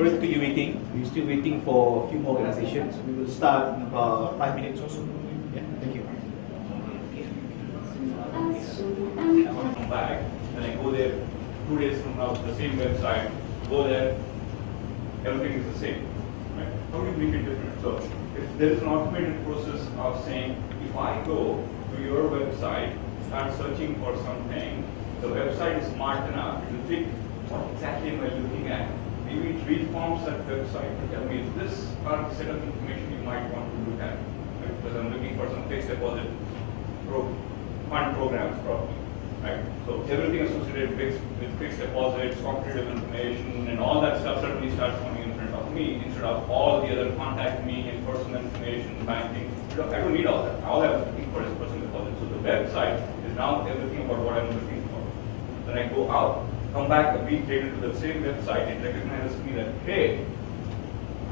sorry to keep you waiting. We're still waiting for a few more organizations. We will start in about 5 minutes or so. Yeah, thank you. I want to come back and I go there 2 days from now, the same website, go there, everything is the same. Right? How do you make it different? So if there is an automated process of saying, if I go to your website, start searching for something, the website is smart enough to think, what exactly am I looking at? Maybe it reforms that website to tell me, this are the set of information you might want to look at. Right? Because I'm looking for some fixed deposit fund programs probably. Right? So everything associated with fixed deposits, cooperative information, and all that stuff suddenly starts coming in front of me instead of all the other contact me and personal information, banking. I don't need all that. All I'm looking for is personal deposit. So the website is now everything about what I'm looking for. Then I go out, come back a week later to the same website, it recognizes me that, hey,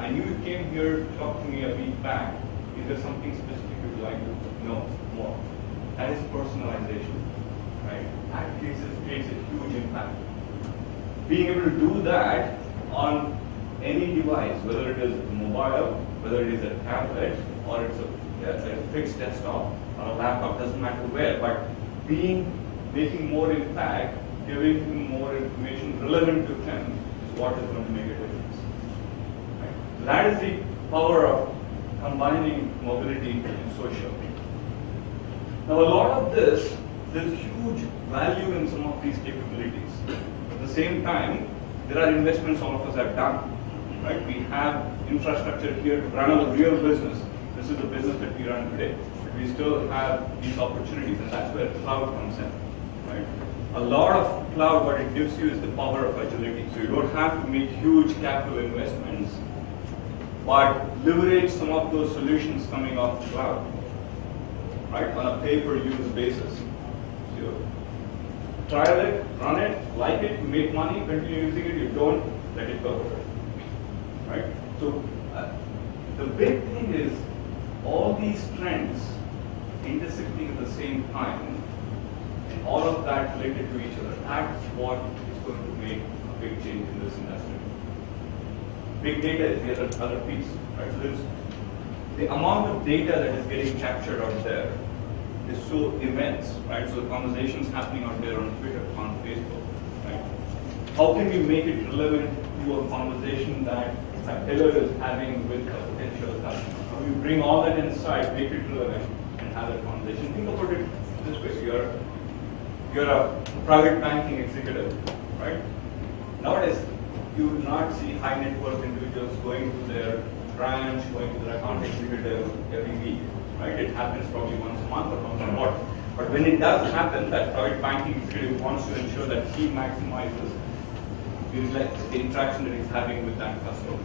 I knew you came here to talk to me a week back. Is there something specific you'd like to know more? That is personalization. Right? That creates a huge impact. Being able to do that on any device, whether it is mobile, whether it is a tablet, or it's a fixed desktop, or a laptop, doesn't matter where, but making more impact, giving him more information relevant to him is what is going to make a difference. Right? So that is the power of combining mobility and social. Now a lot of this, there's huge value in some of these capabilities. At the same time, there are investments all of us have done. Right? We have infrastructure here to run a real business. This is the business that we run today. But we still have these opportunities, and that's where cloud comes in. Right? A lot of cloud, what it gives you is the power of agility. So you don't have to make huge capital investments, but leverage some of those solutions coming off the cloud. Right? On a pay-per-use basis. So trial it, run it, like it, you make money, continue using it, you don't, let it go. Right? So the big thing is all these trends intersecting at the same time, and all of that related to each other. That's what is going to make a big change in this industry. Big data is the other piece. Right? So there's the amount of data that is getting captured out there is so immense, right? So the conversations happening out there on Twitter, on Facebook, right? How can we make it relevant to a conversation that a teller is having with a potential customer? How do we bring all that inside, make it relevant, and have that conversation? Think about it this way: you're a private banking executive, right? Nowadays, you do not see high net worth individuals going to their branch, going to their account executive every week, right? It happens probably once a month or once a quarter. But when it does happen, that private banking executive wants to ensure that he maximizes the interaction that he's having with that customer,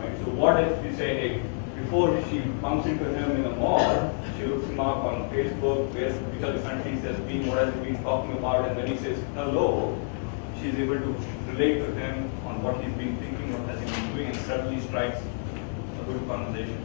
right? So what if you say, hey, before she bumps into him in the mall, she looks him up on Facebook, which other countries has been, what has he been talking about, and when he says hello, she's able to relate to him on what he's been thinking, what has he been doing, and suddenly strikes a good conversation.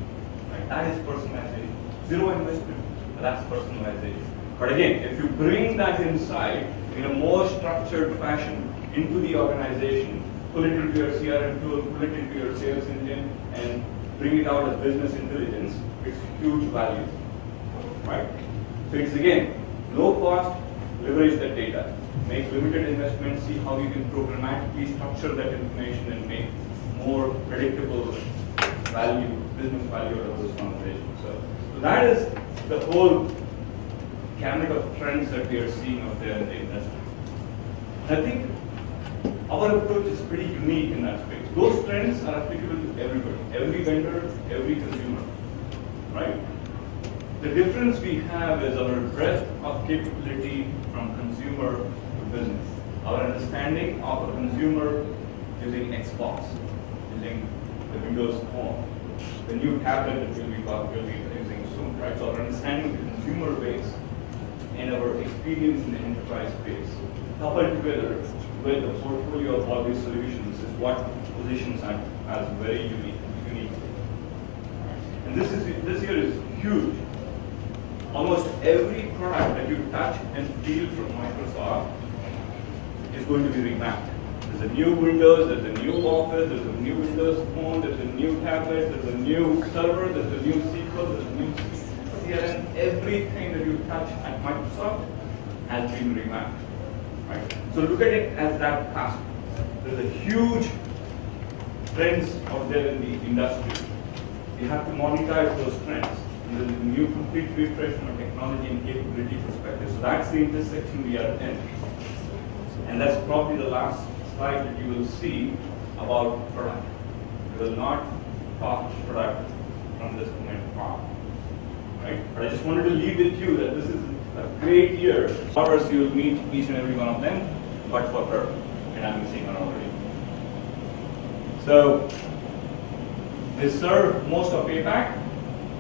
Right? That is personalization. Zero investment, that's personalization. But again, if you bring that insight in a more structured fashion into the organization, pull it into your CRM tool, pull it into your sales engine, and bring it out as business intelligence, it's huge value. Right? So it's again, low cost, leverage that data. Make limited investments, see how you can programmatically structure that information and make more predictable value, business value out of those conversations. So that is the whole gamut of trends that we are seeing out there in the industry. I think our approach is pretty unique in that space. Those trends are applicable to everybody, every vendor, every consumer, right? The difference we have is our breadth of capability from consumer to business. Our understanding of a consumer using Xbox, using the Windows Phone, the new tablet that we'll be using soon, right? So our understanding of the consumer base and our experience in the enterprise space, coupled together with the portfolio of all these solutions, is what positions us as very unique. And this year is huge. Almost every product that you touch and feel from Microsoft is going to be revamped. There's a new Windows, there's a new Office, there's a new Windows Phone, there's a new tablet, there's a new server, there's a new SQL, there's a new CRM. Everything that you touch at Microsoft has been revamped. Right? So look at it as that past. There's a huge trends out there in the industry. You have to monetize those trends. And there's a new complete refresh from a technology and capability perspective. So that's the intersection we are in. And that's probably the last slide that you will see about product. We will not talk product from this point on. Right? But I just wanted to leave with you that this is a great year. Of course, you will meet each and every one of them, but for her. And I'm missing her already. So, they serve most of APAC,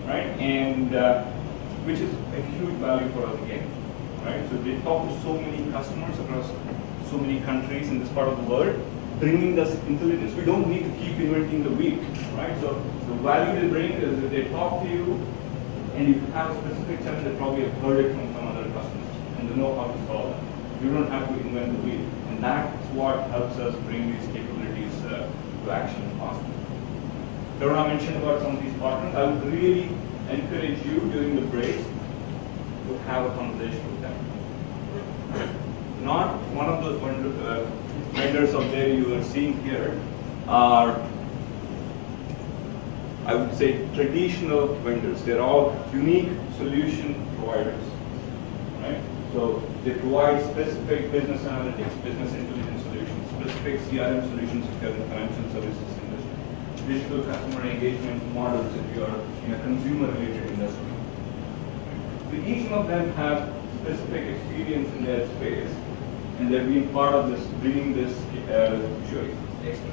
right? And which is a huge value for us again, right? So they talk to so many customers across so many countries in this part of the world, bringing us intelligence. We don't need to keep inventing the wheel, right? So the value they bring is that they talk to you, and you have a specific challenge, they probably have heard it from some other customers, and they know how to solve it. You don't have to invent the wheel, and that's what helps us bring these capabilities to action faster. Karuna mentioned about some of these partners. I would really encourage you during the breaks to have a conversation with them. Not one of those vendors out there you are seeing here are, I would say, traditional vendors. They're all unique solution providers, right? So they provide specific business analytics, business intelligence solutions, specific CRM solutions if you're in the financial services industry, digital customer engagement models if you're in a consumer-related industry. So each one of them have specific experience in their space, and they've been part of this, bringing this,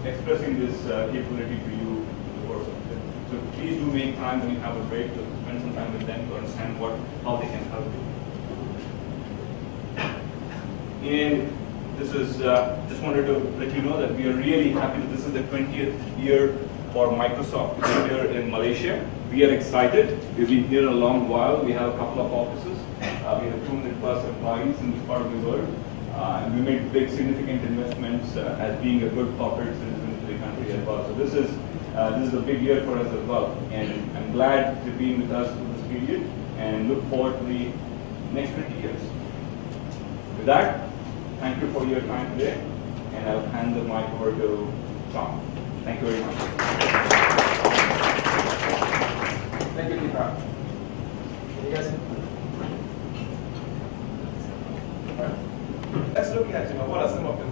expressing this capability to you in the course of it. So please do make time when you have a break to spend some time with them to understand how they can help you. And this is, just wanted to let you know that we are really happy that this is the 20th year for Microsoft here in Malaysia. We are excited. We've been here a long while. We have a couple of offices. We have 200 plus employees in this part of the world. And we made big significant investments as being a good corporate citizen to the country as well. So this is a big year for us as well. And I'm glad to be with us through this period and look forward to the next 20 years. With that, thank you for your time today, and I'll hand the mic over to Sean. Thank you very much. Thank you, Deepak. You guys? Let's look at what are some of the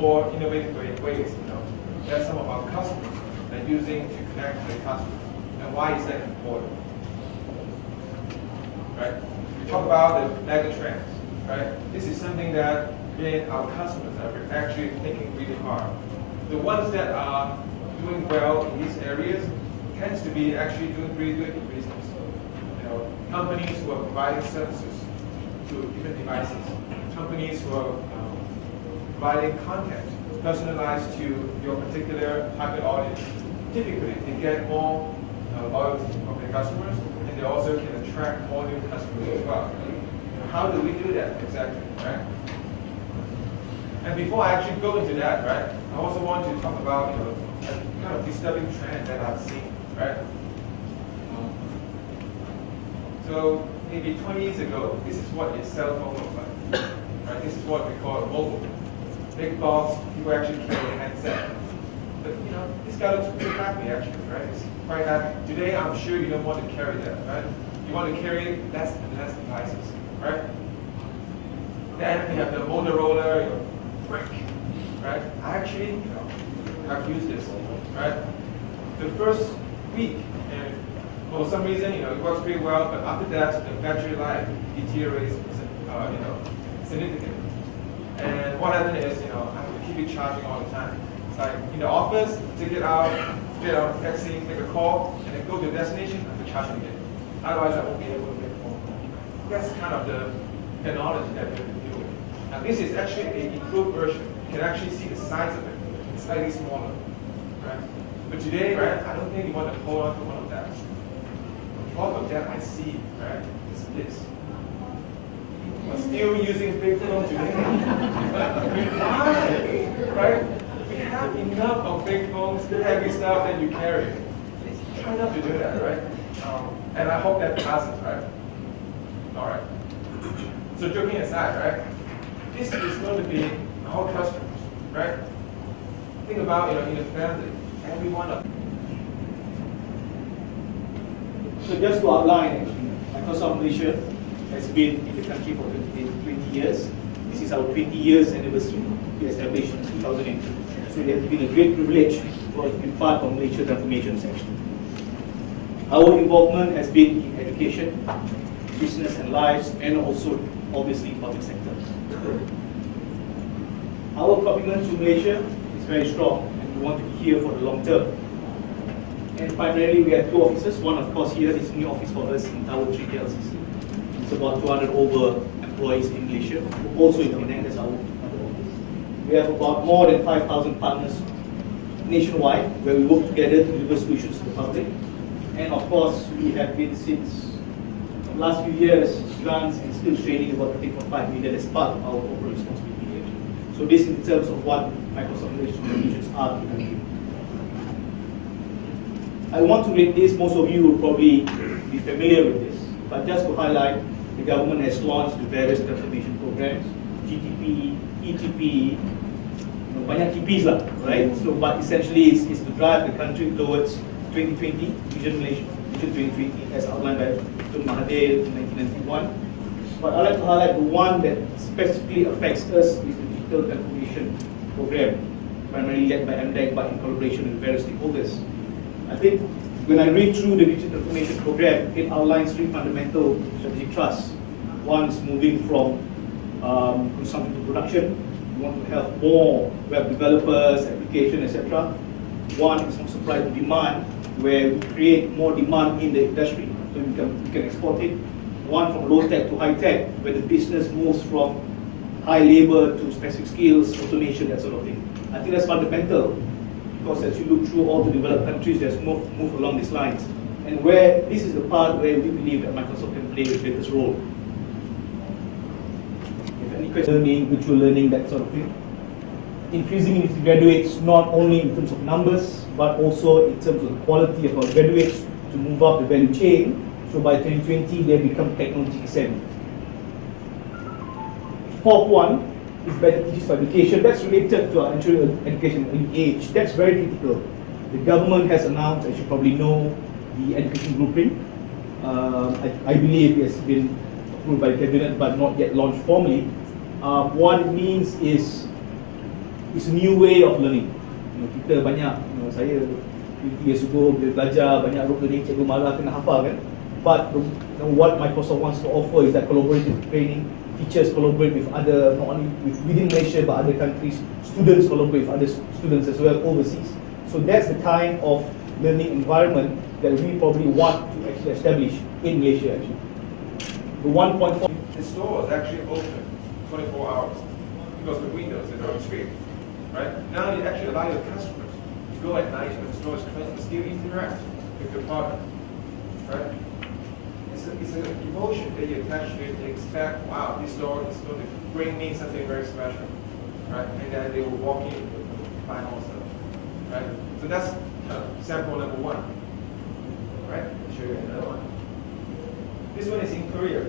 more innovative ways that some of our customers are using to connect to the customer, and why is that important? Right? We talk about the mega trends. Right? This is something that our customers are actually thinking really hard. The ones that are doing well in these areas tends to be actually doing really good in business. Companies who are providing services to different devices, companies who are providing content personalized to your particular target audience. Typically, they get more loyalty from their customers, and they also can attract more new customers as well. How do we do that exactly, right? And before I actually go into that, right, I also want to talk about a kind of disturbing trend that I've seen, right? So maybe 20 years ago, this is what a cell phone looked like, right? This is what we call a mobile. Big box, people actually carry a handset. But this guy looks pretty happy actually, right? It's quite happy. Today, I'm sure you don't want to carry that, right? You want to carry less and less devices. Right? Then you have the Motorola, brick, right? I actually have used this, right? The first week, and for some reason, it works pretty well, but after that, the battery life deteriorates, significantly. And what happened is, I have to keep it charging all the time. It's like in the office, take it out, get out of taxi, make a call, and then go to the destination, I have to charge it again. Otherwise, I won't be able to make a phone call. That's kind of the technology that we have to deal with. Now this is actually an improved version. You can actually see the size of it. It's slightly smaller. Right? But today, right, I don't think you want to hold on to one of that. The problem that I see, right, is this. We're still using big phone today. Why? right? We have enough of big phones, heavy stuff that you carry. Try not to do that, right? And I hope that passes, right? All right. So joking aside, right? This is going to be our customers, right? Think about, in a family, every one of them. So just to outline, actually, Microsoft Malaysia has been in the country for 20 years. This is our 20 years anniversary. We established in 2002. So it has been a great privilege for us to be part of Malaysia transformation section. Our involvement has been in education, business and lives, and also obviously public sector. Our commitment to Malaysia is very strong, and we want to be here for the long term. And primarily we have two offices. One, of course, here is a new office for us in Tower 3 KLCC. It's about 200 over employees in Malaysia, also in Penang, that's our other office. We have about more than 5,000 partners nationwide, where we work together to deliver solutions to the public. And of course, we have been since the last few years, grants and skills training about 3.5 million as part of our corporate responsibility. So this in terms of what Microsoft Malaysia solutions are to the country. I want to read this, most of you will probably be familiar with this, but just to highlight, the government has launched the various transformation programs, GTP, ETP, banyak TPs lah, right? So, but essentially it's to drive the country towards 2020, Vision Malaysia, Vision 2020, as outlined by Dr. Mahathir in 1991. But I'd like to highlight the one that specifically affects us is the Digital Transformation Program, primarily led by MDEC, but in collaboration with various stakeholders. I think when I read through the Digital Transformation Program, it outlines three fundamental strategic thrusts. One is moving from consumption to production. We want to have more web developers, application, etc. One is from supply to demand, where we create more demand in the industry, so we can export it. One from low tech to high tech, where the business moves from high labor to specific skills, automation, that sort of thing. I think that's fundamental, because as you look through all the developed countries, there's move along these lines. And where this is the part where we believe that Microsoft can play the greatest role. If any question, learning, virtual learning, that sort of thing. Increasing its graduates not only in terms of numbers, but also in terms of the quality of our graduates to move up the value chain. So by 2020, they become technology savvy. Fourth one is better teachers for education. That's related to our entry education early age. That's very critical. The government has announced, as you probably know, the education blueprint. I believe it has been approved by the cabinet, but not yet launched formally. What it means is it's a new way of learning. Kita banyak, saya 20 years ago bila belajar banyak rote learning, cikgu marah kena hafal kan. But what Microsoft wants to offer is that collaborative training. Teachers collaborate with other, not only within Malaysia but other countries. Students collaborate with other students as well overseas. So that's the kind of learning environment that we probably want to actually establish in Malaysia. Actually, the 1.4. The store is actually open 24 hours because the windows are on the street, right? Now you actually allow your customers to go at night when the store is closed and still interact with your partner, right? It's an emotion that you attach to it. They expect, wow, this store is going to bring me something very special, right? And then they will walk in and buy more stuff, right? So that's sample number one, right? I'll show you another one. This one is in Korea.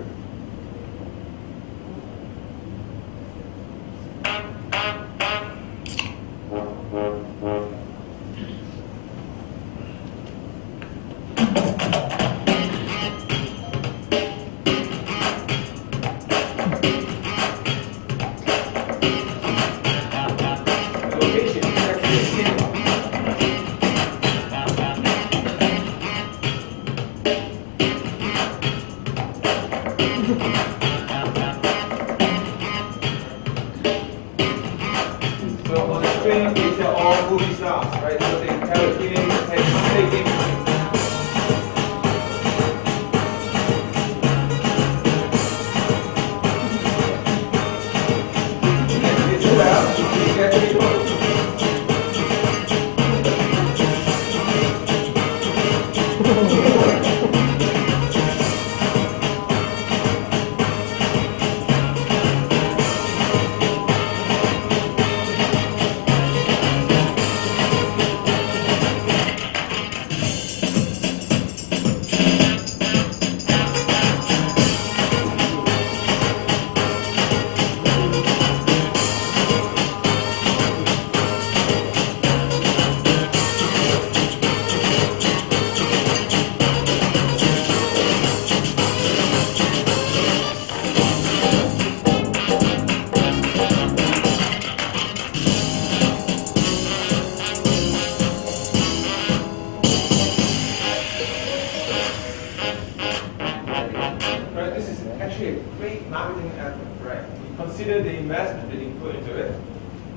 consider the investment that you put into it.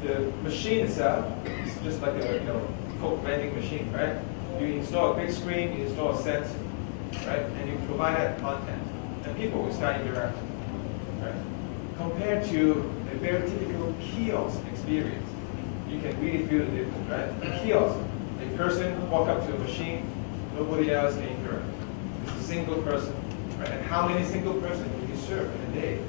The machine itself is just like a Coke vending machine, right? You install a big screen, you install a set, right? And you provide that content, and people will start interacting, right? Compared to a very typical kiosk experience, you can really feel the difference, right? A kiosk, a person walk up to a machine, nobody else can interact. It's a single person, right? And how many single person can you serve in a day?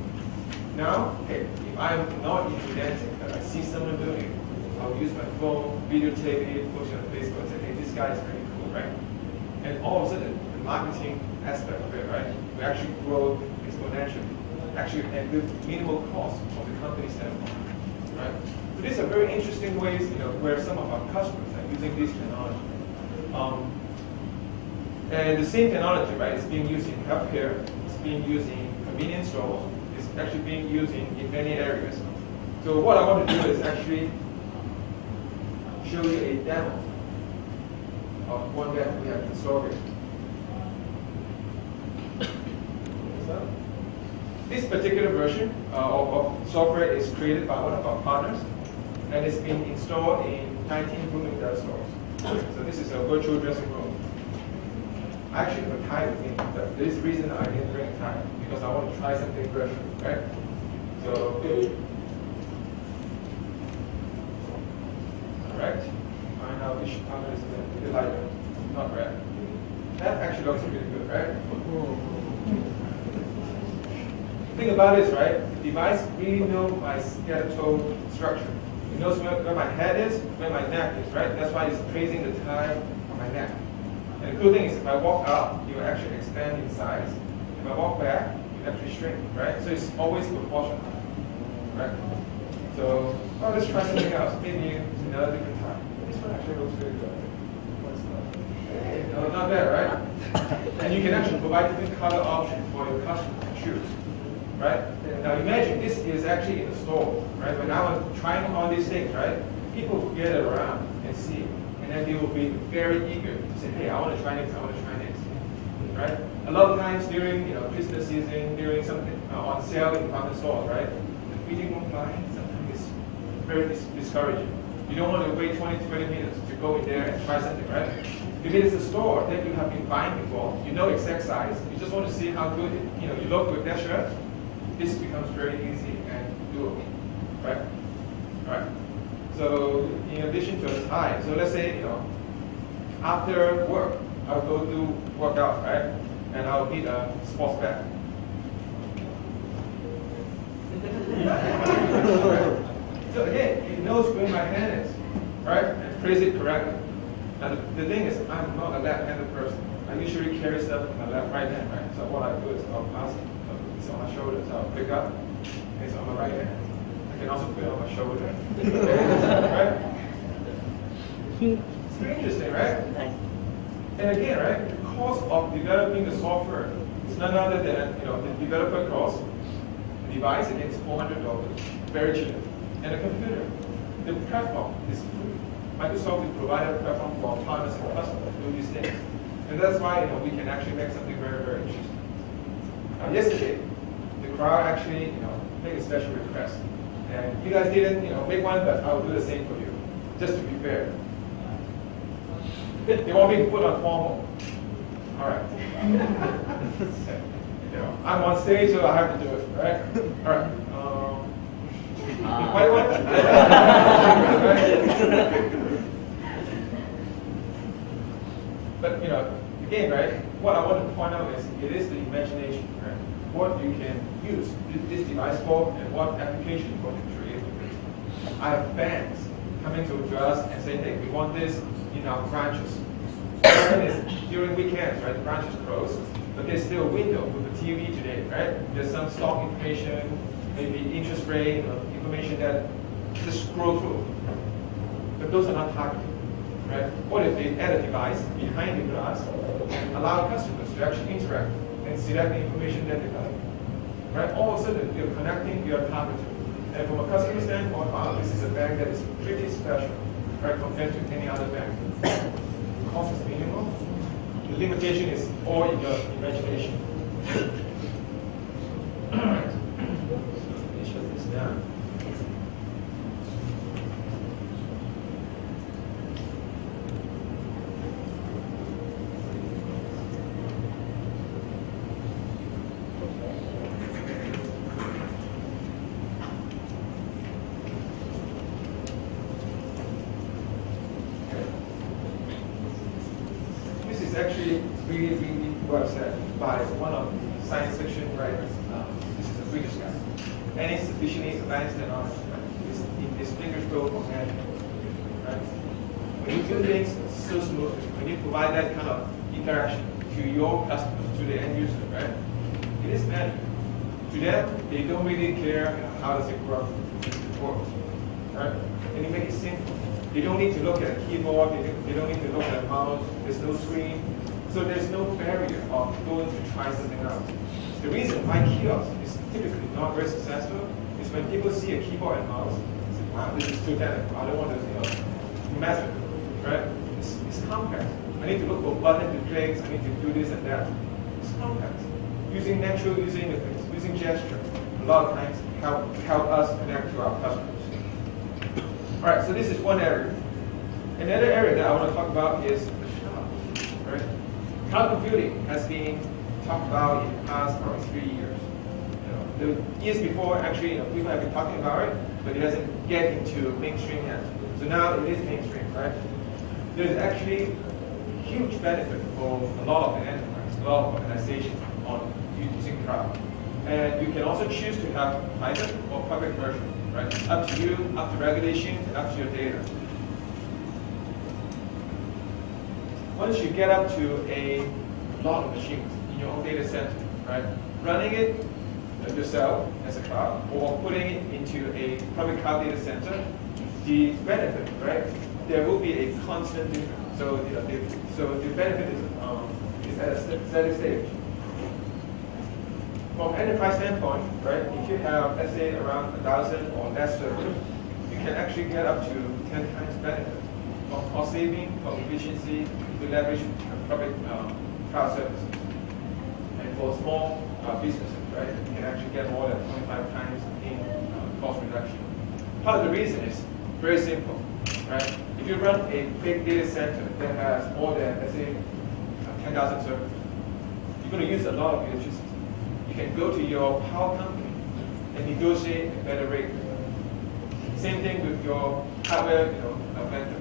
Now, okay, if I'm not into dancing, but I see someone doing it, I'll use my phone, videotape it, post it on Facebook, and say, hey, this guy is pretty cool, right? And all of a sudden, the marketing aspect of it, right, will actually grow exponentially, actually at with minimal cost from the company standpoint, right? So these are very interesting ways, where some of our customers are using this technology. And the same technology, right, is being used in healthcare, it's being used in convenience stores, it's actually being used in many areas. So what I want to do is actually show you a demo of one that we have installed here. So, this particular version of software is created by one of our partners, and it's been installed in 19 Bloomingdale stores. So this is a virtual dressing room. I actually have a tie with me, but there is a reason I didn't bring a tie, because I want to try something virtual, right? So, correct. Find out which color is the lighter, not red. That actually looks really good, right? Think about this, right? The device really knows my skeletal structure. It knows where my head is, where my neck is, right? That's why it's tracing the tie on my neck. And the cool thing is, if I walk up, you actually expand in size. If I walk back, you actually shrink, right? So it's always proportional, right? So, let's try something else. Maybe another different time. This one actually looks really good. No, not bad, right? And you can actually provide different color options for your customer to choose, right? Now imagine this is actually in the store, right? When I was trying on these things, right? People will get around and see, and then they will be very eager to say, hey, I want to try this, I want to try this, right? A lot of times during Christmas season, during something on sale in department stores, right? The feeding room line sometimes is very discouraging. You don't want to wait 20 minutes to go in there and try something, right? If it is a store that you have been buying before, you know exact size, you just want to see how good you look with that shirt, this becomes very easy and doable, right? Right? So in addition to a tie, so let's say, after work, I'll go do workout, right? And I'll need a sports bag. So again, it knows where my hand is, right? And place it correctly. And the thing is, I'm not a left-handed person. I usually carry stuff with my right hand, right? So what I do is I'll pass it. It's on my shoulders. I'll pick up. It's on my right hand. I can also put it on my shoulder. Right? It's very interesting, right? And again, right? The cost of developing the software is none other than the developer cost. The device again is $400, very cheap. And the computer, the platform is free. Microsoft will provide a platform for our partners and customers to do these things. And that's why we can actually make something very, very interesting. Yesterday, the crowd actually made a special request. And you guys didn't make one, but I'll do the same for you, just to be fair. They want me to put on formal. All right. I'm on stage, so I have to do it, right? All right. What? But again, right? What I want to point out is it is the imagination, right? What you can use this device for and what application you want to create with it. I have banks coming to us and saying, hey, we want this in our branches. During weekends, right? The branches close, but there's still a window with a TV today, right? There's some stock information, maybe interest rate, information that just scroll through. But those are not targeted, right? What if they add a device behind the glass and allow customers to actually interact and select the information that they like, right? All of a sudden, you're connecting your targeted. And from a customer standpoint, wow, this is a bank that is pretty special, right, compared to any other bank. The cost is minimal. The limitation is all in your imagination. All right. Let me shut this down. actually really, really well said by one of the science fiction writers. This is a British guy. Any sufficiently advanced knowledge is indistinguishable from management. Right? When you do things so smoothly, when you provide that kind of interaction to your customers, to the end user, right? It is management. To them, they don't really care how does it work, right? And you make it simple. They don't need to look at a keyboard, they don't need to look at a mouse, there's no screen. So there's no barrier of going to try something out. The reason why kiosk is typically not very successful is when people see a keyboard and mouse, they say, wow, this is too technical, I don't want to mess with it, right? It's complex. I need to look for button to clicks, I need to do this and that. It's complex. Using natural user interface, using gesture, a lot of times help us connect to our customers. All right, so this is one area. Another area that I want to talk about is the cloud. Right? Cloud computing has been talked about in the past probably 3 years. The years before, actually, people have been talking about it, but it hasn't get into mainstream yet. So now it is mainstream, right? There's actually huge benefit for a lot of the enterprise, a lot of organizations on using cloud. And you can also choose to have private or public version, right? Up to you, up to regulation, and up to your data. Once you get up to a lot of machines in your own data center, right? Running it yourself as a cloud, or putting it into a public cloud data center, the benefit, right? There will be a constant difference. So, the benefit is at a steady stage. From an enterprise standpoint, right? If you have, let's say, around 1,000 or less servers, you can actually get up to 10 times benefit from cost saving, from efficiency, to leverage public cloud services. And for small businesses, right, you can actually get more than 25 times in cost reduction. Part of the reason is very simple, right? If you run a big data center that has more than, let's say, 10,000 servers, you're going to use a lot of electricity. You can go to your power company and negotiate a better rate. Same thing with your hardware, vendor.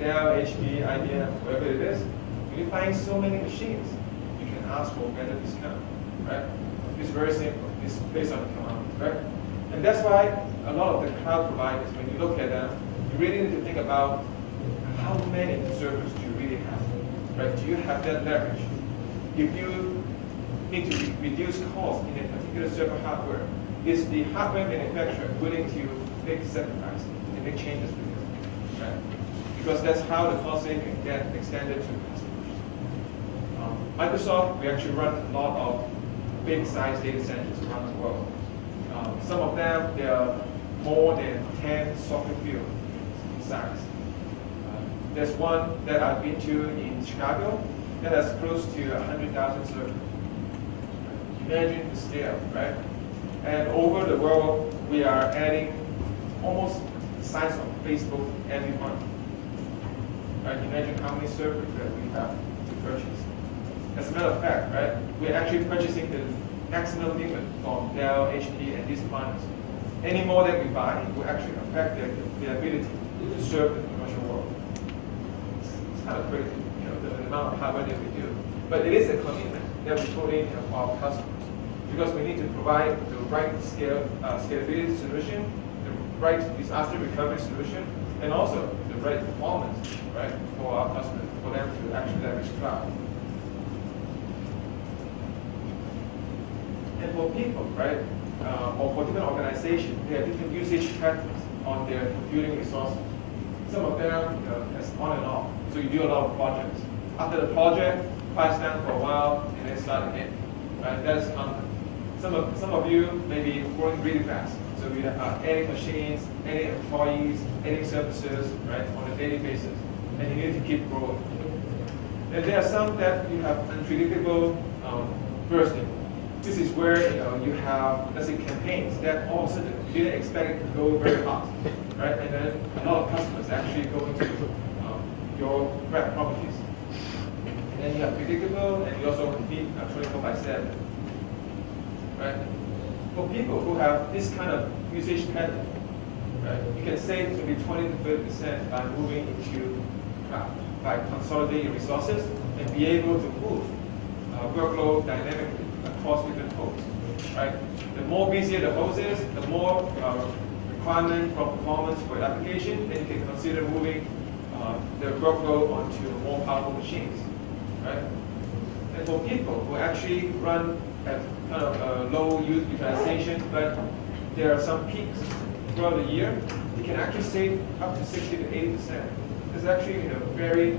Dell, HP, IBM, whatever it is. When you find so many machines, you can ask for a better discount, right? It's very simple. It's based on command, right? And that's why a lot of the cloud providers, when you look at them, you really need to think about how many servers do you really have, right? Do you have that leverage? If you need to reduce cost in a particular server hardware, is the hardware manufacturer willing to make sacrifices and make changes with you, right? Because that's how the cost saving get extended to customers. Microsoft, we actually run a lot of big size data centers around the world. Some of them, they are more than 10 soccer fields in size. There's one that I've been to in Chicago that has close to 100,000 servers. Imagine the scale, right? And over the world, we are adding almost the size of Facebook every month. Right? Imagine how many servers that we have to purchase. As a matter of fact, right, we're actually purchasing the maximum limit from Dell, HP, and these partners. Any more that we buy will actually affect their ability to serve the commercial world. It's kind of crazy, the amount of hardware that we do. But it is a commitment that we put in for our customers, because we need to provide the right scalability solution, the right disaster recovery solution, and also the right performance, right, for our customers, for them to actually leverage cloud. And for people, right, or for different organizations, they have different usage patterns on their computing resources. Some of them is on and off, so you do a lot of projects. After the project, quiets down for a while, and then start again. Right? That is common. Some of you may be growing really fast, so you are adding machines, adding employees, adding services, right, on a daily basis, and you need to keep growing. And there are some that you have unpredictable bursting. This is where you have, let's say, campaigns that all of a sudden you didn't expect it to go very hot, right? And then a lot of customers actually go into your web properties. And then you have predictable, and you also compete 24/7, right? For people who have this kind of usage pattern, right, you can save maybe 20 to 30% by moving into cloud, by consolidating resources and be able to move workload dynamically across different hosts. Right? The more busier the host is, the more requirement from performance for your application, then you can consider moving the workload onto more powerful machines. Right? And for people who actually run at kind of low utilization, but there are some peaks throughout the year, you can actually save up to 60 to 80%. It's actually a very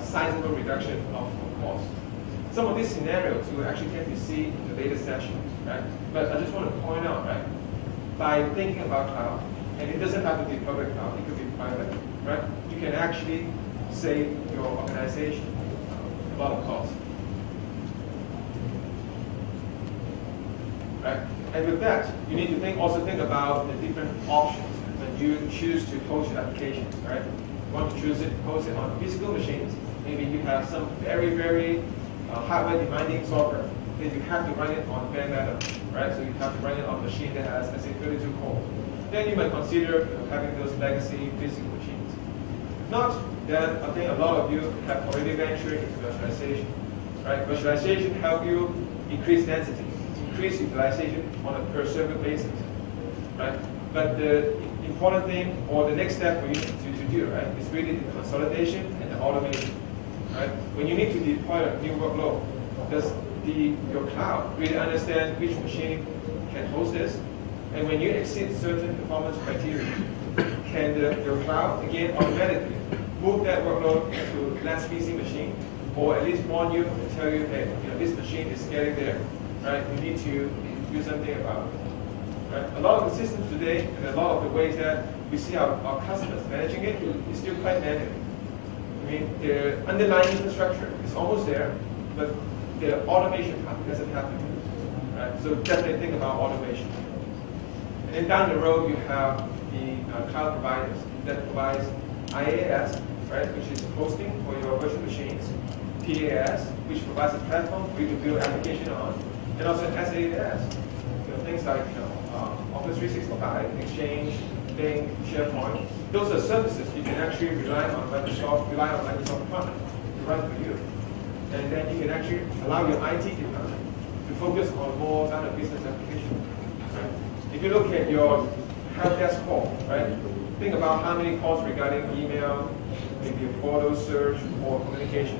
sizable reduction of cost. Some of these scenarios you will actually get to see in the later sessions, right? But I just want to point out, right? By thinking about cloud, and it doesn't have to be public cloud, it could be private, right? You can actually save your organization a lot of cost. Right? And with that, you need to also think about the different options when you choose to host your applications, right? You want to host it on physical machines. Maybe you have some very, very hardware demanding software. Then you have to run it on bare metal, right? So you have to run it on a machine that has, let's say, 32 cores. Then you might consider having those legacy physical machines. If not, then I think a lot of you have already ventured into virtualization, right? Virtualization helps you increase density, increase utilization on a per server basis, right? But the important thing, or the next step for you to do, right, is really the consolidation and the automation, right? When you need to deploy a new workload, does your cloud really understand which machine can host this? And when you exceed certain performance criteria, can your cloud, again, automatically move that workload to less busy machine, or at least warn you and tell you, hey, this machine is getting there, right? You need to do something about it. Right? A lot of the systems today, and a lot of the ways that we see our customers managing it, is still quite manual. I mean, the underlying infrastructure is almost there, but the automation part doesn't happen. Right? So definitely think about automation. And then down the road, you have the cloud providers that provides IaaS, right, which is hosting for your virtual machines, PaaS, which provides a platform for you to build application on, and also SaaS, things like Office 365, Exchange, Bing, SharePoint. Those are services you can actually rely on Microsoft partner to run for you. And then you can actually allow your IT department to focus on more kind of business application. Right? If you look at your help desk call, right? Think about how many calls regarding email, maybe a photo search, or communication.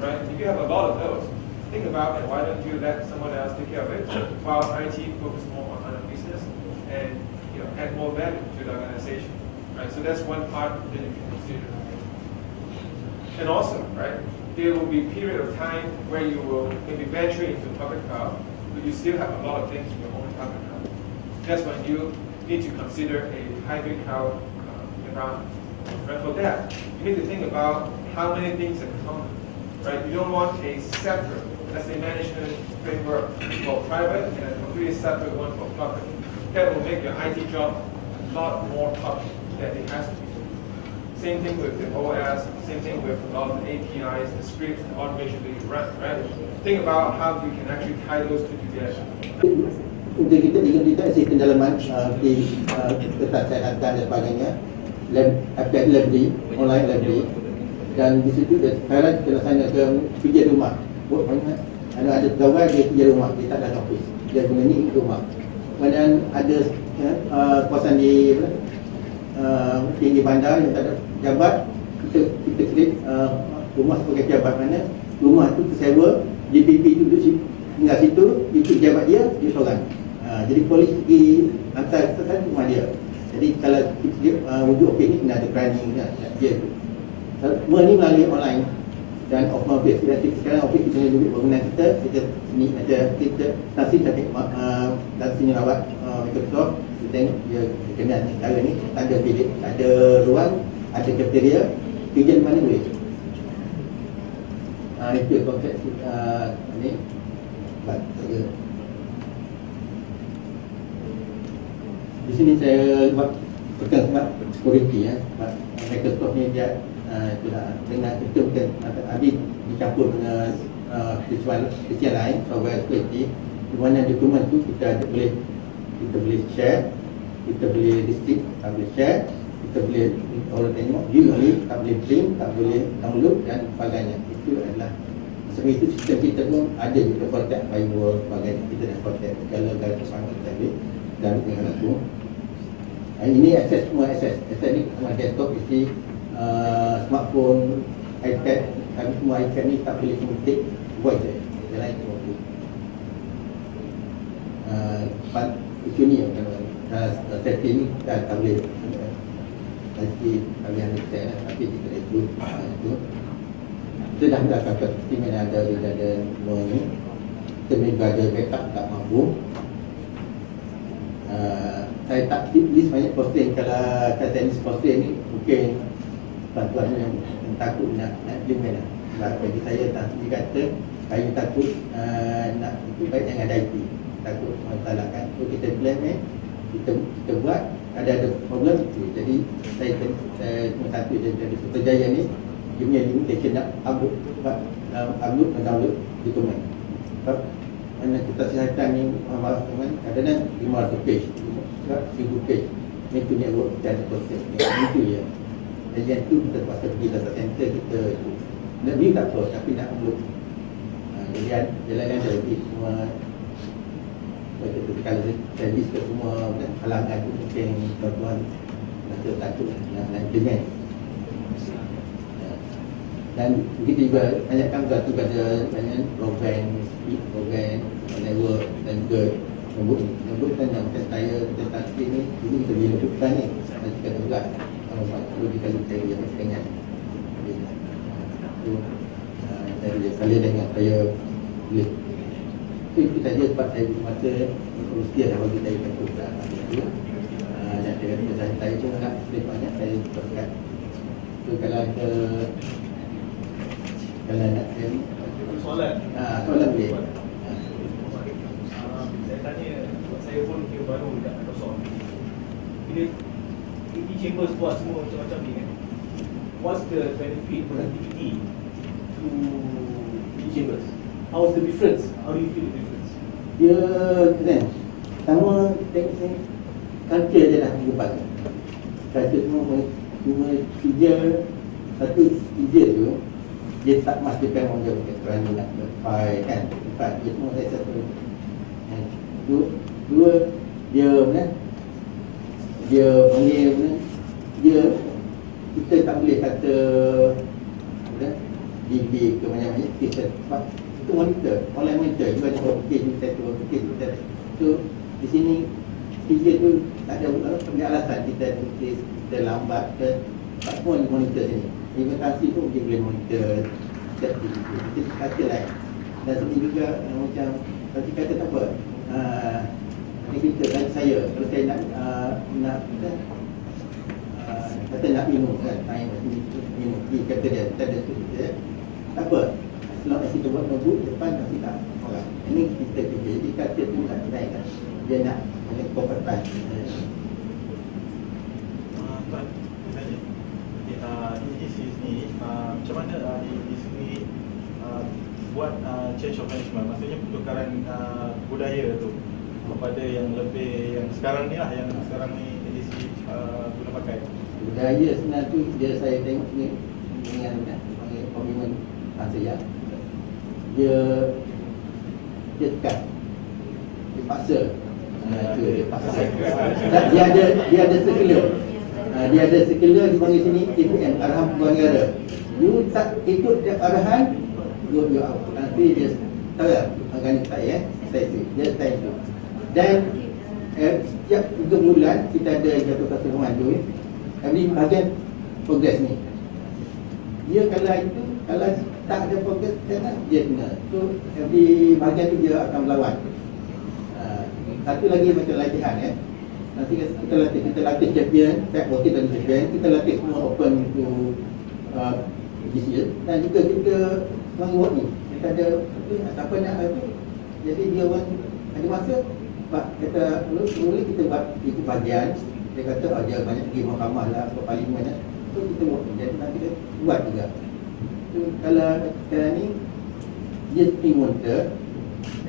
Right? If you have a lot of those, think about and why don't you let someone else take care of it while IT focus more on other business and add more value to the organization. Right? So that's one part that you can consider. And also, right, there will be a period of time where you will maybe venture into public cloud, but you still have a lot of things in your own public cloud. That's when you need to consider a hybrid cloud environment. Right? For that, you need to think about how many things are common. Right? You don't want a separate, let's say, management framework for private and a completely separate one for public. That will make your IT job a lot more tough than it has to be. Same thing with the OS, same thing with a lot of the APIs, the scripts, the automation that you run, right? Think about how you can actually tie those two together. Untuk kita sistem dalaman di tempat saya dan sebagainya, applied library, online library, dan di situ sekarang kita laksanakan kerja rumah. Ada pegawai dia kerja rumah, dia tak datang office, dia guna ni rumah. Kemudian ada kawasan di tinggi bandar yang tak ada jabat, kita klik rumah sebagai jabat, mana rumah tu tersewa, DPP tu duduk tinggal situ, itu jabat dia seorang. Jadi polis pergi hantar ke rumah dia. Jadi kalau dia wujud office ni kena ada berani dia tu. Semua ni melalui online dan off office. Sekarang office kita duduk bangunan kita ni ada kita nasi cantik nasi rawat Microsoft. Kita tengok dia kena cara ni, ada bilik, ada ruang, ada cafeteria, kerja di mana boleh. Itu konsep ni buat saya. Di sini saya buat pegang sebab security Microsoft ni dia dengan itu habis dicampur dengan spesial lain, software security, di mana dokumen tu kita boleh share, kita boleh distribute, tak boleh share, kita boleh orang tengok view only, tak boleh print, tak boleh download dan sebagainya. Itu adalah Sebenarnya itu sistem kita pun ada juga kontak firewall sebagainya, kita dah kontak segala-gala tersangka tadi dan dengan aku. Ini akses semua akses ni semua desktop isi smartphone, iPad, tapi semua iPad ni tak boleh kemudik voice je. Yang lain semua boleh. Isu ni setting ni tak boleh nanti kalian understand lah, tapi kita dah ikut itu. Kita dah mendapatkan seperti mana ada semua ni. Kita boleh ada backup tak mampu. Saya tak list banyak posting. Kalau kata list posting ni mungkin tuan-tuan yang takut nak implement lah. Sebab bagi saya dia kata saya takut nak itu baik jangan ada IT, takut masalahkan. So kita implement, kita buat, ada problem itu. Jadi saya cuma satu je dari Putrajaya ni, dia punya limitation nak upload dan download dokumen. Sebab mana kita sihatkan ni kadang-kadang 500 page, 1000 page. Ni tu network kita ada proses. Itu je. Dan yang tu kita terpaksa pergi data center kita itu. Nak view tak apa, tapi nak upload. Jadi jalan ada lagi semua. Kalau saya list ke semua halangan tu mungkin tuan-tuan rasa takut nak implement. Dan begitu juga banyak kan juga ada banyak program, speed program, network dan juga nombor kan yang saya tadi ni dulu kita bila bukan ni dan kita juga kalau kita cari yang setengah dari kali dengan saya boleh itu saja sebab saya masa Rusia dah bagi saya satu dan saya kata saya pun nak banyak saya berkat so kalau ada kalau nak Soalan. Soalan boleh. Saya tanya, saya pun kira baru dekat Microsoft. Bila ED Chambers buat semua macam-macam ni kan, what's the benefit productivity to ED Chambers? How's the difference? How do you feel the difference? Dia keren. Pertama tengok culture dia dah berubah. Culture cuma satu tiga tu dia tak pastikan orang dia kerana nak berfile kan. Empat, dia semua saya satu. Dua, dia mana? Dia panggil mana? Dia kita tak boleh kata apa? DB ke mana-mana kita sebab itu monitor, online monitor. Dia ada kita. So di sini tiga tu tak ada alasan kita lambat ke tak semua monitor sini. Implementasi pun dia boleh monitor setiap itu. Kita kata lah. Dan seperti juga macam tadi kata tak apa. Ni kita tadi saya kalau saya nak kata nak minum kan, saya minum. Dia kata dia tak ada kita. Tak apa. Selama as kita buat notebook depan nanti tak orang. Ini kita kerja. Jadi kata tu tak naik kan. Dia nak kompeten. Macam mana di sini buat change of management, maksudnya pertukaran budaya tu kepada yang lebih yang sekarang ni lah, yang sekarang ni edisi guna pakai. Budaya sebenarnya tu dia saya tengok ni dengan komitmen saya. Dia tekan, dia paksa. Dia paksa. Dia ada circular. Dia ada circular dipanggil sini TPM, arahan pembuang negara. You tak ikut arahan, you out. Nanti dia tahu tak agaknya tak ya, saya itu. Dia style itu. Dan setiap 3 bulan kita ada jatuh satu pemandu. Kami bahagian progress ni. Dia kalau tak ada progress dia kena. So every bahagian tu dia akan melawan. Satu lagi macam latihan ya. Nanti kita latih champion, set working dan champion, kita latih semua open to decision dan juga kita work ni. Kita ada apa nak itu. Jadi dia orang ada masa sebab kata mula kita buat itu bahagian. Dia kata dia banyak pergi mahkamah lah, ke parlimen lah. So kita buat, jadi nanti kita buat juga. So kalau sekarang ni dia screen monitor.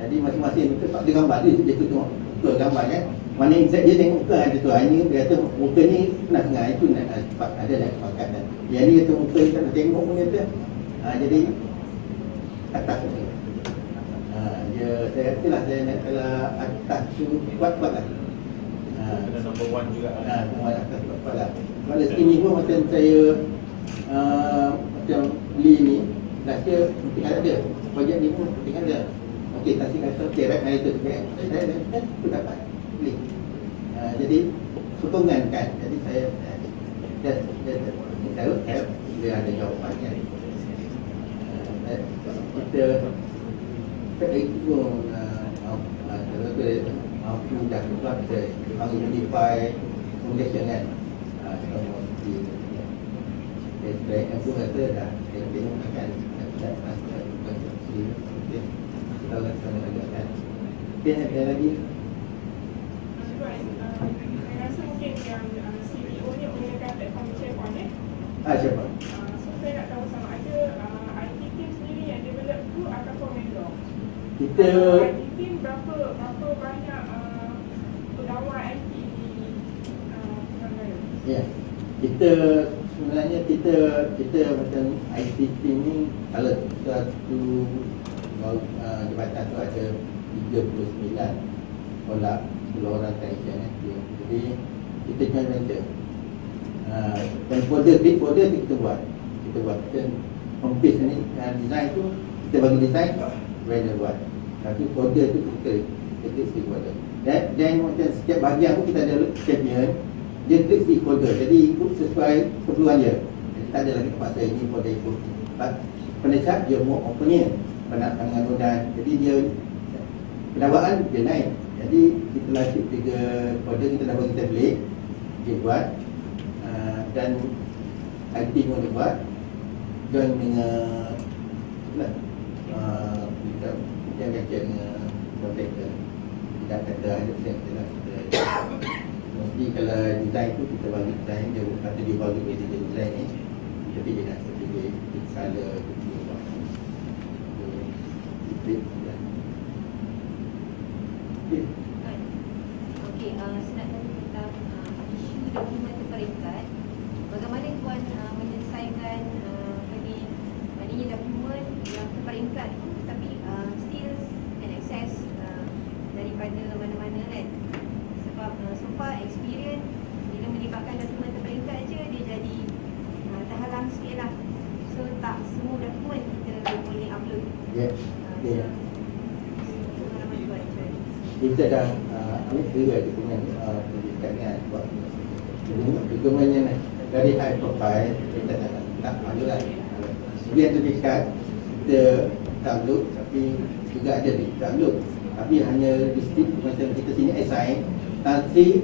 Jadi masing-masing kita tak ada gambar dia tengok muka gambar kan. Mana exact dia tengok muka ada tu. Ini dia kata muka ni pernah tengah itu nak cepat ada nak pakat kan. Yang ni kata muka ni tak nak tengok pun kata. Jadi atas ni. Saya itulah saya nak kalau atas tu kuat-kuat lah. Kena number 1 juga. Nombor atas kuat-kuat lah. Kalau sini pun macam saya macam beli ni, rasa mungkin ada. Projek ni pun mungkin ada. Okey, tasik kata kerek hari tu saya tu dapat beli. Jadi sokongan kan. Jadi saya dia ada jawapannya. Kita itu pun mampu dah buat bangun unify foundation kan. Saya pun rasa dah tengok akan tahu lah sama ada kan. Okey, ada lagi? Saya rasa mungkin yang CEO ni menggunakan platform SharePoint Siapa? So saya nak tahu sama ada IT team sendiri yang develop tu ataupun vendor. Kita IT team berapa banyak pegawai IT di Terengganu? ya. Kita sebenarnya kita macam IT team ni kalau satu jabatan tu ada 39 orang technician jadi kita joint venture. Dan folder kita buat kita homepage ni design tu kita bagi design vendor buat, tapi folder tu kita folder dan macam setiap bahagian pun kita ada champion, dia klik di folder jadi ikut sesuai keperluan dia. Jadi tak ada lagi terpaksa ini folder ikut pendesak dia more open pandangan mudah, jadi dia pendapatan dia naik. Jadi kita latih 3 folder, kita dah bagi template dia buat dan IT pun dia buat join dengan kita yang dengan kontraktor. Tidak kata ada kita mesti kalau design tu kita bagi design dia kata dia bagi design ni, tapi dia nak sedikit color Okey, saya nak tanya tentang isu dokumen terperingkat. Bagaimana tuan menyelesaikan maknanya dokumen yang terperingkat tu tapi still can access daripada mana-mana kan? Sebab so far experience bila melibatkan dokumen terperingkat je dia jadi terhalang sikit lah. So tak semua dokumen kita boleh upload. Kita dah ambil kira dokumen pendidikan ni sebab dokumennya dari high profile kita tak malu lah. Dia sertifikat kita download tapi juga ada di download tapi hanya distrib macam kita sini assign nanti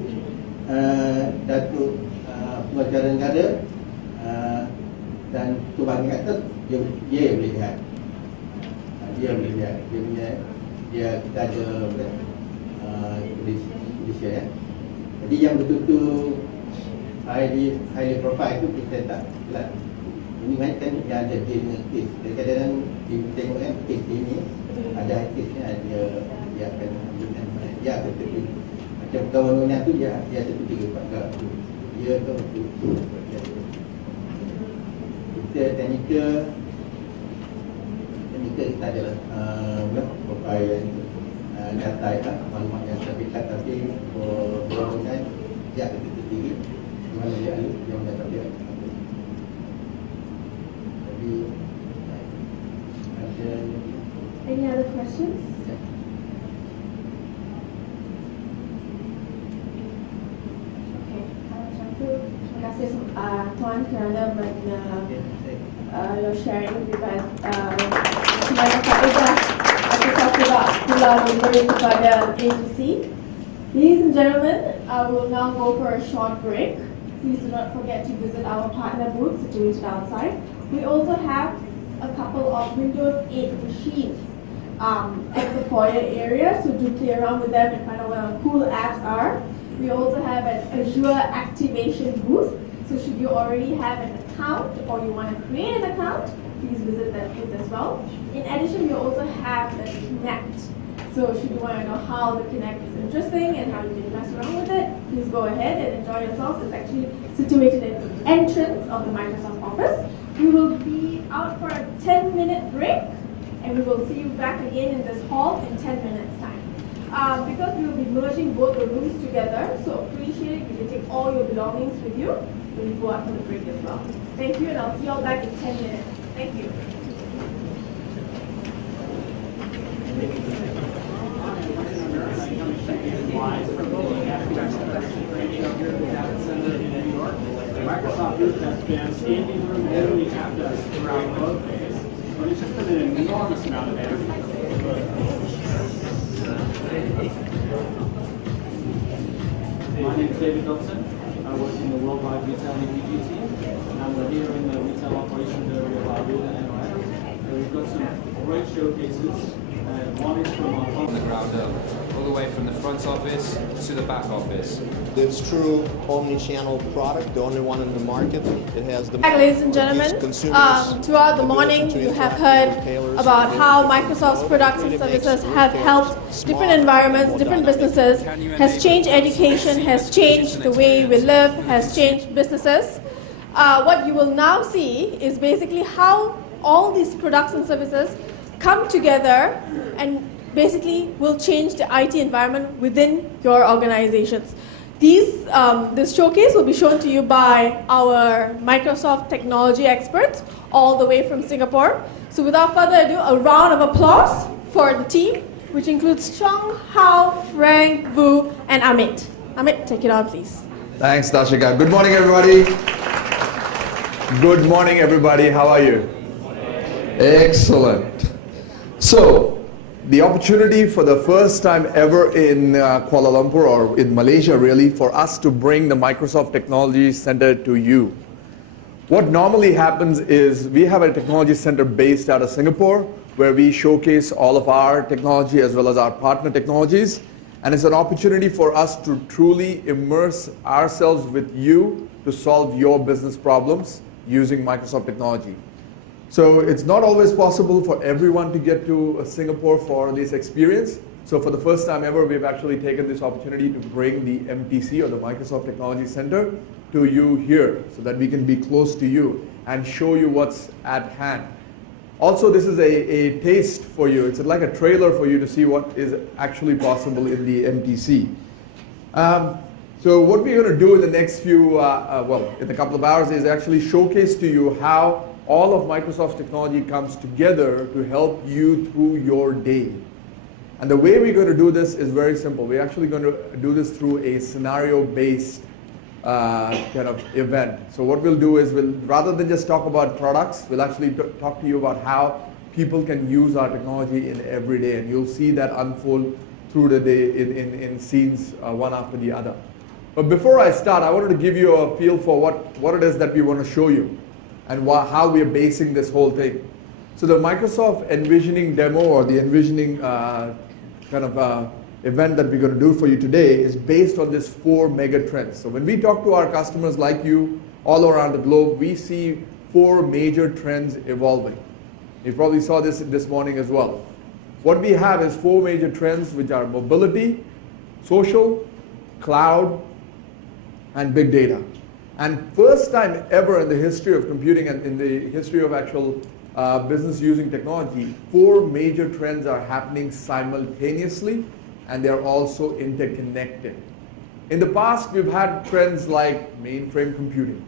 Datuk Pengacara Negara dan kebahagiaan atas dia boleh lihat. Dia boleh lihat dia kita ada Indonesia ya. Jadi yang betul-betul highly profile itu kita tak lah. Ini macam yang ada di kes. Kadang-kadang tengok kan kes ini ada kesnya dia akan ambilkan dia akan terpilih. Macam kawan-kawan tu dia terpilih pada dia tu kita teknikal kita adalah profile data maklumat yang terpikat tapi berhubungan dia akan terpilih di mana dia ada yang data dia. Jadi Any other questions? Okay, macam tu. Terima kasih Tuan kerana your sharing dengan mana faedah atau sebab pula memberi kepada agency. Ladies and gentlemen, I will now go for a short break. Please do not forget to visit our partner booth situated outside. We also have a couple of Windows 8 machines at the foyer area, so do play around with them and find out what our cool apps are. We also have an Azure activation booth, so should you already have an account or you want to create an account, please visit that booth as well. In addition, we also have the Connect. So should you want to know how the Connect is interesting and how you can mess around with it, please go ahead and enjoy yourselves. It's actually situated at the entrance of the Microsoft office. We will be out for a 10-minute break. and we will see you back again in this hall in 10 minutes time. Because we will be merging both the rooms together, so appreciate it. You can take all your belongings with you when you go out for the break as well. Thank you, and I'll see you all back in 10 minutes. Thank you. Microsoft booth has been standing room literally after us throughout both days, but it's just been an enormous amount of energy. My name is David Dobson. I work in the Worldwide Retail EPG team, and we're here in the retail operations area of our Arena NOS. We've got some great showcases. One is from our from the ground up, all the way from the front office to the back office. It's true omni-channel product, the only one in the market. It has the Ladies and gentlemen, throughout the morning you have heard about how Microsoft's products and services have helped different environments, different businesses, has changed education, has changed the way we live, has changed businesses. What you will now see is basically how all these products and services come together and basically will change the IT environment within your organizations. This showcase will be shown to you by our Microsoft technology experts all the way from Singapore. So without further ado, a round of applause for the team, which includes Chong, Hao, Frank, Vu, and Amit. Amit, take it on, please. Thanks, Dashika. Good morning, everybody. Good morning, everybody. How are you? Excellent. So, the opportunity for the first time ever in Kuala Lumpur, or in Malaysia really, for us to bring the Microsoft Technology Center to you. What normally happens is we have a technology center based out of Singapore where we showcase all of our technology as well as our partner technologies. And it's an opportunity for us to truly immerse ourselves with you to solve your business problems using Microsoft technology. So it's not always possible for everyone to get to Singapore for this experience. So for the first time ever, we've actually taken this opportunity to bring the MTC, or the Microsoft Technology Center, to you here so that we can be close to you and show you what's at hand. Also, this is a taste for you. It's like a trailer for you to see what is actually possible in the MTC. So what we're going to do in the next few, in a couple of hours, is actually showcase to you how all of Microsoft's technology comes together to help you through your day. And the way we're going to do this is very simple. We're actually going to do this through a scenario-based kind of event. So what we'll do is, rather than just talk about products, we'll actually talk to you about how people can use our technology in every day. And you'll see that unfold through the day in scenes one after the other. But before I start, I wanted to give you a feel for what it is that we want to show you and how we are basing this whole thing. So the Microsoft Envisioning demo, or the Envisioning event that we're going to do for you today, is based on these 4 mega trends. So when we talk to our customers like you all around the globe, we see 4 major trends evolving. You probably saw this morning as well. What we have is 4 major trends, which are mobility, social, cloud, and big data. And first time ever in the history of computing and in the history of actual business using technology, 4 major trends are happening simultaneously, and they're also interconnected. In the past, we've had trends like mainframe computing.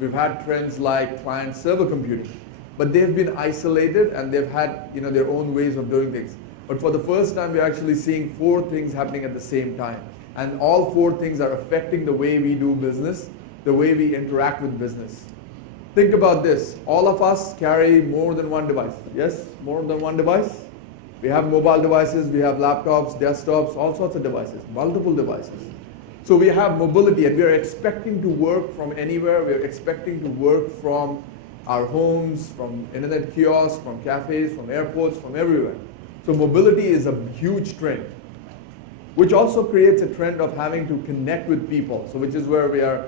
We've had trends like client-server computing. But they've been isolated, and they've had their own ways of doing things. But for the first time, we're actually seeing 4 things happening at the same time. And all 4 things are affecting the way we do business, the way we interact with business. Think about this. All of us carry more than one device. Yes? More than one device? We have mobile devices, we have laptops, desktops, all sorts of devices, multiple devices. So we have mobility, and we are expecting to work from anywhere. We are expecting to work from our homes, from internet kiosks, from cafes, from airports, from everywhere. So mobility is a huge trend, which also creates a trend of having to connect with people. So which is where we are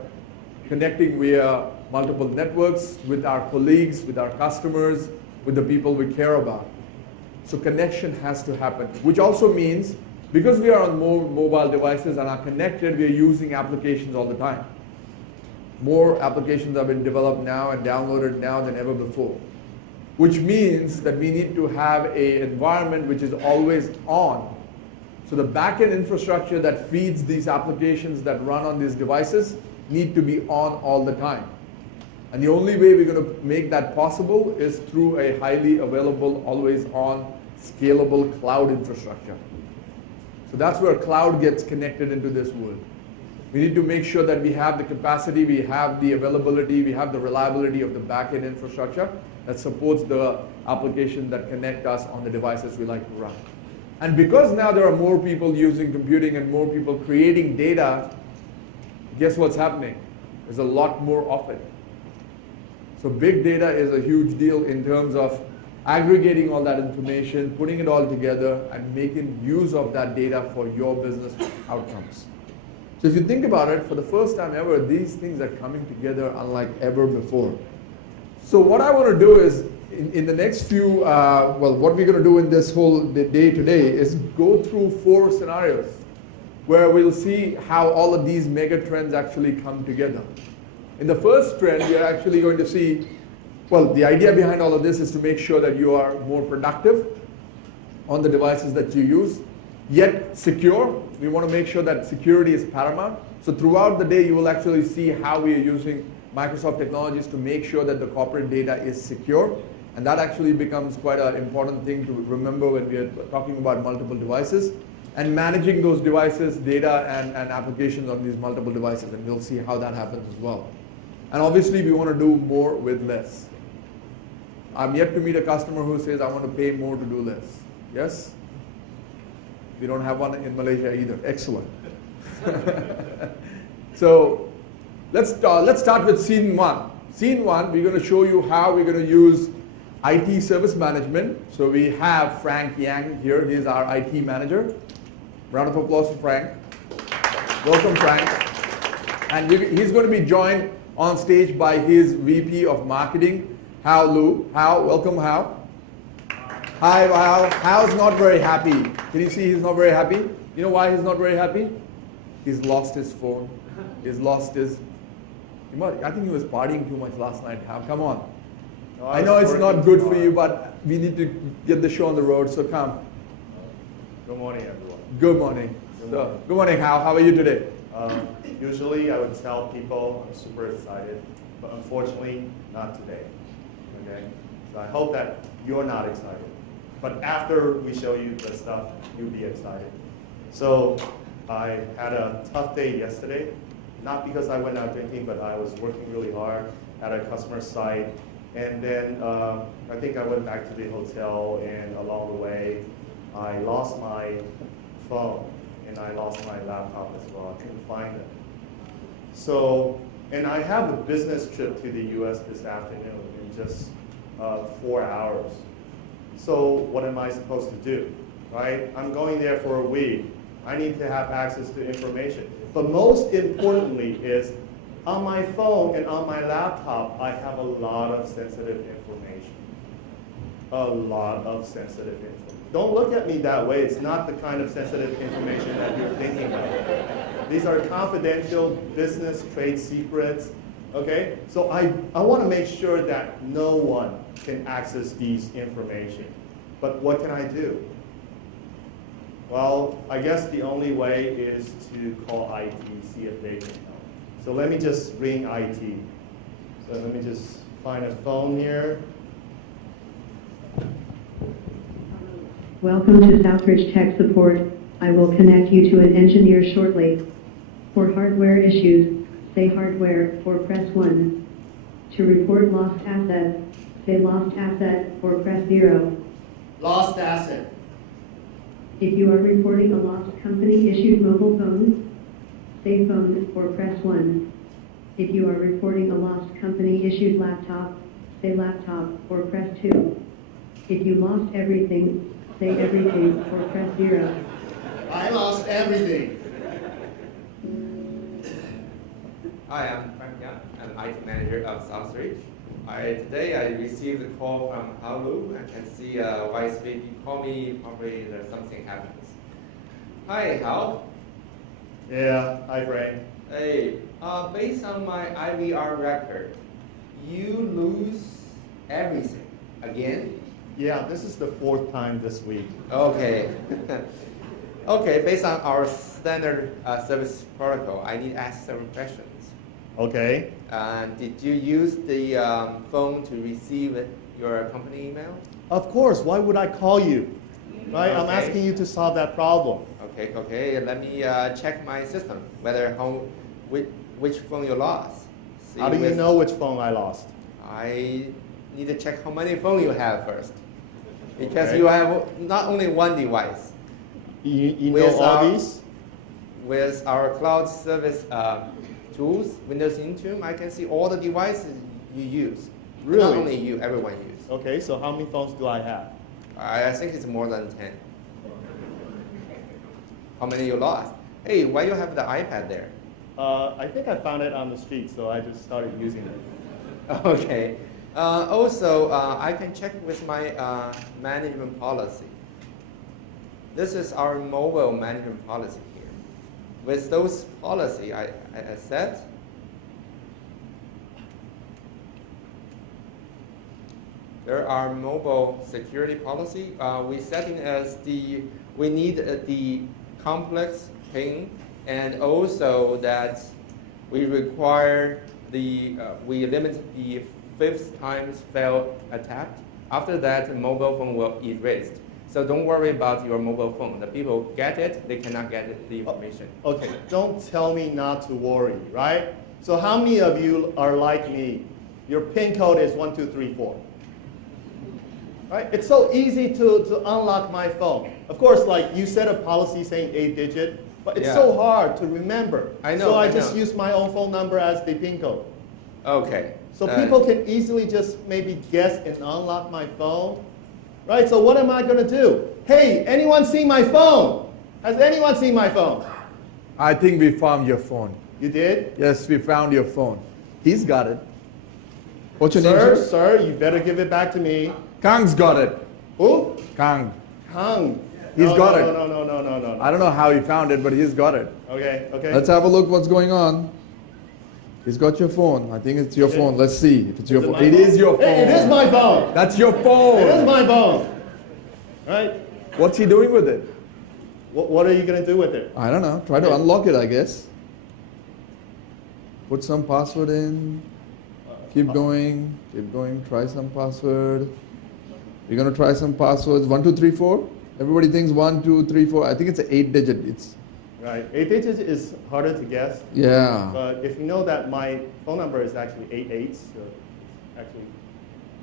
connecting via multiple networks with our colleagues, with our customers, with the people we care about. So connection has to happen, which also means because we are on more mobile devices and are connected, we are using applications all the time. More applications have been developed now and downloaded now than ever before. which means that we need to have an environment which is always on. So the back-end infrastructure that feeds these applications that run on these devices need to be on all the time. And the only way we're going to make that possible is through a highly available, always on, scalable cloud infrastructure. So that's where cloud gets connected into this world. We need to make sure that we have the capacity, we have the availability, we have the reliability of the back-end infrastructure that supports the application that connect us on the devices we like to run. And because now there are more people using computing and more people creating data, guess what's happening? There's a lot more of it. So big data is a huge deal in terms of aggregating all that information, putting it all together, and making use of that data for your business outcomes. So if you think about it, for the first time ever, these things are coming together unlike ever before. So what I want to do is, in the next few, what we're going to do in this whole day today is go through 4 scenarios where we'll see how all of these mega trends actually come together. In the first trend, we are actually going to see, well, the idea behind all of this is to make sure that you are more productive on the devices that you use, yet secure. We want to make sure that security is paramount. So throughout the day, you will actually see how we are using Microsoft technologies to make sure that the corporate data is secure. And that actually becomes quite an important thing to remember when we are talking about multiple devices and managing those devices, data, and applications on these multiple devices. And we'll see how that happens as well. And obviously, we want to do more with less. I'm yet to meet a customer who says, I want to pay more to do less. Yes? We don't have one in Malaysia either. Excellent. So let's start with scene 1. Scene 1, we're going to show you how we're going to use IT service management. So we have Frank Yang here. He's our IT manager. Round of applause for Frank. Welcome, Frank. And he's going to be joined on stage by his VP of Marketing, Hao Lu. Hao, welcome, Hao. Hi, Hao. Hao's not very happy. Can you see he's not very happy? You know why he's not very happy? He's lost his phone. He's lost his... I think he was partying too much last night, Hao. Come on. No, I know it's not good for you, but we need to get the show on the road, so come. Good morning, everyone. Good morning. Good morning, Hao. How are you today? Usually I would tell people I'm super excited, but unfortunately not today. Okay? So I hope that you're not excited. But after we show you the stuff, you'll be excited. So I had a tough day yesterday, not because I went out drinking, but I was working really hard at a customer site. And then I think I went back to the hotel, and along the way, I lost my phone, and I lost my laptop as well. I couldn't find it. So, and I have a business trip to the US this afternoon in just 4 hours. So what am I supposed to do, right? I'm going there for a week. I need to have access to information. But most importantly is, on my phone and on my laptop, I have a lot of sensitive information. A lot of sensitive information. Don't look at me that way. It's not the kind of sensitive information that you're thinking of. These are confidential business trade secrets, okay? So I want to make sure that no one can access these information. But what can I do? Well, I guess the only way is to call IT, see if they can help. So let me just ring IT. So let me just find a phone here. Welcome to Southridge Tech Support. I will connect you to an engineer shortly. For hardware issues, say hardware or press 1. To report lost asset, say lost asset or press 0. Lost asset. If you are reporting a lost company-issued mobile phone, say phone or press 1. If you are reporting a lost company-issued laptop, say laptop or press 2. If you lost everything, say everything or press 0. I lost everything. Hi, I'm Frank Yang. I'm IT manager of Southridge. Today I received a call from Hao Lu. I can see why he called me. Probably there's something happens. Hi, Hao. Yeah, hi, Frank. Hey, based on my IVR record, you lose everything. Again? Yeah, this is the 4th time this week. Okay. Okay, based on our standard service protocol, I need to ask several questions. Okay. Did you use the phone to receive your company email? Of course, why would I call you? Right, I'm Okay. asking you to solve that problem. Okay, let me check my system, which phone you lost. See How do you know which phone I lost? I need to check how many phones you have first. Because Okay. you have not only one device. You With know all our- these? With our cloud service tools, Windows Intune, I can see all the devices you use. Really? Not only you, everyone uses. Okay, so how many phones do I have? I think it's more than 10. How many you lost? Hey, why you have the iPad there? I think I found it on the street, so I just started using it. Okay. Also, I can check with my management policy. This is our mobile management policy here. With those policy I set, there are mobile security policy. We setting as we need the complex PIN, and also that we require we limit the 5th times failed attempt. After that, the mobile phone will erased. So don't worry about your mobile phone. The people get it, they cannot get the information. Okay, don't tell me not to worry, right? So how many of you are like me? Your PIN code is 1234. Right? It's so easy to unlock my phone. Of course, like you set a policy saying 8-digit, but it's Yeah. so hard to remember. I know, So I I just know. use my own phone number as the PIN code. Okay. So people can easily just maybe guess and unlock my phone. Right? So what am I going to do? Hey, anyone see my phone? Has anyone seen my phone? I think we found your phone. You did? Yes, we found your phone. He's got it. What's your Sir, name, sir? sir, you better give it back to me. Kang's got it. Who? Kang. Kang. He's No, got no, it. No, no, no, no, no, no. I don't know how he found it, but he's got it. Okay, okay. Let's have a look what's going on. He's got your phone. I think it's your phone. Let's see if it's your Is it phone. my It phone? is your phone. Hey, it is my phone. That's your phone. It is my phone. Right? What's he doing with it? What are you going to do with it? I don't know. Try to unlock it, I guess. Put some password in. Keep going. Keep going. Try some password. We're going to try some passwords. 1, 2, 3, 4. Everybody thinks 1, 2, 3, 4. I think it's an 8-digit. It's Right. 8 digits is harder to guess. Yeah. But if you know that my phone number is actually 88, so actually.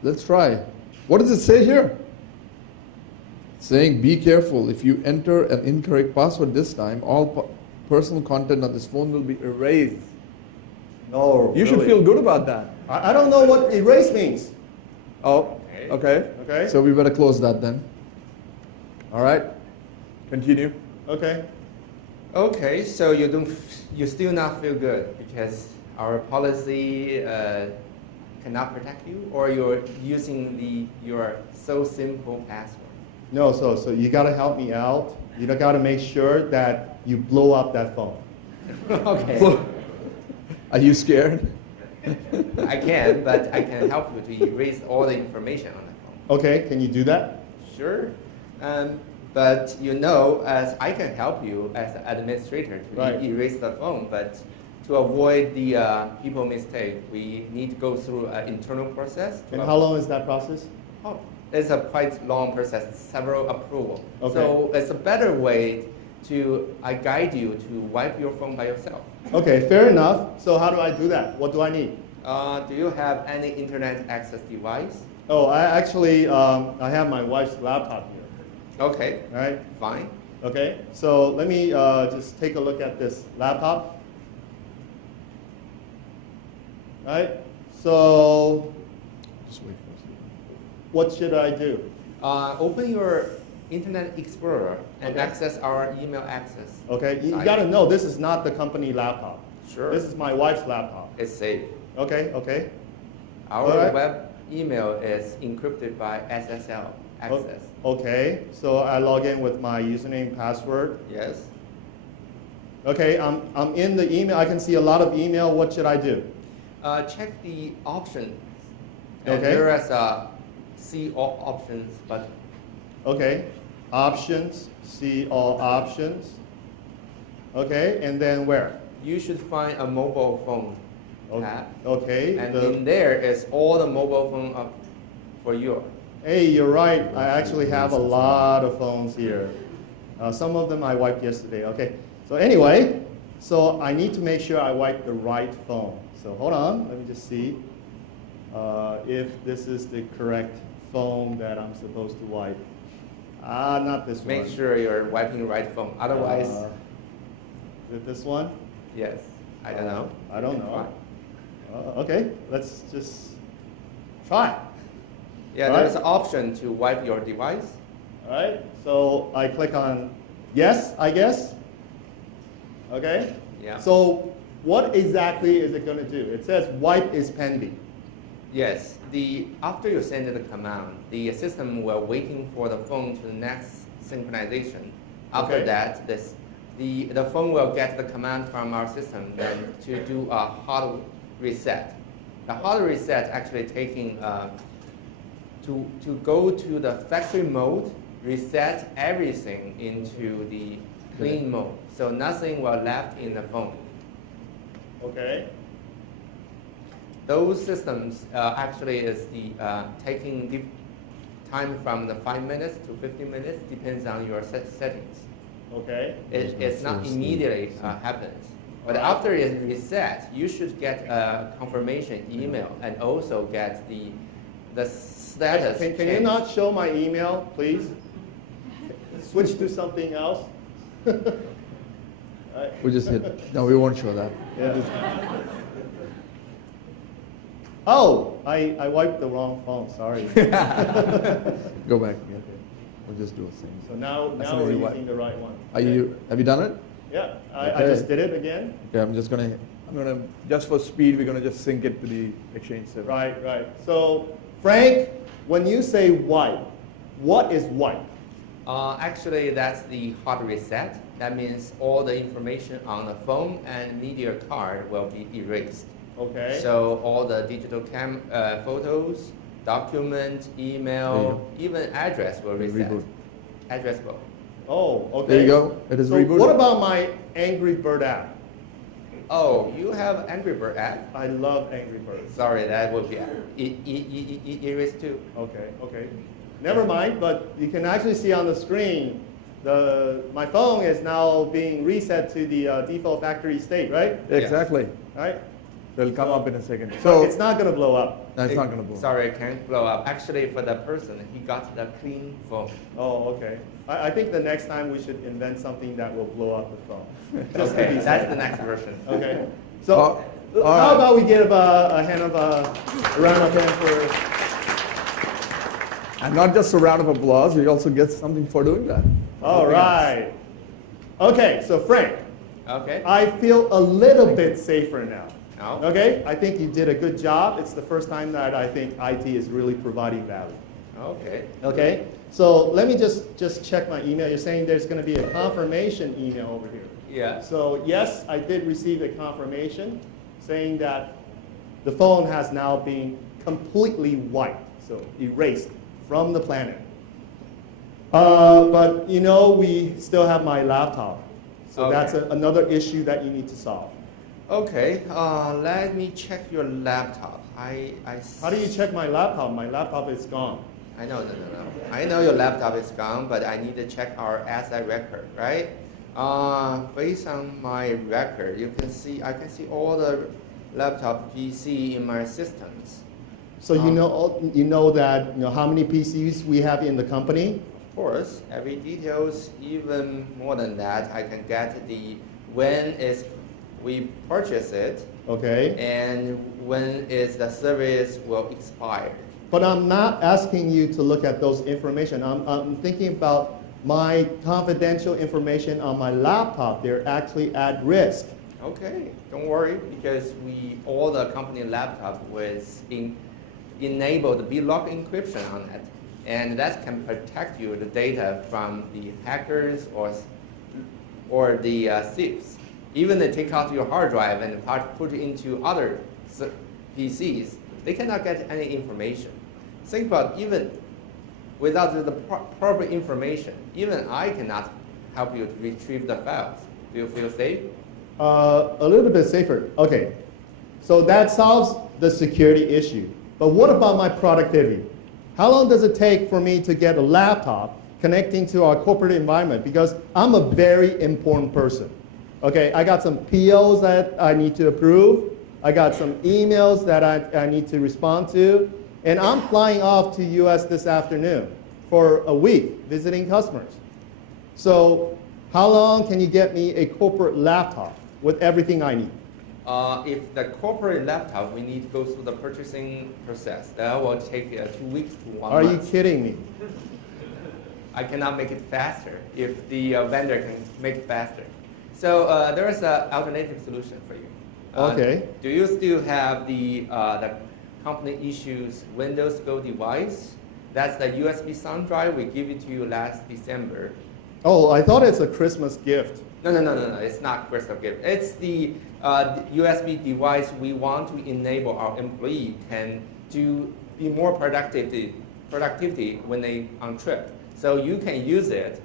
Let's try. What does it say here? It's saying be careful. If you enter an incorrect password this time, all personal content on this phone will be erased. No. You should really. feel good about that. I don't know what erase means. Oh, okay. Okay. So we better close that then. All right. Continue. Okay. Okay, so you still not feel good because our policy cannot protect you, or you're using your so simple password. No, so you got to help me out. You got to make sure that you blow up that phone. Okay. Are you scared? I can, but I can help you to erase all the information on the phone. Okay, can you do that? Sure. But you know, as I can help you as an administrator to Right. erase the phone, but to avoid the people mistake, we need to go through an internal process. And how long is that process? Oh, it's a quite long process, several approval. Okay. So it's a better way to guide you to wipe your phone by yourself. Okay, fair enough. So how do I do that? What do I need? Do you have any internet access device? Oh, I have my wife's laptop here. Okay. All right. Fine. Okay. So let me just take a look at this laptop. All right. So Just wait for a second. what should I do? Open your Internet Explorer and Okay. access our email access. Okay. You site. got to know this is not the company laptop. Sure. This is my wife's laptop. It's safe. Okay. Okay. Our All right. web email is encrypted by SSL access. Okay. So I log in with my username, password. Yes. Okay. I'm in the email. I can see a lot of email. What should I do? Check the options. And Okay. there is see all options button. Okay, options, see all options. Okay, and then where? You should find a mobile phone tab. Okay. And in there is all the mobile phone up for you. Hey, you're right. I actually have a lot of phones here. Some of them I wiped yesterday. Okay. So anyway, so I need to make sure I wipe the right phone. So hold on. Let me just see if this is the correct phone that I'm supposed to wipe. Not this one. Make sure you're wiping the right phone. Otherwise, is it this one? yes. I don't know. I don't know. Okay, let's just try. Yeah, All right. there's an option to wipe your device. All right, so I click on yes, I guess. Okay. Yeah. So what exactly is it going to do? It says wipe is pending. Yes. After you send the command, the system will waiting for the phone to the next synchronization. After Okay. that, the phone will get the command from our system then to do a hard reset. The hard reset actually taking to go to the factory mode, reset everything into the clean mode, so nothing will left in the phone. Okay. Those systems actually is taking time from the 5 minutes to 15 minutes, depends on your settings. Okay. It's not immediately happens. But after it's reset, you should get a confirmation email and also get the status. Can you not show my email, please? Switch to something else. We just hit, no, we won't show that. Yeah. Oh, I wiped the wrong phone, sorry. Go back again. We'll just do a thing. So now we're using the right one. Have you done it? Yeah, I just did it again. Okay, I'm gonna, just for speed, we're gonna just sync it to the Exchange 7. Right. So, Frank, when you say wipe, what is wipe? Actually, that's the hard reset. That means all the information on the phone and media card will be erased. Okay. So all the digital photos, document, email, even address will reset. Reboot. Address will. Oh, okay. There you go. It is so rebooted. what about my Angry Bird app? Oh, you have Angry Bird app? I love Angry Birds. Sorry, that would be erased too. Okay. Never mind, but you can actually see on the screen, my phone is now being reset to the default factory state, right? Exactly. Right? They'll come up in a second. So it's not going to blow up. No, it's not going to blow up. Sorry, it can't blow up. Actually, for the person, he got the clean phone. Oh, okay. I think the next time we should invent something that will blow up the phone. Just to Okay, be that's safe. the next version. Okay. So how about we give a round of applause for... And not just a round of applause, we also get something for doing that. All right. Okay, so Frank. Okay. I feel a little bit safer now. No. Okay, I think you did a good job. It's the first time that I think IT is really providing value. Okay. Okay, so let me just check my email. You're saying there's going to be a confirmation email over here. Yeah. So yes, I did receive a confirmation saying that the phone has now been completely wiped, so erased from the planet. But you know, we still have my laptop. So Okay. that's another issue that you need to solve. Okay, let me check your laptop. How do you check my laptop? My laptop is gone. I know. I know your laptop is gone, but I need to check our asset record, right? Based on my record, I can see all the laptop PC in my systems. So you know that how many PCs we have in the company? Of course, every details, even more than that, I can get when we purchase it, Okay. and when is the service will expire. But I'm not asking you to look at those information. I'm thinking about my confidential information on my laptop. They're actually at risk. Okay, don't worry, because all the company laptop was enabled BLock encryption on it, and that can protect you the data from the hackers or the thieves. Even they take out your hard drive and put it into other PCs, they cannot get any information. think about even without the proper information, even I cannot help you to retrieve the files. Do you feel safe? A little bit safer. Okay, so that solves the security issue. But what about my productivity? How long does it take for me to get a laptop connecting to our corporate environment? Because I'm a very important person. Okay, I got some POs that I need to approve. I got some emails that I need to respond to. And I'm flying off to US this afternoon for a week visiting customers. So how long can you get me a corporate laptop with everything I need? If the corporate laptop, we need to go through the purchasing process. That will take 2 weeks to 1 month. Are you kidding me? I cannot make it faster if the vendor can make it faster. So there is an alternative solution for you. Okay. Do you still have the company issues Windows Go device? That's the USB thumb drive we gave it to you last December. Oh, I thought it's a Christmas gift. No, it's not Christmas gift. It's the USB device we want to enable our employee can be more productivity when they on trip. So you can use it,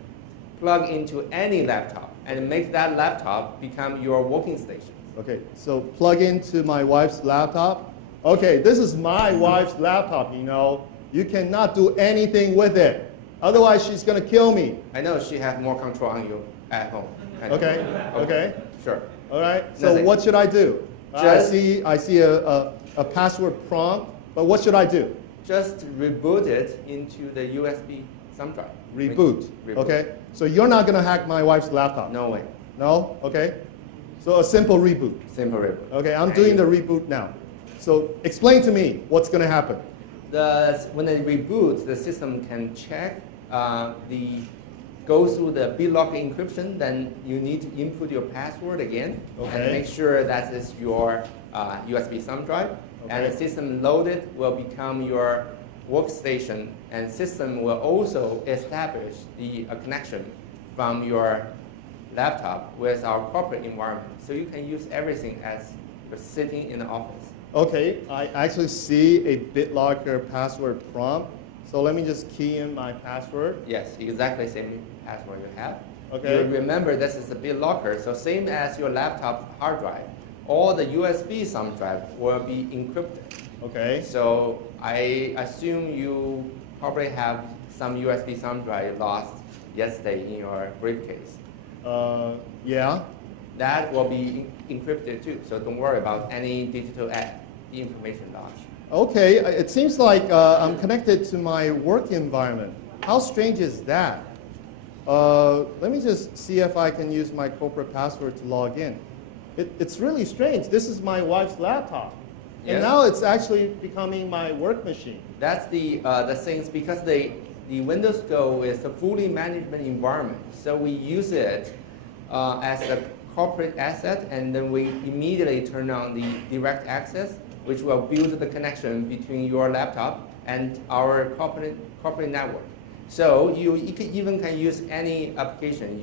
plug into any laptop, and make that laptop become your working station. Okay, so plug into my wife's laptop. Okay, this is my wife's laptop, you know. You cannot do anything with it. Otherwise, she's going to kill me. I know she has more control on you at home. Okay, okay. Sure. All right, so what should I do? I see a password prompt, but what should I do? Just reboot it into the USB thumb drive. Reboot. Okay, so you're not going to hack my wife's laptop? No way. No? Okay. So a simple reboot. Simple reboot. Okay, I'm doing the reboot now. So explain to me what's going to happen. When they reboot, the system can check go through the BitLocker encryption. Then you need to input your password again and make sure that is your USB thumb drive. Okay. And the system loaded will become your workstation, and system will also establish the connection from your laptop with our corporate environment. So you can use everything as you're sitting in the office. Okay, I actually see a BitLocker password prompt. So let me just key in my password. Yes, exactly the same password you have. Okay. You remember this is a BitLocker, so same as your laptop hard drive, all the USB thumb drive will be encrypted. Okay. So I assume you probably have some USB thumb drive lost yesterday in your briefcase. Yeah. That will be encrypted too, so don't worry about any digital information loss. Okay, it seems like I'm connected to my work environment. How strange is that? Let me just see if I can use my corporate password to log in. It's really strange. This is my wife's laptop. Yes. And now it's actually becoming my work machine. That's the things, because the Windows Go is a fully management environment. So we use it as a corporate asset, and then we immediately turn on the direct access, which will build the connection between your laptop and our corporate network. So you even can use any application,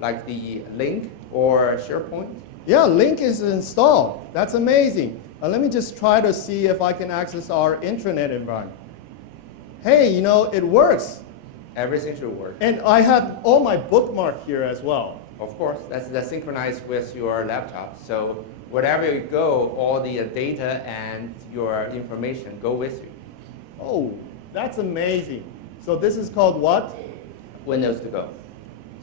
like the Link or SharePoint. Yeah, Link is installed. That's amazing. Let me just try to see if I can access our intranet environment. Hey, you know, it works. Everything should work. And I have all my bookmark here as well. Of course, that's synchronized with your laptop. So wherever you go, all the data and your information go with you. Oh, that's amazing. So this is called what? Windows to Go.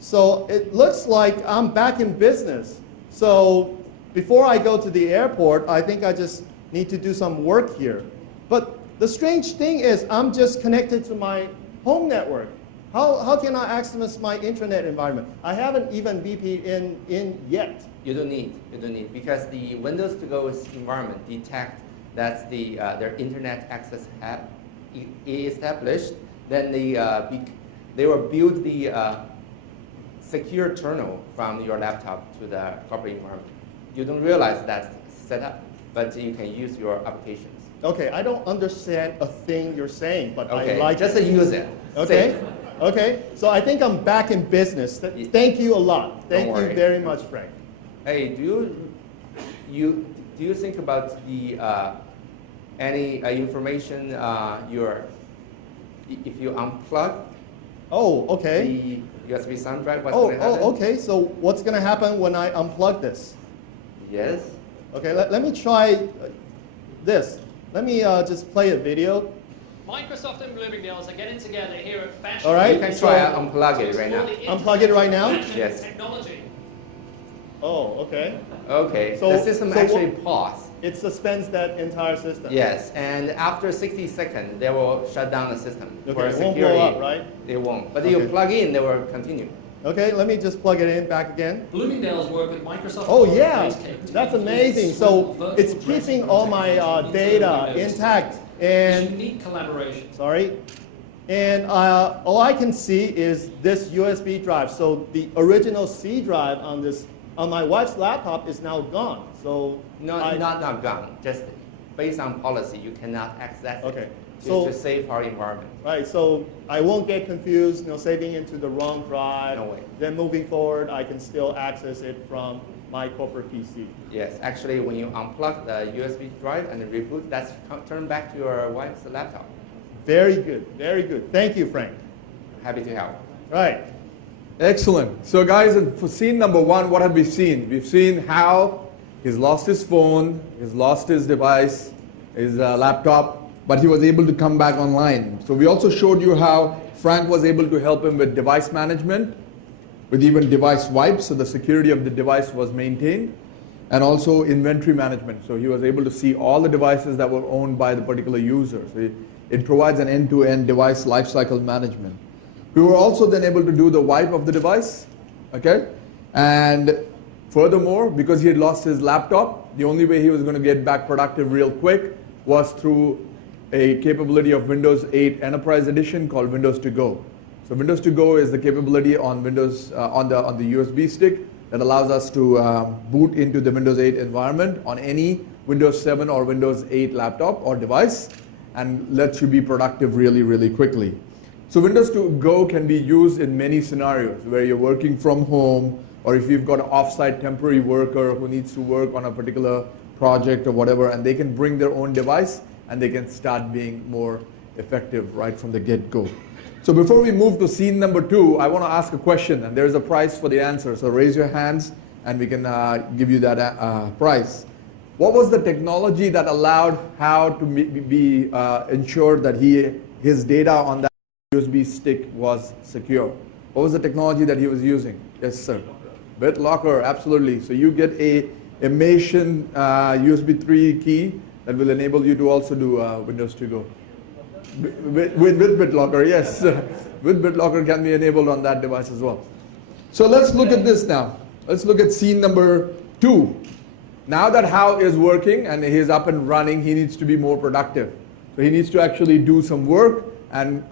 So it looks like I'm back in business. So before I go to the airport, I think I just need to do some work here. But the strange thing is I'm just connected to my home network. How can I access my intranet environment? I haven't even VPN in yet. You don't need, because the Windows to Go environment detect that their internet access is established. Then they will build the secure terminal from your laptop to the corporate environment. You don't realize that's set up, but you can use your applications. Okay, I don't understand a thing you're saying, but okay, I like just it. Use it. Okay. Safe. Okay, so I think I'm back in business. Thank you a lot. Thank you very much, Frank. Hey, do you think about the any information if you unplug Oh, okay. the USB thumb drive, what's going to happen? Okay. So what's going to happen when I unplug this? Yes. Okay, let me try this. Let me just play a video. Microsoft and Bloomingdale's are getting together here at Fashion. All right. You can try unplug it right now. Unplug it right now? Yes. Technology. Oh, okay. Okay. So, the system actually paused. It suspends that entire system. Yes, and after 60 seconds, they will shut down the system. Okay, For it won't security, blow up, right? It won't. But Okay. you plug in, they will continue. Okay, let me just plug it in back again. Bloomingdale's work with Microsoft. Oh and yeah, Facecake to that's include amazing. swivel So virtual it's dressing keeping room all my technology data Windows intact. 10. And Unique collaboration. sorry. And all I can see is this USB drive. So the original C drive on my wife's laptop is now gone. So Not gone. Just based on policy, you cannot access okay. it So to save our environment. right. So I won't get confused. Saving into the wrong drive. No way. Then moving forward, I can still access it from my corporate PC. Yes, actually, when you unplug the USB drive and reboot, that's turned back to your wife's laptop. Very good. Very good. Thank you, Frank. Happy to help. Right. Excellent. So guys, for scene number one, what have we seen? We've seen how he's lost his phone, he's lost his device, his laptop, but he was able to come back online. So we also showed you how Frank was able to help him with device management, with even device wipes, so the security of the device was maintained, and also inventory management. So he was able to see all the devices that were owned by the particular user. So it provides an end-to-end device lifecycle management. We were also then able to do the wipe of the device, okay? And furthermore, because he had lost his laptop, the only way he was going to get back productive real quick was through a capability of Windows 8 Enterprise Edition called Windows to Go. So Windows to Go is the capability on Windows on the USB stick that allows us to boot into the Windows 8 environment on any Windows 7 or Windows 8 laptop or device, and lets you be productive really, really quickly. So Windows to Go can be used in many scenarios where you're working from home, or if you've got an off-site temporary worker who needs to work on a particular project or whatever, and they can bring their own device and they can start being more effective right from the get-go. So before we move to scene number 2, I want to ask a question, and there's a prize for the answer. So raise your hands and we can give you that prize. What was the technology that allowed how to be ensured that his data on that USB stick was secure? What was the technology that he was using? Yes, sir. BitLocker, absolutely. So you get a Mation USB 3 key that will enable you to also do Windows to Go. With BitLocker, yes. With BitLocker can be enabled on that device as well. So let's look at this now. Let's look at scene number 2. Now that Hao is working and he's up and running, he needs to be more productive. So he needs to actually do some work and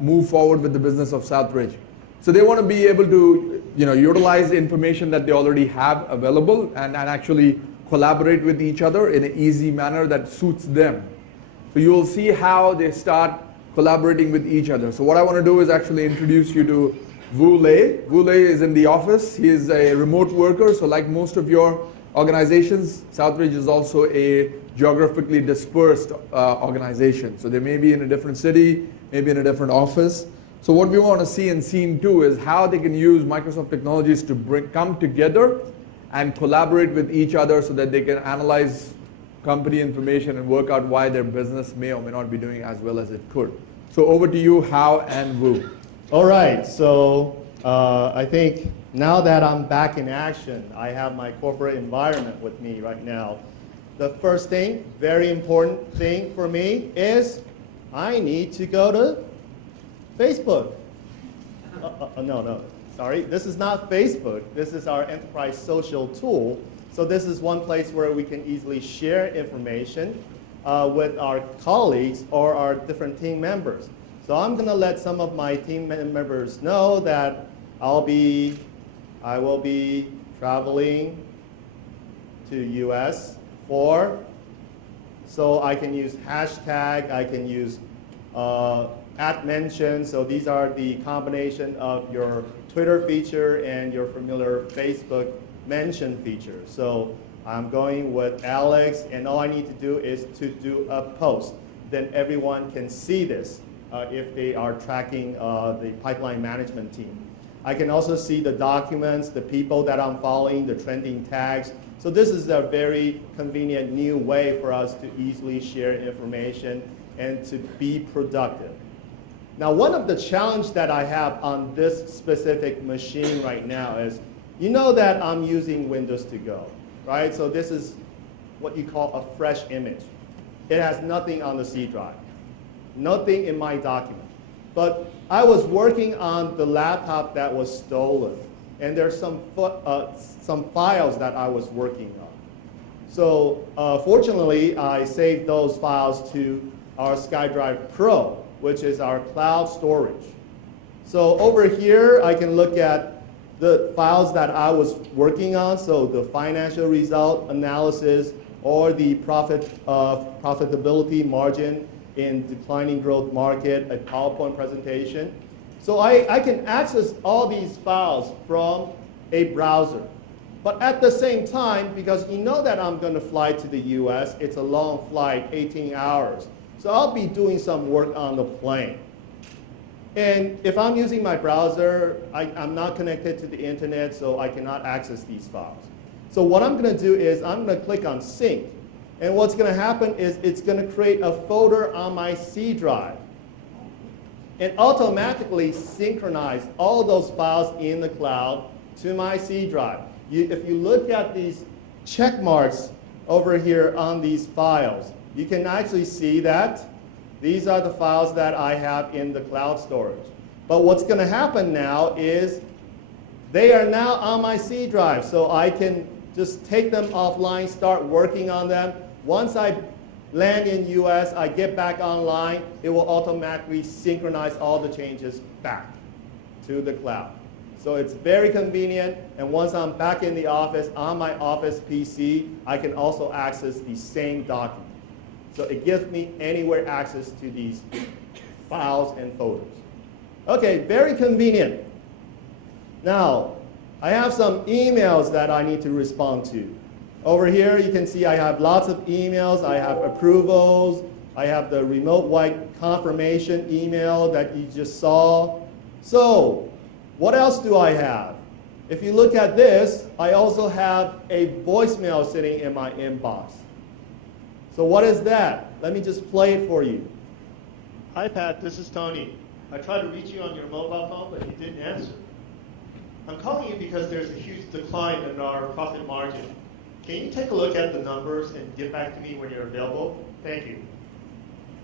move forward with the business of Southridge. So they want to be able to utilize the information that they already have available and actually collaborate with each other in an easy manner that suits them. So you will see how they start collaborating with each other. So what I want to do is actually introduce you to Vu Lei. Vu Lei is in the office. He is a remote worker. So like most of your organizations, Southridge is also a geographically dispersed organization. So they may be in a different city, maybe in a different office. So what we want to see in scene 2 is how they can use Microsoft technologies to come together and collaborate with each other so that they can analyze company information and work out why their business may or may not be doing as well as it could. So over to you, Hao and Vu. All right, so I think now that I'm back in action, I have my corporate environment with me right now. The first thing, very important thing for me is I need to go to Facebook. No, sorry, this is not Facebook. This is our enterprise social tool. So this is one place where we can easily share information with our colleagues or our different team members. So I'm going to let some of my team members know that I will be traveling to US so I can use hashtag, I can use @mention. So these are the combination of your Twitter feature and your familiar Facebook mention feature. So I'm going with Alex, and all I need to do is to do a post. Then everyone can see this if they are tracking the pipeline management team. I can also see the documents, the people that I'm following, the trending tags. So this is a very convenient new way for us to easily share information and to be productive. Now, one of the challenges that I have on this specific machine right now is, you know that I'm using Windows to Go, right? So this is what you call a fresh image. It has nothing on the C drive, nothing in my document. But I was working on the laptop that was stolen, and there's some files that I was working on. So fortunately, I saved those files to our SkyDrive Pro, which is our cloud storage. So over here, I can look at the files that I was working on, so the financial result analysis or the profitability margin in declining growth market, a PowerPoint presentation. So I can access all these files from a browser. But at the same time, because you know that I'm going to fly to the US, it's a long flight, 18 hours. So I'll be doing some work on the plane. And if I'm using my browser, I'm not connected to the internet, so I cannot access these files. So what I'm going to do is I'm going to click on Sync. And what's going to happen is it's going to create a folder on my C drive and automatically synchronize all those files in the cloud to my C drive. If you look at these check marks over here on these files, you can actually see that these are the files that I have in the cloud storage. But what's going to happen now is they are now on my C drive, so I can just take them offline, start working on them. Once I land in US, I get back online, it will automatically synchronize all the changes back to the cloud. So it's very convenient, and once I'm back in the office, on my office PC, I can also access the same document. So it gives me anywhere access to these files and folders. Okay, very convenient. Now, I have some emails that I need to respond to. Over here, you can see I have lots of emails. I have approvals. I have the remote white confirmation email that you just saw. So what else do I have? If you look at this, I also have a voicemail sitting in my inbox. So what is that? Let me just play it for you. Hi, Pat. This is Tony. I tried to reach you on your mobile phone, but you didn't answer. I'm calling you because there's a huge decline in our profit margin. Can you take a look at the numbers and get back to me when you're available? Thank you.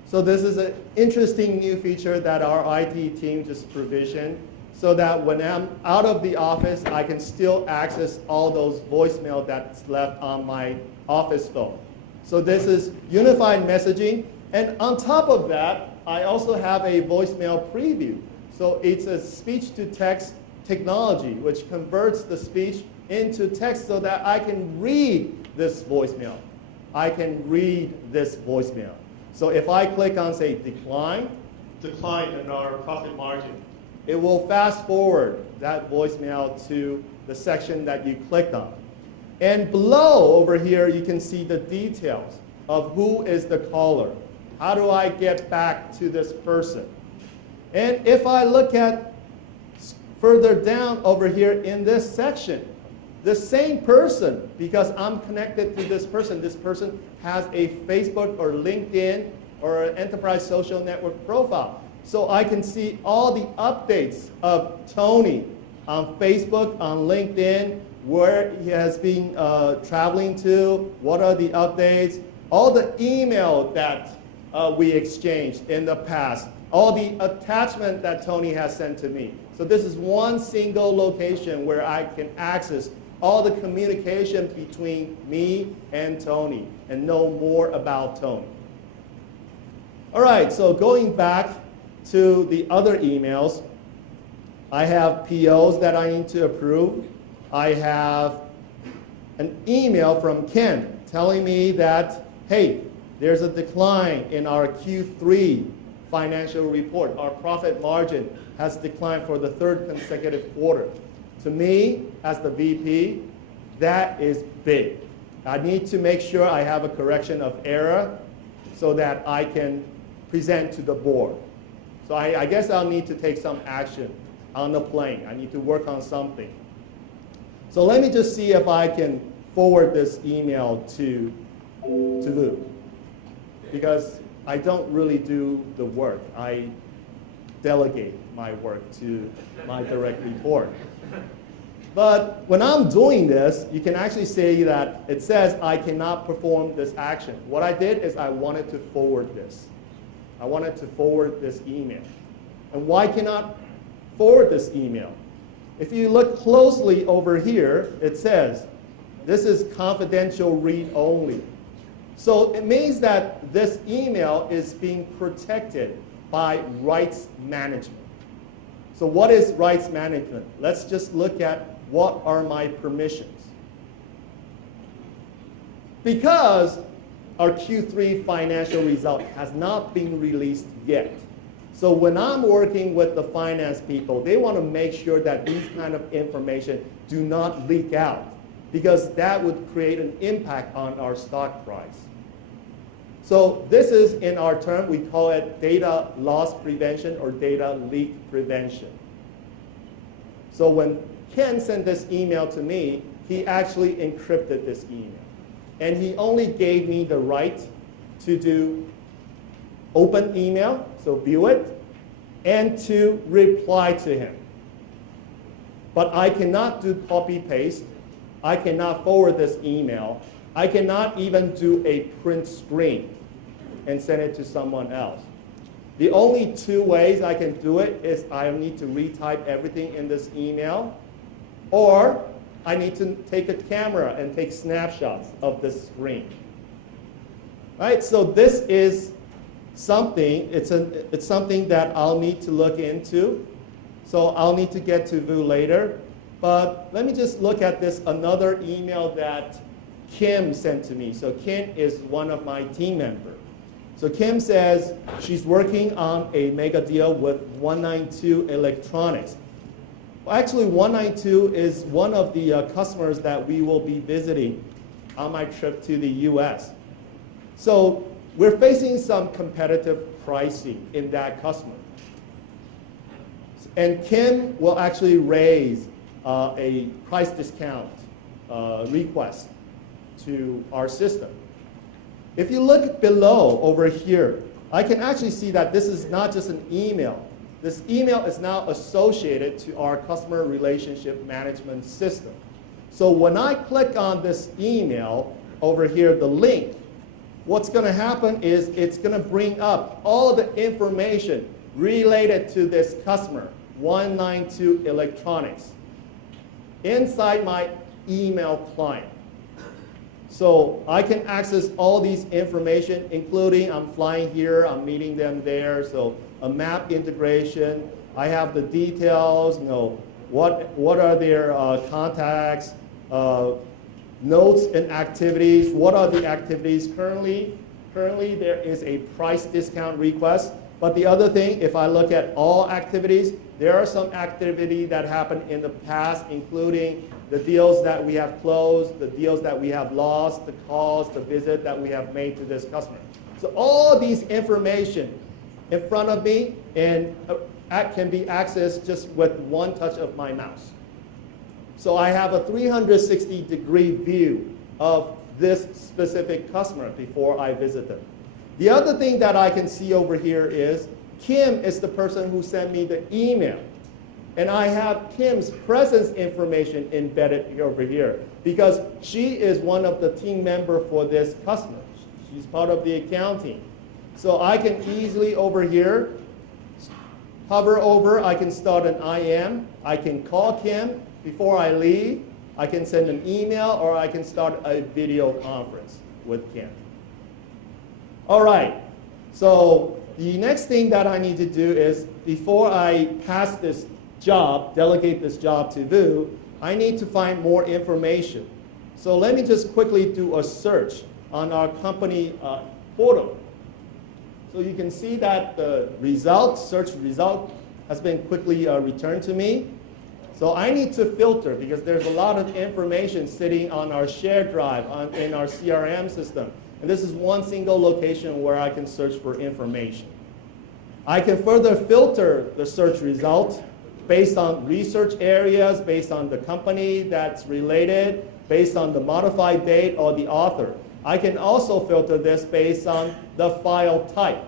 So this is an interesting new feature that our IT team just provisioned so that when I'm out of the office, I can still access all those voicemail that's left on my office phone. So this is unified messaging. And on top of that, I also have a voicemail preview. So it's a speech-to-text technology, which converts the speech into text so that I can read this voicemail. I can read this voicemail. So if I click on, say, decline in our profit margin, it will fast forward that voicemail to the section that you clicked on. And below over here, you can see the details of who is the caller. How do I get back to this person? And if I look at further down over here in this section, the same person, because I'm connected to this person has a Facebook or LinkedIn or an enterprise social network profile. So I can see all the updates of Tony on Facebook, on LinkedIn, where he has been traveling to, what are the updates, all the email that we exchanged in the past, all the attachment that Tony has sent to me. So this is one single location where I can access all the communication between me and Tony and know more about Tony. All right, so going back to the other emails, I have POs that I need to approve. I have an email from Ken telling me that, hey, there's a decline in our Q3 financial report. Our profit margin has declined for the third consecutive quarter. To me, as the VP, that is big. I need to make sure I have a correction of error so that I can present to the board. So I guess I'll need to take some action on the plane. I need to work on something. So let me just see if I can forward this email to Lou, because I don't really do the work. I delegate my work to my direct report. But when I'm doing this, you can actually say that it says I cannot perform this action. What I did is I wanted to forward this. I wanted to forward this email. And why cannot forward this email? If you look closely over here, it says this is confidential read only. So it means that this email is being protected by rights management. So what is rights management? Let's just look at what are my permissions. Because our Q3 financial result has not been released yet. So when I'm working with the finance people, they want to make sure that these kind of information do not leak out, because that would create an impact on our stock price. So this is, in our term, we call it data loss prevention or data leak prevention. So when Ken sent this email to me, he actually encrypted this email. And he only gave me the right to do open email, so view it, and to reply to him. But I cannot do copy-paste. I cannot forward this email. I cannot even do a print screen and send it to someone else. The only two ways I can do it is I need to retype everything in this email, or I need to take a camera and take snapshots of the screen. Right? So this is something, it's something that I'll need to look into. So I'll need to get to Vu later. But let me just look at this another email that Kim sent to me. So Kim is one of my team members. So Kim says she's working on a mega deal with 192 Electronics. Well, actually, 192 is one of the customers that we will be visiting on my trip to the US. So we're facing some competitive pricing in that customer. And Kim will actually raise a price discount request to our system. If you look below over here, I can actually see that this is not just an email. This email is now associated to our customer relationship management system. So when I click on this email over here, the link, what's going to happen is it's going to bring up all the information related to this customer, 192 Electronics, inside my email client. So I can access all these information, including I'm flying here, I'm meeting them there, so a map integration. I have the details, what are their contacts, notes and activities, what are the activities currently. Currently there is a price discount request, but the other thing, if I look at all activities, there are some activity that happened in the past, including the deals that we have closed, the deals that we have lost, the calls, the visit that we have made to this customer. So all these information in front of me and can be accessed just with one touch of my mouse. So I have a 360-degree view of this specific customer before I visit them. The other thing that I can see over here is Kim is the person who sent me the email. And I have Kim's presence information embedded over here because she is one of the team members for this customer. She's part of the accounting. So I can easily over here hover over, I can start an IM, I can call Kim before I leave, I can send an email, or I can start a video conference with Kim. All right, so the next thing that I need to do is before I pass this job, delegate this job to Vu, I need to find more information. So let me just quickly do a search on our company portal. So you can see that the result, search result, has been quickly returned to me. So I need to filter because there's a lot of information sitting on our shared drive in our CRM system. And this is one single location where I can search for information. I can further filter the search result based on research areas, based on the company that's related, based on the modified date or the author. I can also filter this based on the file type.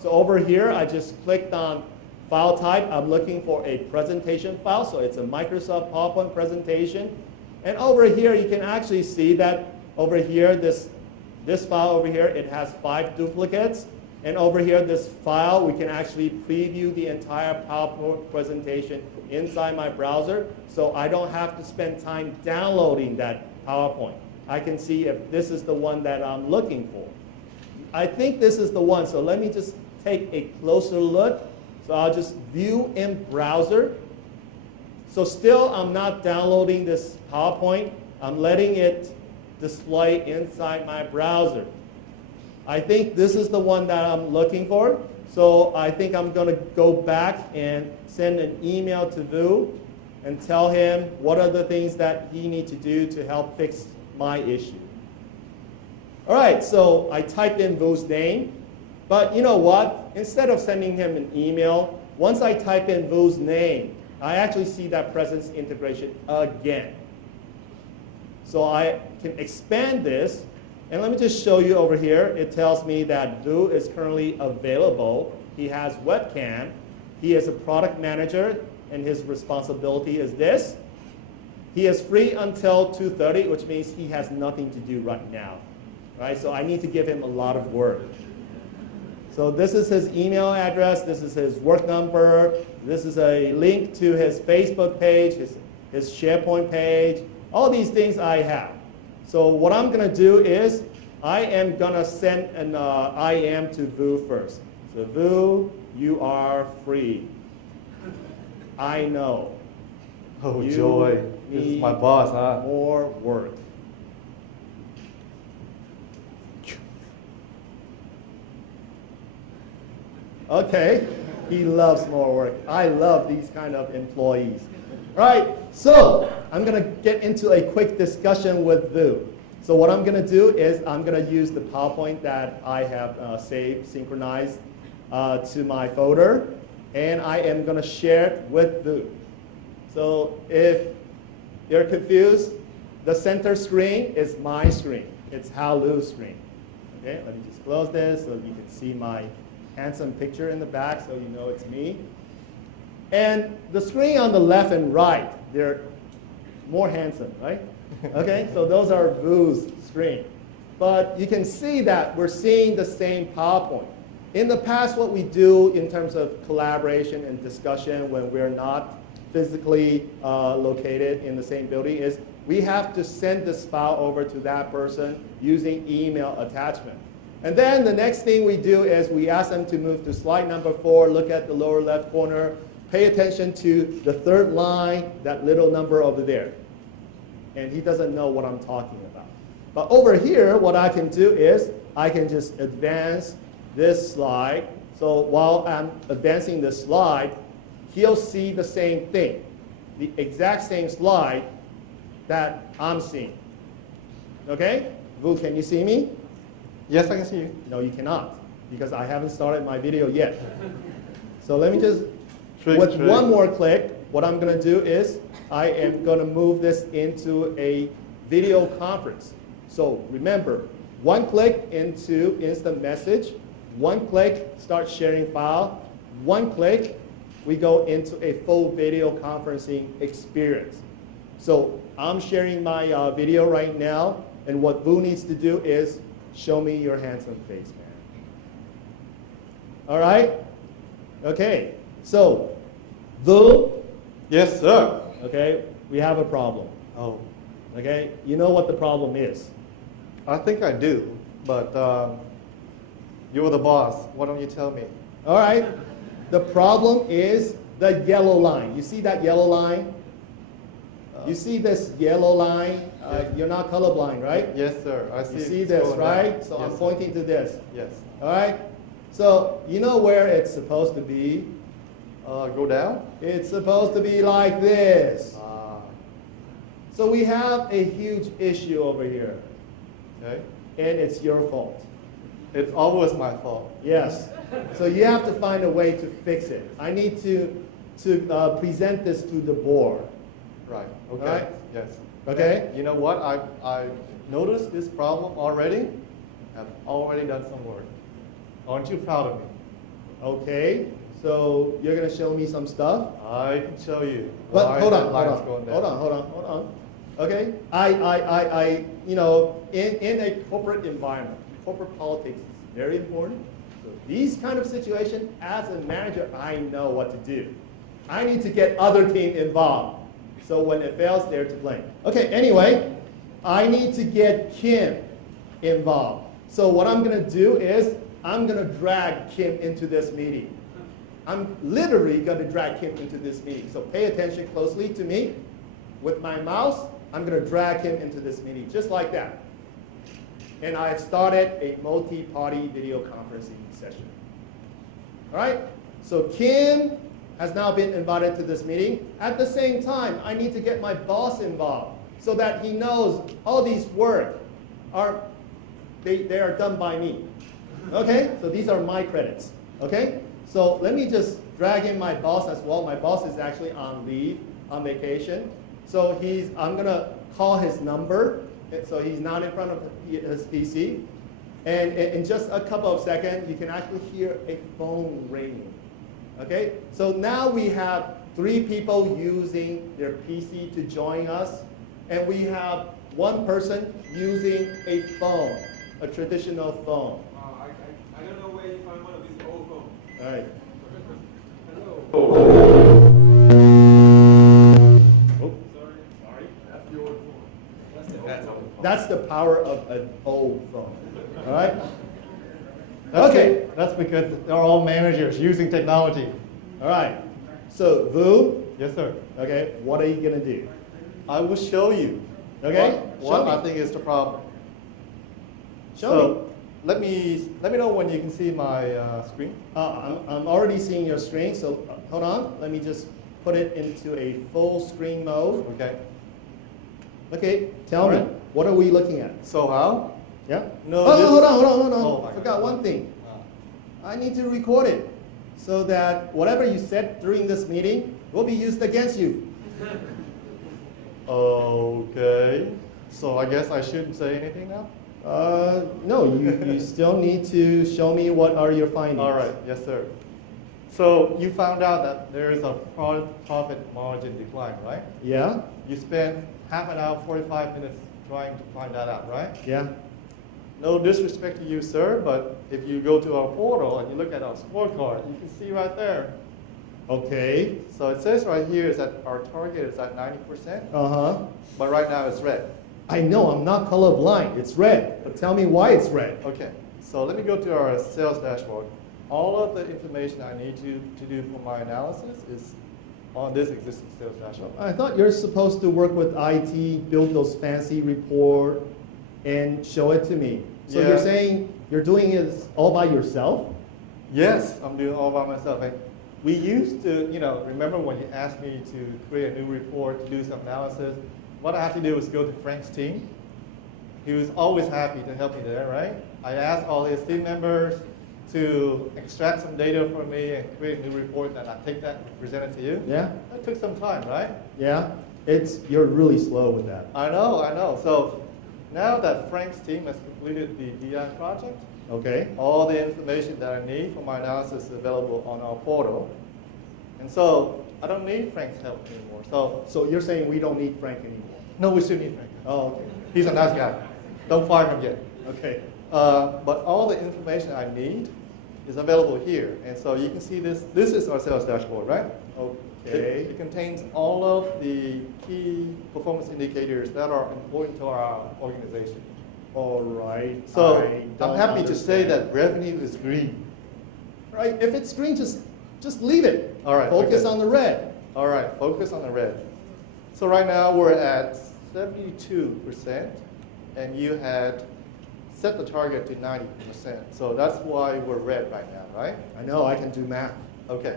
So over here, I just clicked on file type. I'm looking for a presentation file, so it's a Microsoft PowerPoint presentation. And over here, you can actually see that over here, this file over here, it has 5 duplicates. And over here, this file, we can actually preview the entire PowerPoint presentation inside my browser, so I don't have to spend time downloading that PowerPoint. I can see if this is the one that I'm looking for. I think this is the one, so let me just take a closer look. So I'll just view in browser. So still, I'm not downloading this PowerPoint. I'm letting it display inside my browser. I think this is the one that I'm looking for. So I think I'm going to go back and send an email to Vu and tell him what are the things that he needs to do to help fix my issue. All right, so I typed in Vu's name. But you know what? Instead of sending him an email, once I type in Vu's name, I actually see that presence integration again. So I can expand this. And let me just show you over here. It tells me that Vu is currently available. He has webcam. He is a product manager, and his responsibility is this. He is free until 2:30, which means he has nothing to do right now. Right? So I need to give him a lot of work. So this is his email address. This is his work number. This is a link to his Facebook page, his SharePoint page. All these things I have. So what I'm going to do is I am going to send an IM to Vu first. So Vu, you are free. I know. Oh, joy. This is my boss, huh? More work. Okay, he loves more work. I love these kind of employees. Right, so I'm going to get into a quick discussion with Vu. So what I'm going to do is I'm going to use the PowerPoint that I have saved, synchronized to my folder, and I am going to share it with Vu. So if you're confused, the center screen is my screen. It's Halu's screen. Okay, let me just close this so you can see my handsome picture in the back so you know it's me. And the screen on the left and right, they're more handsome, right? Okay, so those are Vu's screen. But you can see that we're seeing the same PowerPoint. In the past, what we do in terms of collaboration and discussion when we're not physically located in the same building is we have to send this file over to that person using email attachment. And then the next thing we do is we ask them to move to slide number 4, look at the lower left corner, pay attention to the third line, that little number over there. And he doesn't know what I'm talking about. But over here, what I can do is I can just advance this slide. So while I'm advancing the slide, he'll see the same thing, the exact same slide that I'm seeing. Okay? Vu, can you see me? Yes, I can see you. No, you cannot, because I haven't started my video yet. So let me just, with one more click, what I'm going to do is I am going to move this into a video conference. So remember, one click into instant message, one click, start sharing file, one click, we go into a full video conferencing experience. So I'm sharing my video right now, and what Vu needs to do is show me your handsome face, man. All right? Okay, so Vu? Yes, sir. Okay, we have a problem. Oh. Okay, you know what the problem is? I think I do, but you're the boss. Why don't you tell me? All right, the problem is the yellow line. You see that yellow line? You see this yellow line? You're not colorblind, right? Yes, sir. I see. You see this, right? Down. So yes, I'm pointing to this. Yes. All right? So you know where it's supposed to be. Go down? It's supposed to be like this. So we have a huge issue over here. Okay. And it's your fault. It's always my fault. Yes. So you have to find a way to fix it. I need to present this to the board. Right. Okay. Right? Yes. Okay? You know what? I've noticed this problem already. I've already done some work. Aren't you proud of me? Okay. So you're going to show me some stuff? I can show you. But hold on. Okay? You know, in a corporate environment, corporate politics is very important. So these kind of situations, as a manager, I know what to do. I need to get other team involved. So when it fails, they're to blame. Okay, anyway, I need to get Kim involved. So what I'm going to do is I'm going to drag Kim into this meeting. I'm literally going to drag Kim into this meeting. So pay attention closely to me. With my mouse, I'm going to drag him into this meeting, just like that. And I've started a multi-party video conferencing session. All right? So Kim has now been invited to this meeting. At the same time, I need to get my boss involved so that he knows all these work they are done by me. Okay? So these are my credits. Okay? So let me just drag in my boss as well. My boss is actually on leave, on vacation. So I'm going to call his number. So he's not in front of his PC. And in just a couple of seconds, you can actually hear a phone ringing. Okay? So now we have 3 people using their PC to join us. And we have 1 person using a phone, a traditional phone. I don't know where you find one of these old phones. All right. Hello. That's the power of an old phone. All right? Okay. That's because they're all managers using technology. All right. So, Vu? Yes, sir. Okay, what are you going to do? I will show you. Okay? What I think is the problem. Show me. Let me know when you can see my screen. I'm already seeing your screen, so hold on. Let me just put it into a full screen mode. Okay. Okay, tell me, what are we looking at? So how? Yeah? No. Hold on. Oh, I forgot one thing. I need to record it so that whatever you said during this meeting will be used against you. Okay. So I guess I shouldn't say anything now? No, you still need to show me what are your findings. All right, yes, sir. So you found out that there is a profit margin decline, right? Yeah. You spent half an hour, 45 minutes trying to find that out, right? Yeah. No disrespect to you, sir, but if you go to our portal and you look at our scorecard, you can see right there. Okay. So it says right here is that our target is at 90%. Uh-huh. But right now it's red. I know, I'm not colorblind. It's red. But tell me why it's red. Okay. So let me go to our sales dashboard. All of the information I need to do for my analysis is on this existing sales dashboard. I thought you're supposed to work with IT, build those fancy report, and show it to me. So Yeah. you're saying you're doing it all by yourself? Yes, I'm doing it all by myself. We used to, remember when you asked me to create a new report, to do some analysis, what I have to do is go to Frank's team. He was always happy to help me there, right? I asked all his team members to extract some data for me and create a new report, and I take that and present it to you. Yeah. That took some time, right? Yeah. You're really slow with that. I know. So now that Frank's team has completed the DI project, okay, all the information that I need for my analysis is available on our portal. And so I don't need Frank's help anymore. So you're saying we don't need Frank anymore? No, we still need Frank. Oh, okay. He's a nice guy. Don't fire him yet. Okay. But all the information I need is available here. And so you can see this. This is our sales dashboard, right? Okay. It contains all of the key performance indicators that are important to our organization. All right. So I'm happy to say that revenue is green. Right. If it's green, just leave it. All right. Focus okay. on the red. All right. Focus on the red. So right now we're at 72%, and you had set the target to 90%. So that's why we're red right now, right? I know. I can do math. Okay.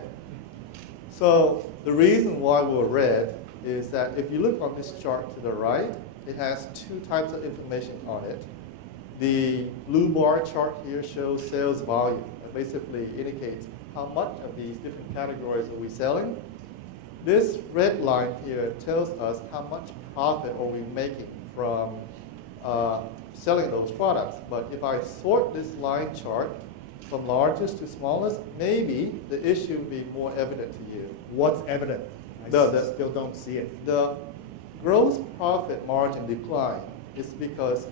So the reason why we're red is that if you look on this chart to the right, it has two types of information on it. The blue bar chart here shows sales volume. It basically indicates how much of these different categories are we selling. This red line here tells us how much profit are we making from selling those products. But if I sort this line chart from largest to smallest, maybe the issue will be more evident to you. What's evident? I still don't see it. The gross profit margin decline is because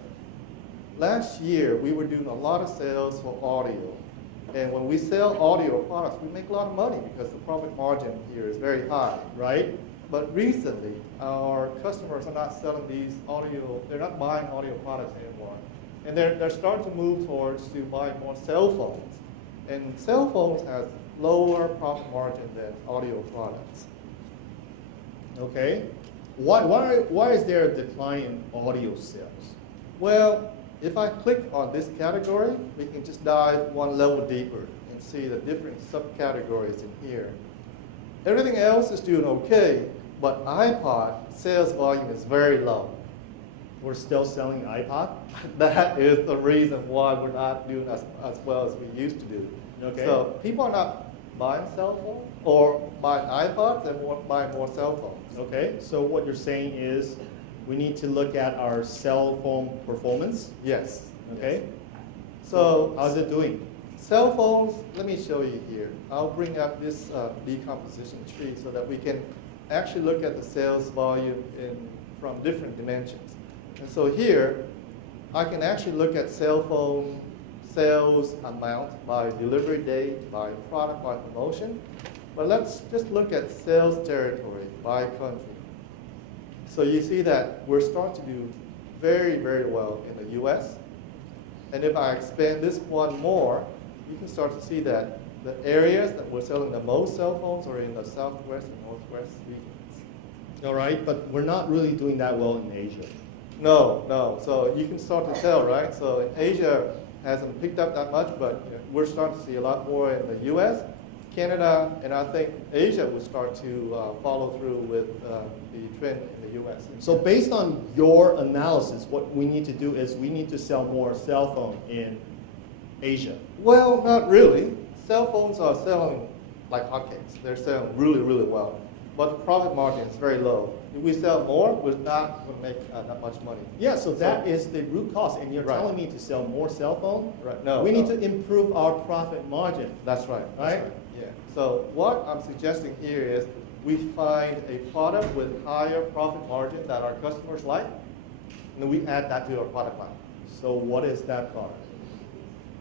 last year we were doing a lot of sales for audio. And when we sell audio products, we make a lot of money because the profit margin here is very high. Right? But recently, our customers are not selling these audio, they're not buying audio products anymore. And they're starting to move towards to buy more cell phones. And cell phones have lower profit margin than audio products. Okay. Why is there a decline in audio sales? Well, if I click on this category, we can just dive one level deeper and see the different subcategories in here. Everything else is doing okay, but iPod sales volume is very low. We're still selling iPod? That is the reason why we're not doing as well as we used to do. Okay. So people are not buying cell phones or buying iPods and buying more cell phones. Okay, so what you're saying is we need to look at our cell phone performance? Yes. Okay. Yes. So how's it doing? Cell phones, let me show you here. I'll bring up this decomposition tree so that we can actually look at the sales volume from different dimensions. And so here, I can actually look at cell phone sales amount by delivery date, by product, by promotion. But let's just look at sales territory by country. So you see that we're starting to do very, very well in the US. And if I expand this one more, you can start to see that the areas that we're selling the most cell phones are in the southwest and northwest regions. All right, but we're not really doing that well in Asia. No. So you can start to tell, right? So Asia hasn't picked up that much, but we're starting to see a lot more in the US, Canada, and I think Asia will start to follow through with the trend in the US. So based on your analysis, what we need to do is we need to sell more cell phone in Asia. Well, not really. Cell phones are selling like hotcakes. They're selling really, really well. But the profit margin is very low. If we sell more, we're not going to make that much money. Yeah, so that is the root cause. And you're telling me to sell more cell phone? Right. No. We need to improve our profit margin. That's right. Right? Yeah. So what I'm suggesting here is we find a product with higher profit margin that our customers like, and then we add that to our product line. So what is that product?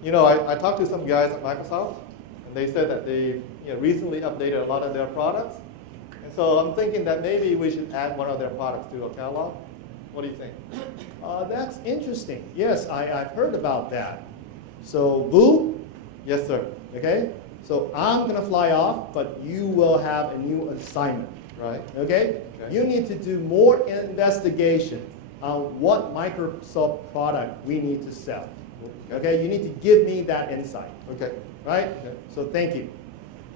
You know, I talked to some guys at Microsoft, and they said that they recently updated a lot of their products. And so I'm thinking that maybe we should add one of their products to a catalog. What do you think? That's interesting. Yes, I've heard about that. So, Vu? Yes, sir. Okay? So I'm going to fly off, but you will have a new assignment. Right. Okay? You need to do more investigation on what Microsoft product we need to sell. Okay? You need to give me that insight. Okay. Right? Okay. So thank you.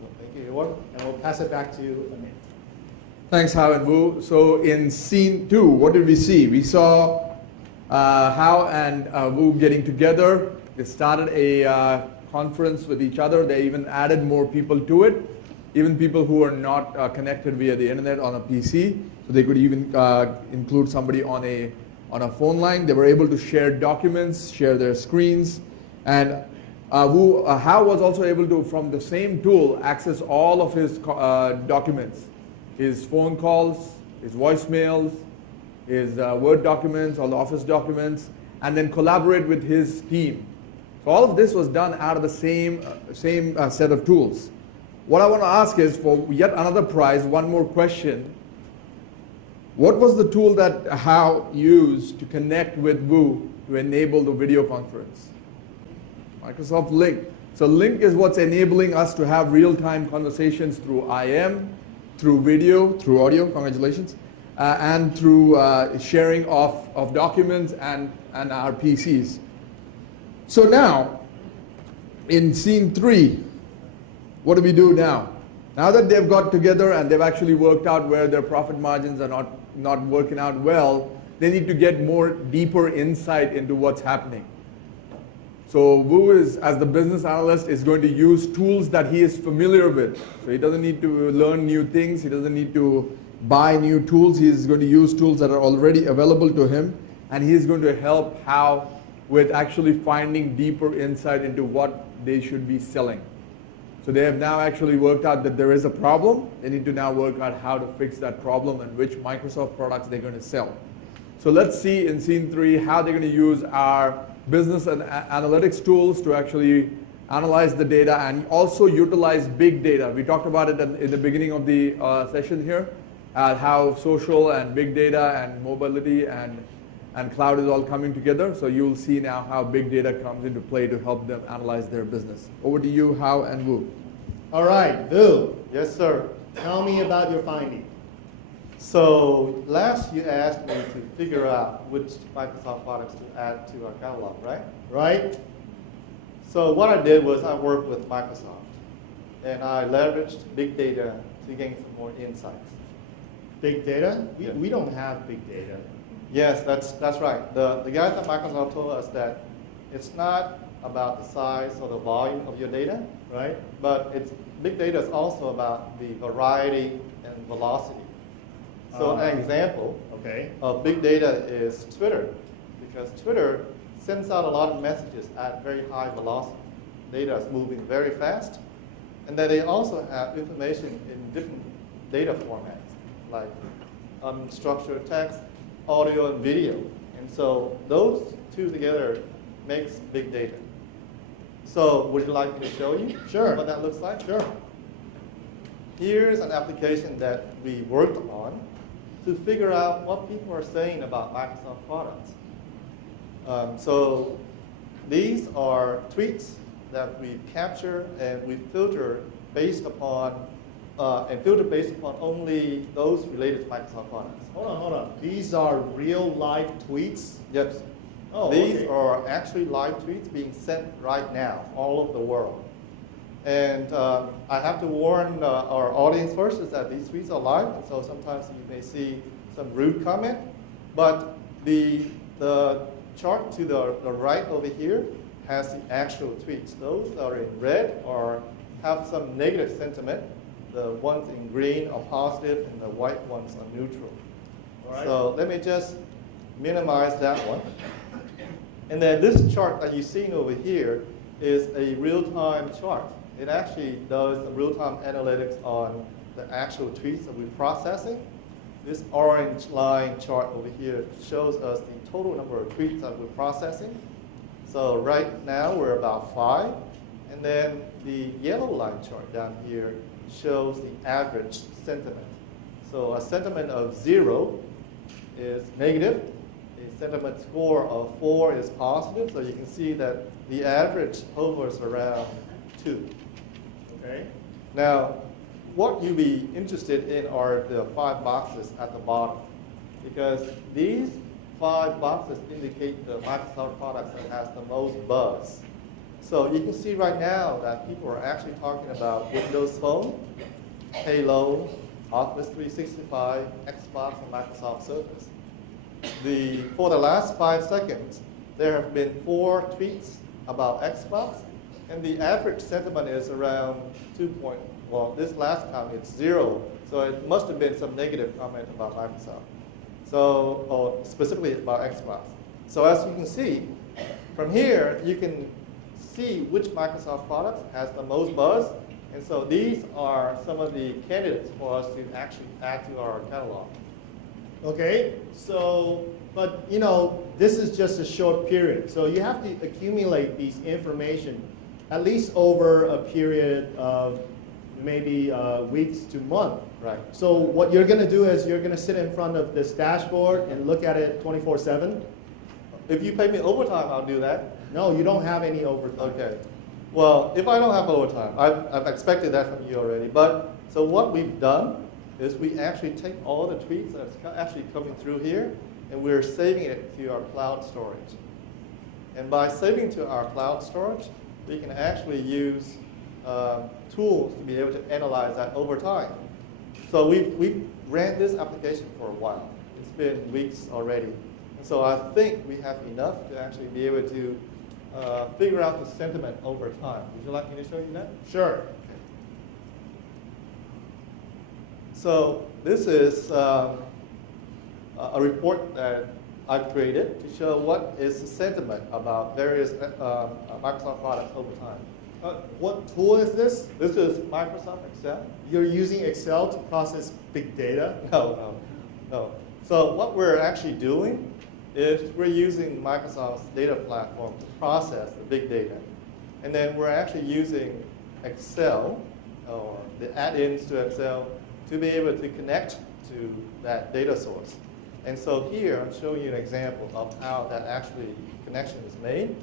Well, thank you. You're welcome. And we'll pass it back to Amit. Thanks, Hao and Wu. So in scene 2, what did we see? We saw Hao and Wu getting together. They started a conference with each other. They even added more people to it, even people who are not connected via the internet on a PC. So they could even include somebody on a phone line. They were able to share documents, share their screens, and Hao was also able to, from the same tool, access all of his documents, his phone calls, his voicemails, his Word documents, all the Office documents, and then collaborate with his team. So all of this was done out of the same set of tools. What I want to ask is, for yet another prize, one more question. What was the tool that Hao used to connect with Wu to enable the video conference? Microsoft Link. So Link is what's enabling us to have real-time conversations through IM, through video, through audio, congratulations, and through sharing of documents and our PCs. So now, in scene 3, what do we do now? Now that they've got together and they've actually worked out where their profit margins are not working out well, they need to get more deeper insight into what's happening. So Wu is, as the business analyst, is going to use tools that he is familiar with. So he doesn't need to learn new things. He doesn't need to buy new tools. He's going to use tools that are already available to him. And he's going to help Hao with actually finding deeper insight into what they should be selling. So they have now actually worked out that there is a problem. They need to now work out how to fix that problem and which Microsoft products they're going to sell. So let's see in scene 3 how they're going to use our business and analytics tools to actually analyze the data and also utilize big data. We talked about it in the beginning of the session here, how social and big data and mobility and cloud is all coming together. So you'll see now how big data comes into play to help them analyze their business. Over to you, Hao and Wu. All right, Vu. Yes, sir. Tell me about your finding. So last you asked me to figure out which Microsoft products to add to our catalog, right? Right. So what I did was I worked with Microsoft, and I leveraged big data to gain some more insights. Big data? We don't have big data. Yes, that's right. The guys at Microsoft told us that it's not about the size or the volume of your data, right? But big data is also about the variety and velocity. So an example of big data is Twitter, because Twitter sends out a lot of messages at very high velocity. Data is moving very fast. And then they also have information in different data formats, like unstructured text, audio, and video. And so those two together makes big data. So would you like me to show you what that looks like? Sure. Here's an application that we worked on to figure out what people are saying about Microsoft products. So these are tweets that we capture and we filter based upon only those related to Microsoft products. Hold on. These are real live tweets? Yes. Oh, these are actually live tweets being sent right now all over the world. And I have to warn our audience first is that these tweets are live, and so sometimes you may see some rude comment. But the chart to the right over here has the actual tweets. Those that are in red have some negative sentiment. The ones in green are positive, and the white ones are neutral. All right. So let me just minimize that one. And then this chart that you're seeing over here is a real-time chart. It actually does real-time analytics on the actual tweets that we're processing. This orange line chart over here shows us the total number of tweets that we're processing. So right now we're about 5. And then the yellow line chart down here shows the average sentiment. So a sentiment of 0 is negative. A sentiment score of 4 is positive. So you can see that the average hovers around 2. Okay. Now, what you'll be interested in are the 5 boxes at the bottom, because these 5 boxes indicate the Microsoft products that has the most buzz. So you can see right now that people are actually talking about Windows Phone, Halo, Office 365, Xbox, and Microsoft Surface. For the last 5 seconds, there have been 4 tweets about Xbox, and the average sentiment is around 2. Well, this last count it's 0, so it must have been some negative comment about Microsoft. So, or specifically about Xbox. So as you can see, from here you can see which Microsoft product has the most buzz, and so these are some of the candidates for us to actually add to our catalog. Okay, so, but you know, this is just a short period, so you have to accumulate these information at least over a period of maybe weeks to months. Right. So what you're going to do is you're going to sit in front of this dashboard and look at it 24/7. If you pay me overtime, I'll do that. No, you don't have any overtime. Okay. Well, if I don't have overtime, I've expected that from you already. But so what we've done is we actually take all the tweets that's actually coming through here, and we're saving it to our cloud storage. And by saving to our cloud storage, we can actually use tools to be able to analyze that over time. So we've ran this application for a while. It's been weeks already. And so I think we have enough to actually be able to figure out the sentiment over time. Would you like me to show you that? Sure. So this is a report that I've created to show what is the sentiment about various Microsoft products over time. What tool is this? This is Microsoft Excel. You're using Excel to process big data? No. So what we're actually doing is we're using Microsoft's data platform to process the big data. And then we're actually using Excel, or the add-ins to Excel, to be able to connect to that data source. And so here I'm showing you an example of how that actually connection is made.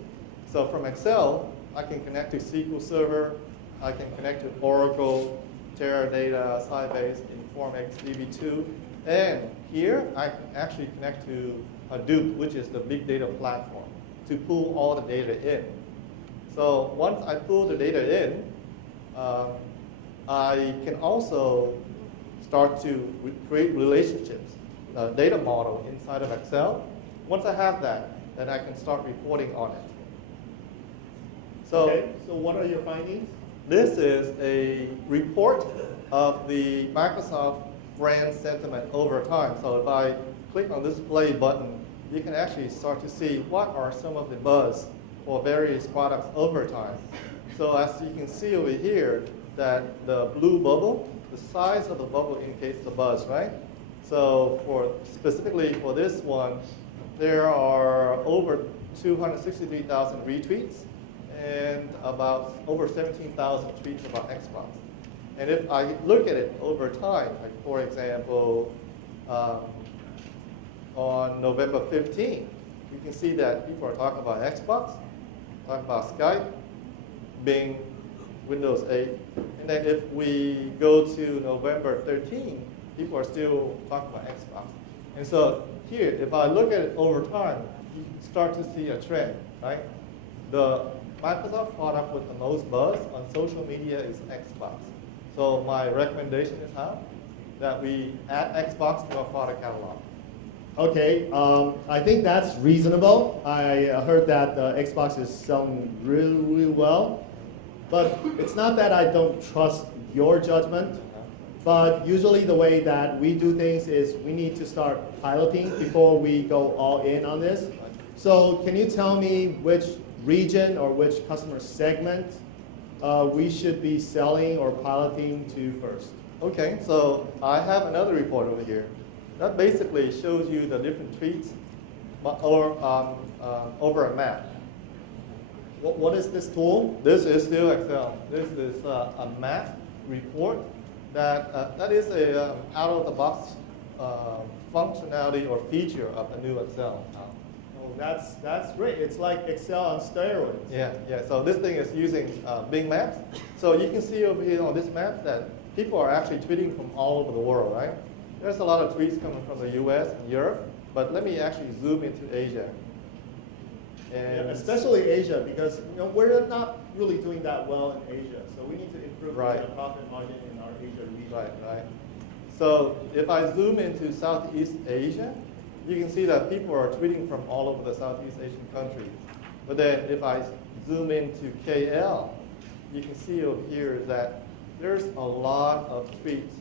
So from Excel, I can connect to SQL Server, I can connect to Oracle, Teradata, Sybase, Informix, DB2, and here I can actually connect to Hadoop, which is the big data platform, to pull all the data in. So once I pull the data in, I can also start to create relationships, data model inside of Excel. Once I have that, then I can start reporting on it. Okay, so what are your findings? This is a report of the Microsoft brand sentiment over time. So if I click on this play button, you can actually start to see what are some of the buzz for various products over time. So as you can see over here, that the blue bubble, the size of the bubble indicates the buzz, right? So specifically for this one, there are over 263,000 retweets and about over 17,000 tweets about Xbox. And if I look at it over time, like for example, on November 15th, you can see that people are talking about Xbox, talking about Skype, Bing, Windows 8. And then if we go to November 13th, people are still talking about Xbox. And so here, if I look at it over time, you start to see a trend, right? The Microsoft product with the most buzz on social media is Xbox. So my recommendation is how? That we add Xbox to our product catalog. Okay, I think that's reasonable. I heard that Xbox is selling really, really well. But it's not that I don't trust your judgment. But usually the way that we do things is we need to start piloting before we go all in on this. So can you tell me which region or which customer segment we should be selling or piloting to first? Okay, so I have another report over here. That basically shows you the different tweets over a map. What is this tool? This is still Excel. This is a map report that is a out-of-the-box functionality or feature of the new Excel. Oh, that's great. It's like Excel on steroids. Yeah. So this thing is using Bing Maps. So you can see over here on this map that people are actually tweeting from all over the world, right? There's a lot of tweets coming from the US and Europe, but let me actually zoom into Asia. And yeah, especially Asia, because we're not really doing that well in Asia. So we need to improve the profit margin in our Asia region. Right. So if I zoom into Southeast Asia, you can see that people are tweeting from all over the Southeast Asian countries. But then if I zoom into KL, you can see over here that there's a lot of tweets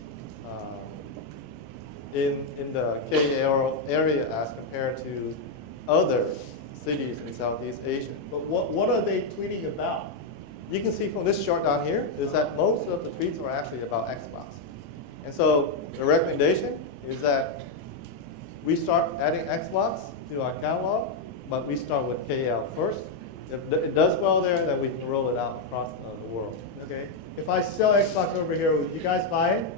in the KL area as compared to other cities in Southeast Asia. But what are they tweeting about? You can see from this chart down here is that most of the tweets are actually about Xbox. And so the recommendation is that we start adding Xbox to our catalog, but we start with KL first. If it does well there, then we can roll it out across the world. Okay. If I sell Xbox over here, would you guys buy it?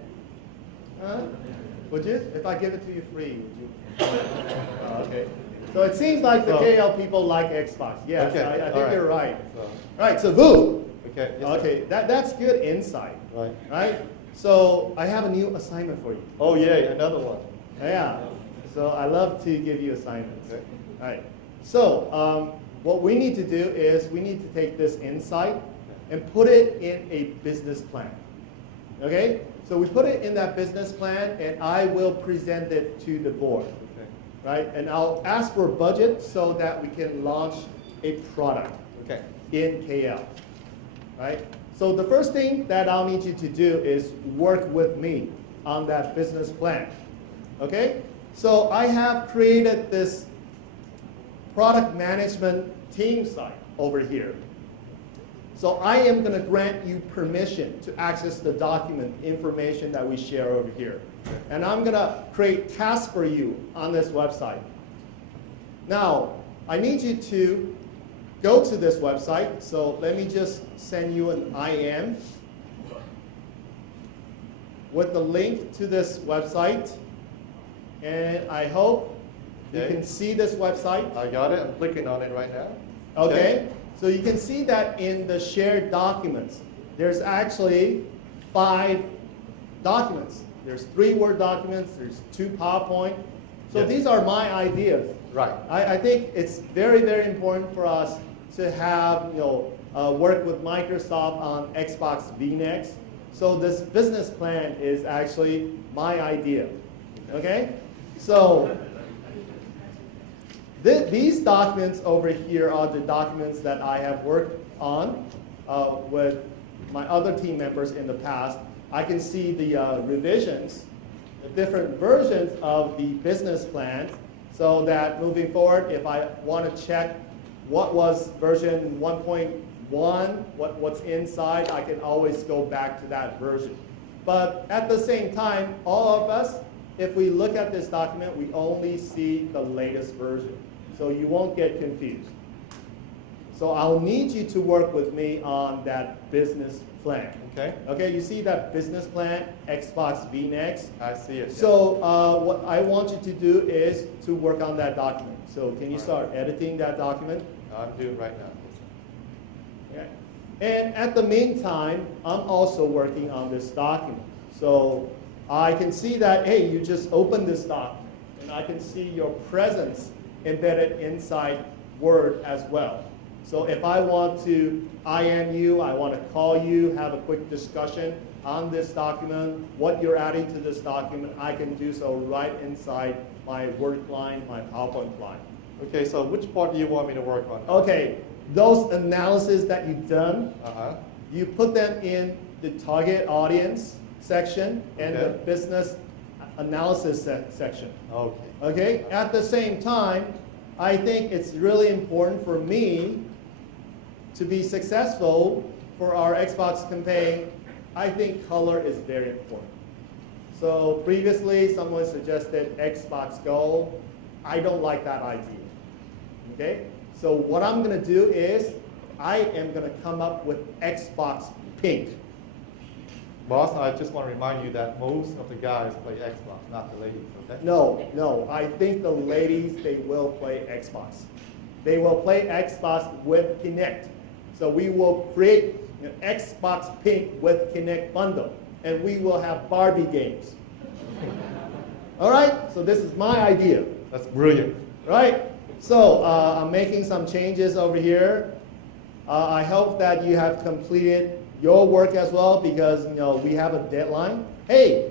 Would you? If I give it to you free, would you? Okay. So it seems like the KL people like Xbox. Yes, okay. I think you're right. Right, so Vu. Okay. Yes, okay, that's good insight. Right? So I have a new assignment for you. Oh, yay, another one. Yeah. So I love to give you assignments. Okay. All right. So what we need to do is we need to take this insight and put it in a business plan. Okay? So we put it in that business plan, and I will present it to the board. Okay. Right? And I'll ask for a budget so that we can launch a product in KL. Right? So the first thing that I'll need you to do is work with me on that business plan. Okay? So I have created this product management team site over here. So I am going to grant you permission to access the document information that we share over here. And I'm going to create tasks for you on this website. Now, I need you to go to this website. So let me just send you an IM with the link to this website. And I hope you can see this website. I got it. I'm clicking on it right now. Okay. So you can see that in the shared documents, there's actually 5 documents. There's 3 Word documents, there's 2 PowerPoint. So these are my ideas. Right. I think it's very, very important for us to have, work with Microsoft on Xbox vNext. So this business plan is actually my idea. Okay? So these documents over here are the documents that I have worked on with my other team members in the past. I can see the revisions, the different versions of the business plan, so that moving forward, if I want to check what was version 1.1, what's inside, I can always go back to that version. But at the same time, all of us, if we look at this document, we only see the latest version. So you won't get confused. So I'll need you to work with me on that business plan. Okay. Okay, you see that business plan, Xbox vNext? I see it. So what I want you to do is to work on that document. So can you start editing that document? I'm doing right now. Okay. And at the meantime, I'm also working on this document. So I can see that, hey, you just opened this document, and I can see your presence embedded inside Word as well. So if I want to IM you, I want to call you, have a quick discussion on this document, what you're adding to this document, I can do so right inside my Word client, my PowerPoint client. Okay, so which part do you want me to work on? Okay, those analysis that you've done, you put them in the target audience section and the business analysis section. Okay. Okay, at the same time, I think it's really important for me to be successful for our Xbox campaign. I think color is very important. So previously, someone suggested Xbox Gold. I don't like that idea. Okay, so what I'm going to do is I am going to come up with Xbox Pink. Boss, I just want to remind you that most of the guys play Xbox, not the ladies, okay? No, I think the ladies, they will play Xbox. They will play Xbox with Kinect. So we will create an Xbox Pink with Kinect bundle, and we will have Barbie games. All right, so this is my idea. That's brilliant. Right, so I'm making some changes over here. I hope that you have completed your work as well, because we have a deadline. Hey,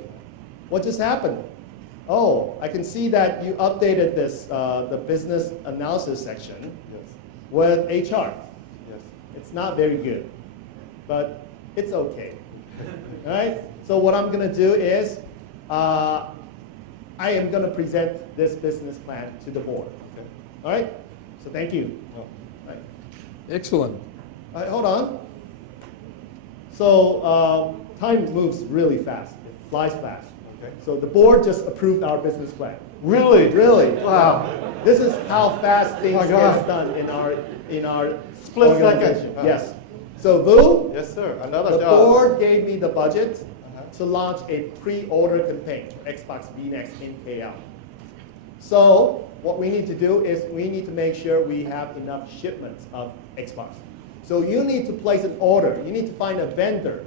what just happened? Oh, I can see that you updated this, the business analysis section with HR. Yes. It's not very good, but it's okay. All right, so what I'm going to do is I am going to present this business plan to the board. Okay. All right, so thank you. Oh. All right. Excellent. All right, hold on. So time moves really fast. It flies fast. Okay. So the board just approved our business plan. Really? Really. Wow. This is how fast things God. get done in our Split organization. second. Yes. So Vu, Yes, sir. Another the job. board gave me the budget to launch a pre-order campaign for Xbox vNext in KL. So what we need to do is we need to make sure we have enough shipments of Xbox. So you need to place an order. You need to find a vendor.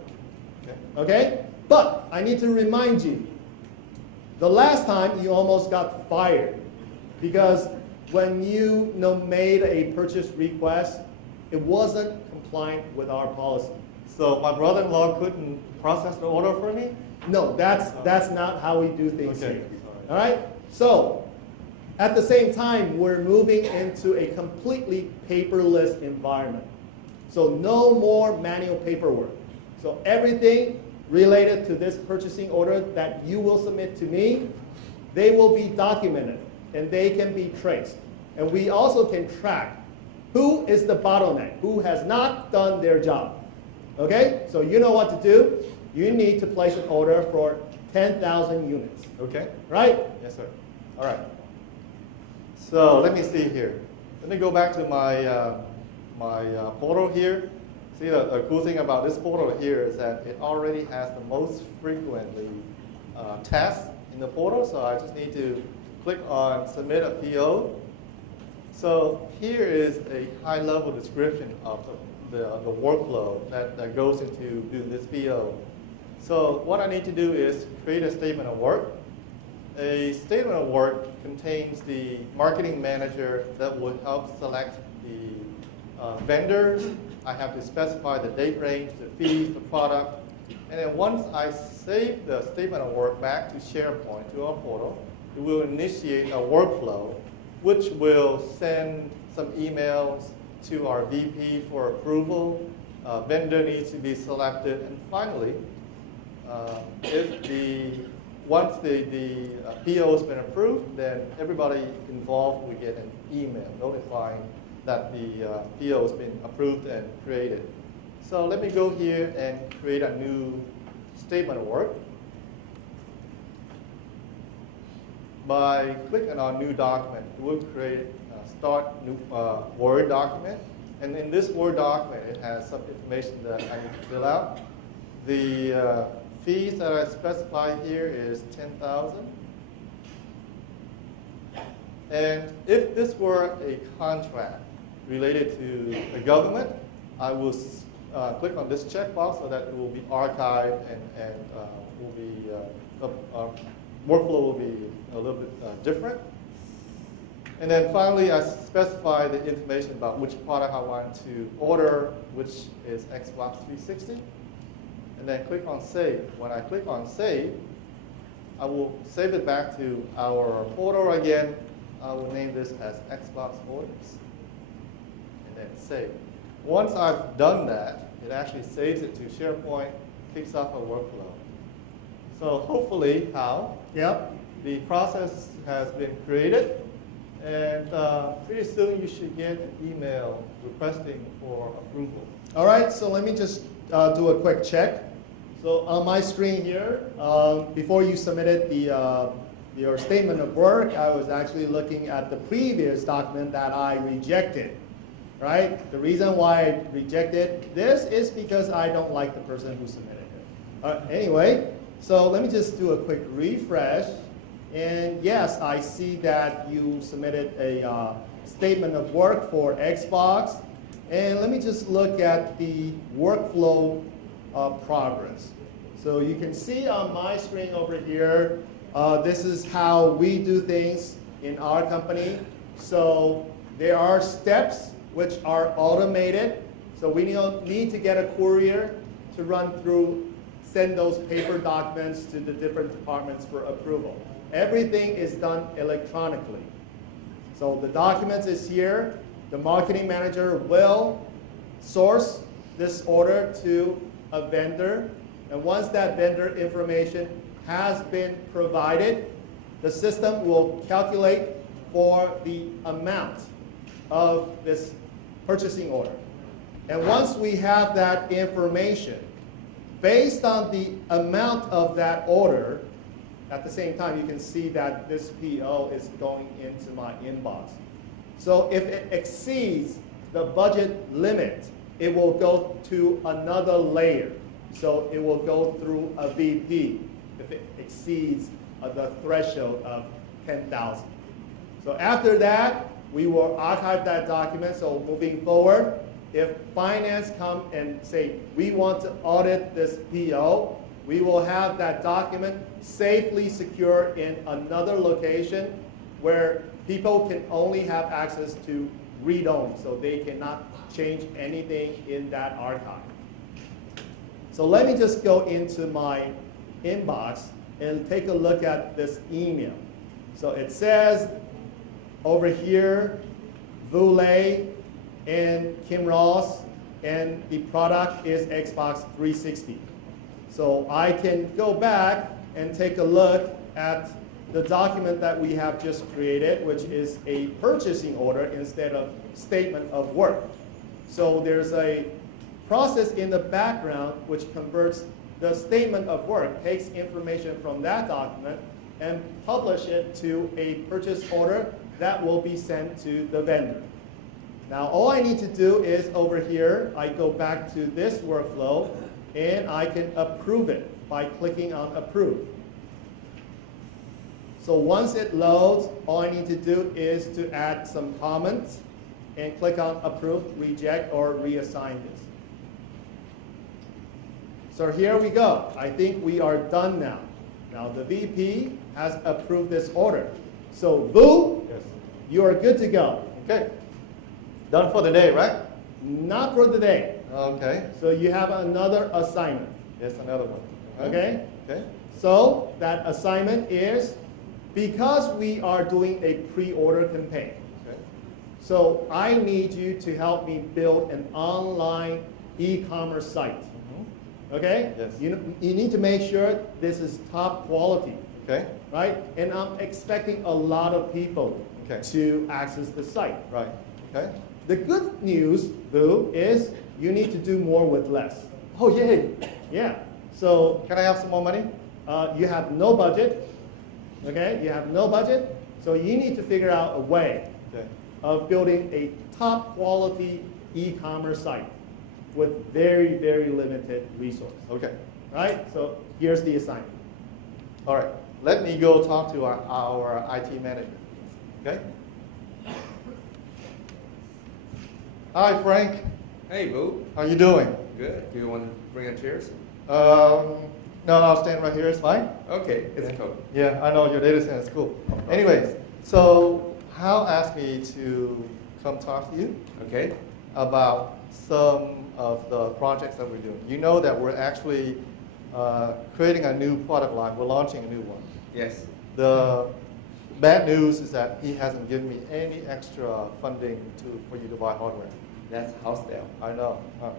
Okay? But I need to remind you, the last time you almost got fired because when you made a purchase request, it wasn't compliant with our policy. So my brother-in-law couldn't process the order for me? No, that's not how we do things Okay. here. All right? So, at the same time, we're moving into a completely paperless environment. So no more manual paperwork. So everything related to this purchasing order that you will submit to me, they will be documented and they can be traced. And we also can track who is the bottleneck, who has not done their job. Okay? So you know what to do. You need to place an order for 10,000 units. Okay. Right? Yes, sir. All right. So let me see here. Let me go back to my portal here. See, the cool thing about this portal here is that it already has the most frequently tasks in the portal. So I just need to click on Submit a PO. So here is a high-level description of the workflow that goes into doing this PO. So what I need to do is create a statement of work. A statement of work contains the marketing manager that will help select the vendors. I have to specify the date range, the fees, the product. And then once I save the statement of work back to SharePoint, to our portal, it will initiate a workflow which will send some emails to our VP for approval. Vendor needs to be selected. And finally, once the PO has been approved, then everybody involved will get an email notifying that the PO has been approved and created. So let me go here and create a new statement of work. By clicking on New Document, we'll create Start New Word Document. And in this Word document, it has some information that I need to fill out. The fees that I specify here is 10,000. And if this were a contract related to the government, I will click on this checkbox so that it will be archived and will be workflow will be a little bit different. And then finally, I specify the information about which product I want to order, which is Xbox 360. And then click on Save. When I click on Save, I will save it back to our portal again. I will name this as Xbox Orders. And then Save. Once I've done that, it actually saves it to SharePoint, kicks off a workflow. So hopefully, Hal, the process has been created. And pretty soon you should get an email requesting for approval. All right, so let me just do a quick check. So on my screen here, before you submitted your statement of work, I was actually looking at the previous document that I rejected, right? The reason why I rejected this is because I don't like the person who submitted it. Anyway, so let me just do a quick refresh. And yes, I see that you submitted a statement of work for Xbox. And let me just look at the workflow progress. So you can see on my screen over here, this is how we do things in our company. So there are steps which are automated. So we need to get a courier to run through, send those paper documents to the different departments for approval. Everything is done electronically. So the documents is here. The marketing manager will source this order to a vendor. And once that vendor information has been provided, the system will calculate for the amount of this purchasing order. And once we have that information, based on the amount of that order, at the same time, you can see that this PO is going into my inbox. So if it exceeds the budget limit, it will go to another layer. So it will go through a VP if it exceeds the threshold of 10,000. So after that, we will archive that document. So moving forward, if finance come and say, we want to audit this PO, we will have that document safely secure in another location where people can only have access to read-only, so they cannot change anything in that archive. So let me just go into my inbox and take a look at this email. So it says over here, Vu Lei and Kim Ross, and the product is Xbox 360. So I can go back and take a look at the document that we have just created, which is a purchasing order instead of statement of work. So there's a process in the background which converts the statement of work, takes information from that document and publish it to a purchase order that will be sent to the vendor. Now all I need to do is over here, I go back to this workflow and I can approve it by clicking on approve. So once it loads, all I need to do is to add some comments and click on approve, reject, or reassign this. So here we go. I think we are done now. Now the VP has approved this order. So Vu, Yes. you are good to go. Okay. Done for the day, right? Not for the day. Okay. So you have another assignment. Yes, another one. Okay? Okay. So that assignment is, because we are doing a pre-order campaign, Okay. so I need you to help me build an online e-commerce site. Okay? Yes. You need to make sure this is top quality. Okay. Right? And I'm expecting a lot of people to access the site. Right. Okay. The good news, though, is you need to do more with less. Oh, yay. Yeah. So can I have some more money? You have no budget. Okay? You have no budget. So you need to figure out a way of building a top quality e-commerce site with very, very limited resources. Okay. Right? So here's the assignment. All right. Let me go talk to our IT manager. Okay? Hi, Frank. Hey, Boo. How you doing? Good. Do you want to bring a chairs? No, I'll stand right here. It's fine. Okay, it's cool. Yeah, I know your data center is cool. Anyways, so Hal asked me to come talk to you. Okay. About some of the projects that we're doing. You know that we're actually creating a new product line. We're launching a new one. Yes. The bad news is that he hasn't given me any extra funding for you to buy hardware. That's house sale. I know.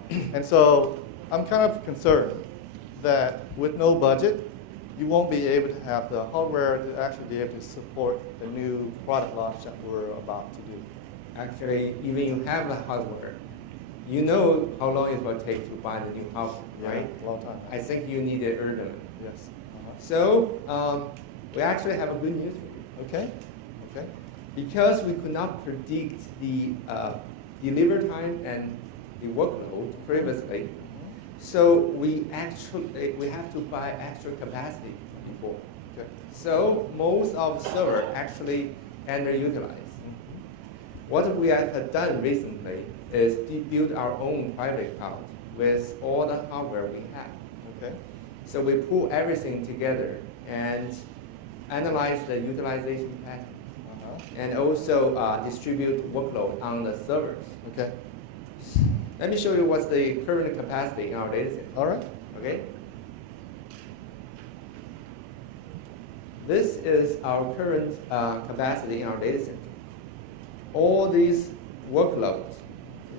And so I'm kind of concerned that with no budget, you won't be able to have the hardware to actually be able to support the new product launch that we're about to do. Actually, even you have the hardware, you know how long it will take to buy the new house, right? A long time. I think you need it urgently. Yes. So we actually have a good news for you. Okay. Okay. Because we could not predict the delivery time and the workload previously, so we have to buy extra capacity before. Okay. So most of the server actually underutilized. What we have done recently is to build our own private cloud with all the hardware we have. Okay. So we pull everything together and analyze the utilization pattern, and also distribute workload on the servers. Okay. Let me show you what's the current capacity in our data center. All right. Okay. This is our current capacity in our data center. All these workloads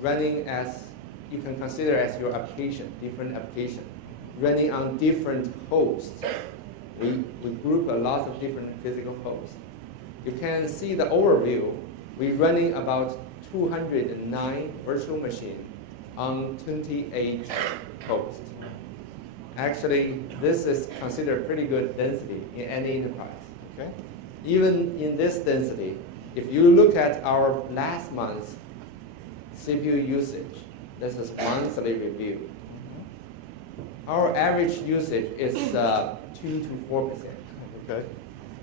running as, you can consider as your application, different application, running on different hosts. We group a lot of different physical hosts. You can see the overview. We're running about 209 virtual machines on 28 hosts. Actually, this is considered pretty good density in any enterprise. Okay. Even in this density, if you look at our last month's CPU usage, this is monthly review. Our average usage is 2 to 4%. Okay.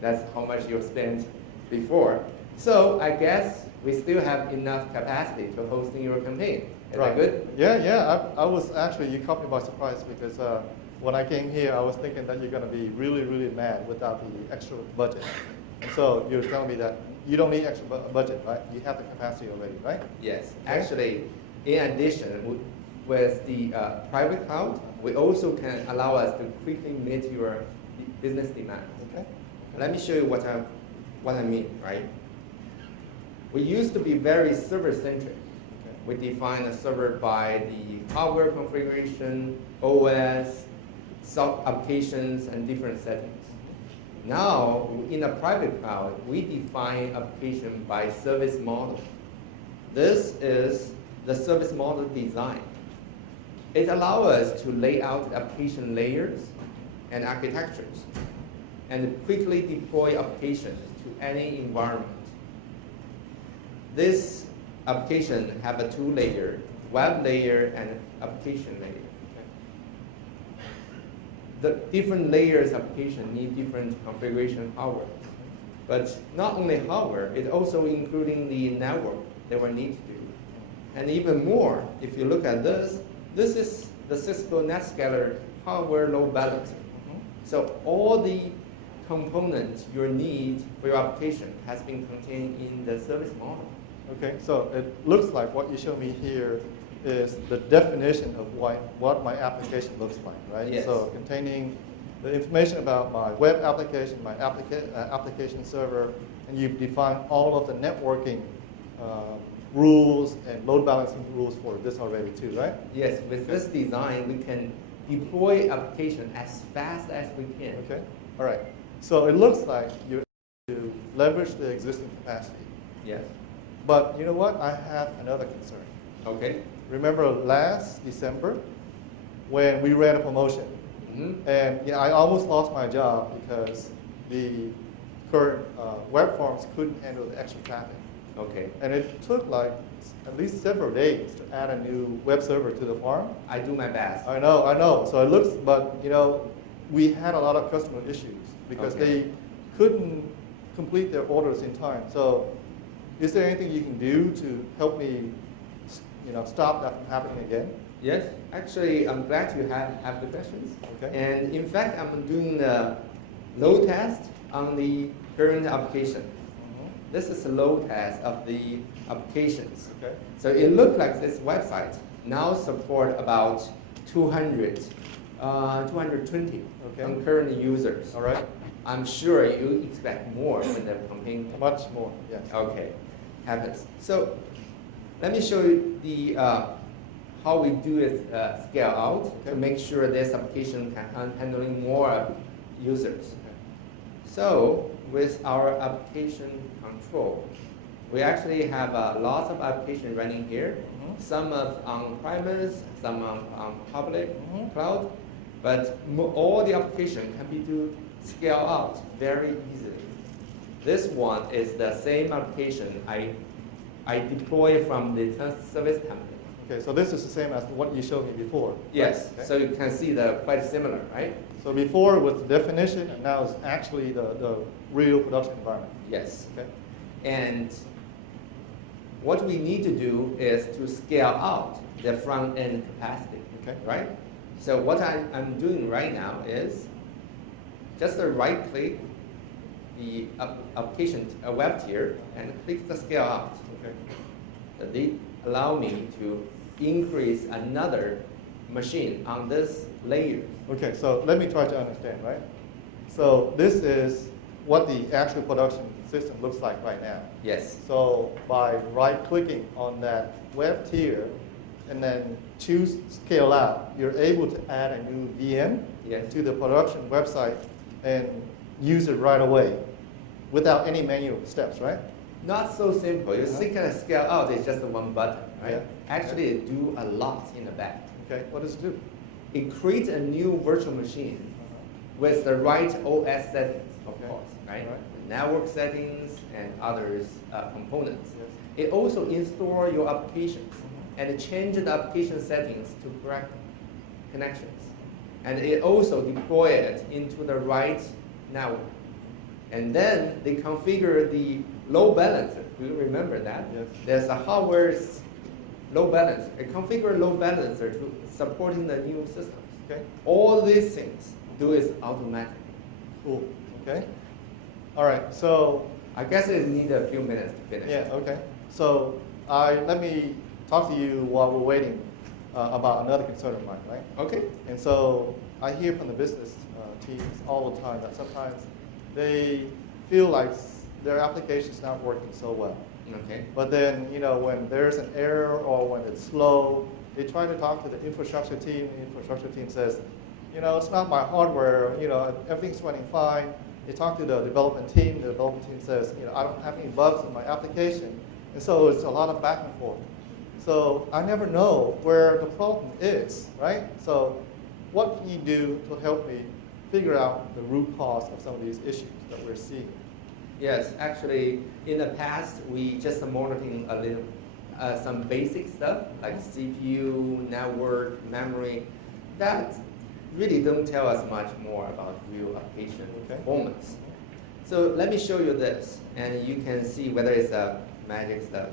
That's how much you spent before. So I guess we still have enough capacity to hosting your campaign. Is that good? Yeah. I was actually, you caught me by surprise because when I came here, I was thinking that you're going to be really, really mad without the extra budget. So you're telling me that you don't need extra budget, right? You have the capacity already, right? Yes. Okay. Actually, In addition, with the private cloud, we also can allow us to quickly meet your business demands. Okay. Let me show you what I mean, right? We used to be very server-centric. We define a server by the hardware configuration, OS, sub-applications, and different settings. Now, in a private cloud, we define application by service model. This is the service model design. It allows us to lay out application layers and architectures and quickly deploy applications to any environment. This application have a two layer, web layer and application layer. The different layers application need different configuration hardware. But not only hardware, it also including the network that we need to do. And even more, if you look at this is the Cisco NetScaler hardware load balancer. So all the components you need for your application has been contained in the service model. Okay, so it looks like what you show me here is the definition of what my application looks like, right? Yes. So containing the information about my web application, my application server, and you've defined all of the networking rules and load balancing rules for this already too, right? Yes, with this design, we can deploy application as fast as we can. Okay, all right. So it looks like you're able to leverage the existing capacity. Yes. But you know what? I have another concern. Okay. Remember last December when we ran a promotion, and I almost lost my job because the current web farms couldn't handle the extra traffic. Okay. And it took like at least several days to add a new web server to the farm. I do my best. I know. So it looks, but you know, we had a lot of customer issues because they couldn't complete their orders in time. So is there anything you can do to help me, stop that from happening again? Yes, actually, I'm glad you have the questions. Okay. And in fact, I'm doing the load test on the current application. This is a load test of the applications. Okay. So it looks like this website now support about 220 concurrent users. All right. I'm sure you expect more when the campaign. Much more, yes. Okay, happens. So let me show you the how we do it scale out to make sure this application can handling more users. So with our application control, we actually have lots of applications running here. Some of on-premise, some on public cloud, but all the application can be to scale out very easily. This one is the same application I deploy from the service template. Okay, so this is the same as what you showed me before. Yes, right? Okay. so you can see they're quite similar, right? So before was the definition, and now it's actually the real production environment. Yes. Okay. And what we need to do is to scale out the front end capacity, right? So what I'm doing right now is just right click the application web tier and click the scale out. Okay. So they allow me to increase another machine on this layer. Okay, so let me try to understand, right? So this is what the actual production system looks like right now. Yes. So by right-clicking on that web tier and then choose scale out, you're able to add a new VM to the production website and use it right away without any manual steps, right? Not so simple. You think of scale out is just one button, right? Yeah. Actually, it do a lot in the back. Okay, what does it do? It creates a new virtual machine with the right OS settings, of course, right? Network settings and others components. It also install your applications and change the application settings to correct connections. And it also deploy it into the right network. And then they configure the load balancer. Do you remember that? Yes. There's a hardware load balancer. It configure load balancer to supporting the new systems. Okay. All these things do is automatic. Cool. Okay. All right. So I guess it needs a few minutes to finish. Yeah. Okay. So let me talk to you while we're waiting about another concern of mine, right? Okay. And so I hear from the business teams all the time that sometimes they feel like their application's not working so well. Okay. But then, when there's an error or when it's slow, they try to talk to the infrastructure team. The infrastructure team says, it's not my hardware. Everything's running fine. They talk to the development team. The development team says, I don't have any bugs in my application. And so it's a lot of back and forth. So I never know where the problem is, right? So what can you do to help me figure out the root cause of some of these issues that we're seeing? Yes, actually, in the past, we just monitoring a little, some basic stuff like CPU, network, memory. That really don't tell us much more about real application performance. So let me show you this, and you can see whether it's a magic stuff.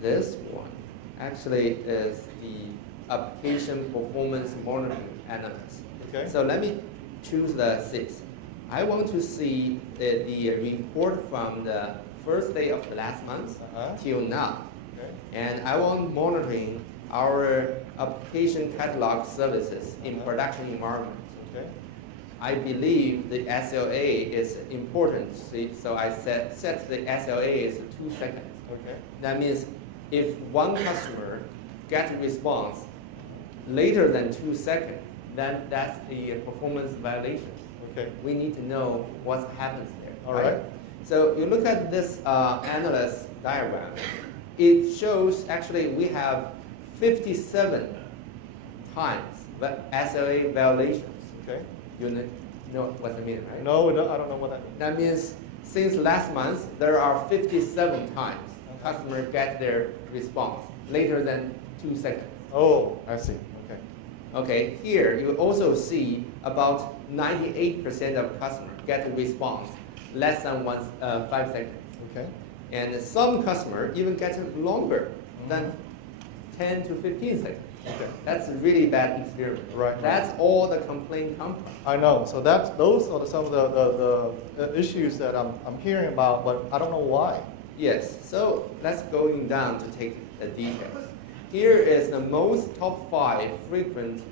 This one actually is the application performance monitoring analyst. Okay. So let me choose the 6. I want to see the report from the first day of the last month till now. Okay. And I want monitoring our application catalog services in production environment. Okay. I believe the SLA is important, so I set the SLA as 2 seconds. Okay. That means if one customer gets a response later than 2 seconds, then that's the performance violation. Okay. We need to know what happens there. All right. So you look at this analyst diagram. It shows actually we have 57 times SLA violations. Okay. You know what I mean, right? No, I don't know what that means. That means since last month, there are 57 times customer get their response later than 2 seconds. Oh, I see. Okay. Okay, here you also see about 98% of customers get a response less than 5 seconds. Okay. And some customers even get it longer than 10 to 15 seconds. Okay. That's a really bad experience. Right. That's all the complaint come from. I know. So those are some of the issues that I'm hearing about, but I don't know why. Yes. So let's going down to take the details. Here is the most top 5 frequent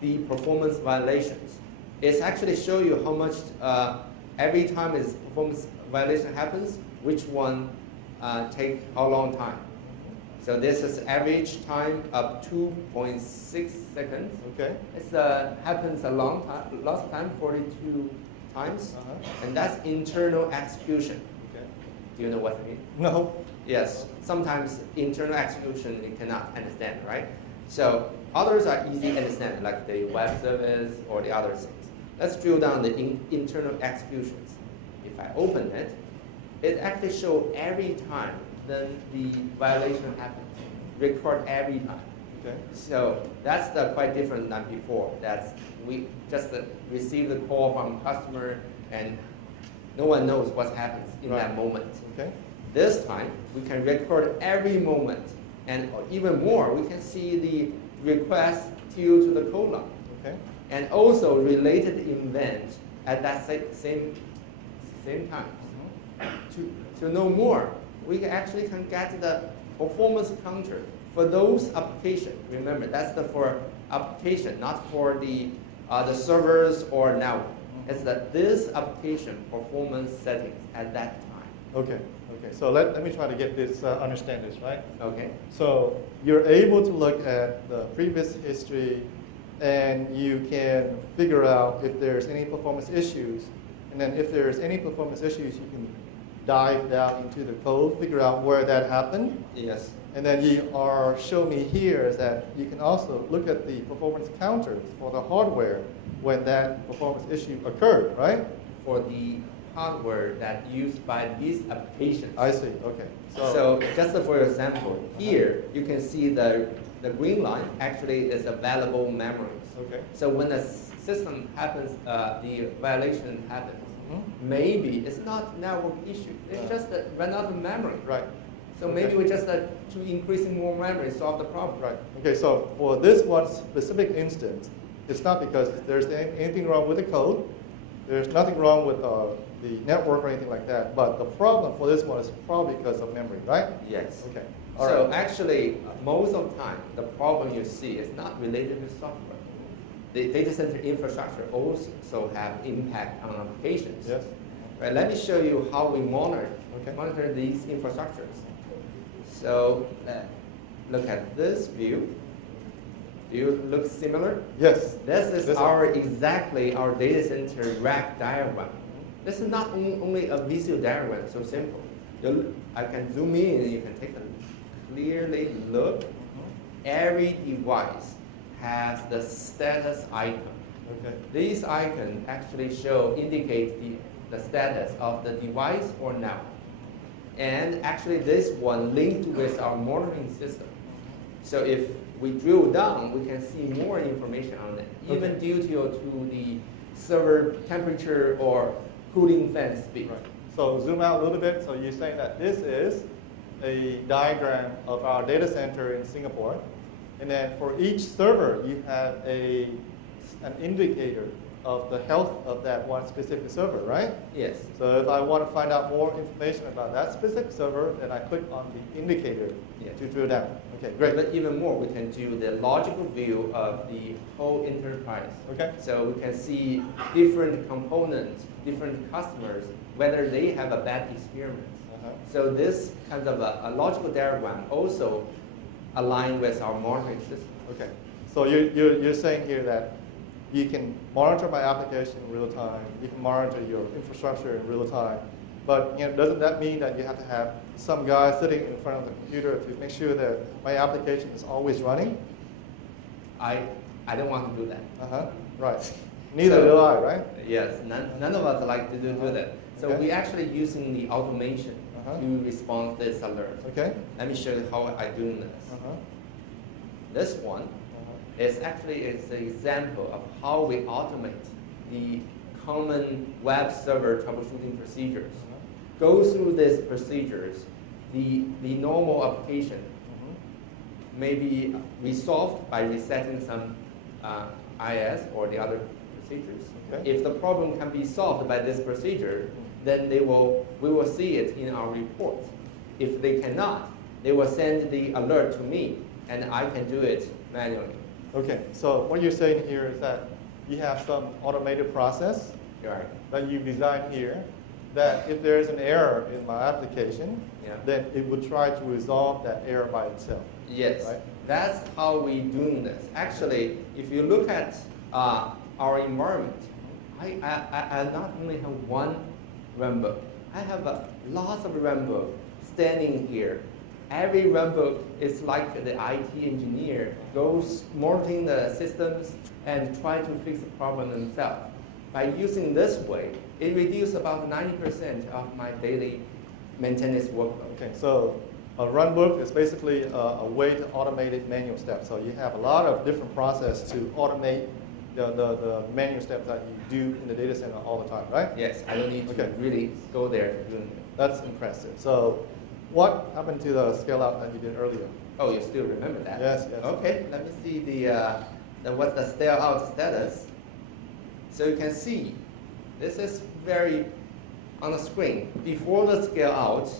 the performance violations. It's actually show you how much every time this performance violation happens, which one take how long time. So this is average time of 2.6 seconds. Okay. It happens a lot of time, 42 times, and that's internal execution. Okay. Do you know what I mean? No. Yes. Sometimes internal execution you cannot understand, right? So others are easy to understand, like the web service or the other things. Let's drill down the internal executions. If I open it, it actually shows every time then the violation happens, record every time. Okay. So that's quite different than before. That's we just receive the call from customer and no one knows what happens in that moment. Okay. This time we can record every moment, and even more, we can see the request till to the code line. Okay. And also related event at that same time. To know more, we actually can get the performance counter for those applications. Remember, that's for application, not for the servers or network. It's this application performance settings at that time. Okay. Okay. So let me try to get this understand this, right? Okay. So you're able to look at the previous history, and you can figure out if there's any performance issues, and then if there's any performance issues, you can dive down into the code, figure out where that happened. Yes. And then you are showing me here is that you can also look at the performance counters for the hardware when that performance issue occurred, right? For the hardware that used by these applications. I see. Okay. So just for example, here you can see the green line actually is available memories. Okay. So when the system happens, the violation happens. Maybe it's not network issue. It's just that run out of memory. Right. So maybe we just to increasing more memory solve the problem. Right. Okay. So for this one specific instance, it's not because there's anything wrong with the code. There's nothing wrong with the network or anything like that. But the problem for this one is probably because of memory, right? Yes. Okay. So actually, most of the time, the problem you see is not related to software. The data center infrastructure also have impact on applications. Yes. Right, let me show you how we monitor these infrastructures. So look at this view. Do you look similar? Yes. This is exactly our data center rack diagram. This is not only a visual diagram, so simple. I can zoom in and you can take a clearly look. Every device has the status icon. Okay. These icons actually indicate the status of the device or network. And actually this one linked with our monitoring system. So if we drill down, we can see more information on it, even due to the server temperature or cooling fan speed. Right. So zoom out a little bit. So you're saying that this is a diagram of our data center in Singapore. And then for each server, you have an indicator of the health of that one specific server, right? Yes. So if I want to find out more information about that specific server, then I click on the indicator to drill down. Okay, great. But even more, we can do the logical view of the whole enterprise. Okay. So we can see different components, different customers, whether they have a bad experience. So this kind of a logical diagram also align with our monitoring system. Okay. So you're saying here that you can monitor my application in real time, you can monitor your infrastructure in real time, but doesn't that mean that you have to have some guy sitting in front of the computer to make sure that my application is always running? I don't want to do that. Right. Neither do I, right? Yes, none of us like to do that. So we actually using the automation to respond to this alert. Okay. Let me show you how I do this. This one is actually an example of how we automate the common web server troubleshooting procedures. Go through these procedures, the normal application may be resolved by resetting some IS or the other procedures. Okay. If the problem can be solved by this procedure, then we will see it in our report. If they cannot, they will send the alert to me, and I can do it manually. Okay, so what you're saying here is that you have some automated process that you designed here, that if there is an error in my application, then it would try to resolve that error by itself. Yes, right? That's how we're doing this. Actually, if you look at our environment, I not only have one runbook, I have lots of runbooks standing here. Every runbook is like the IT engineer goes monitoring the systems and try to fix the problem themselves. By using this way, it reduces about 90% of my daily maintenance workload. Okay, so a runbook is basically a way to automate manual steps. So you have a lot of different processes to automate the manual steps that you do in the data center all the time, right? Yes, I don't need to really go there to do it. That's impressive. So what happened to the scale out that you did earlier? Oh, you still remember that? Yes, yes. Okay, let me see what's the scale out status. So you can see, this is very on the screen. Before the scale out,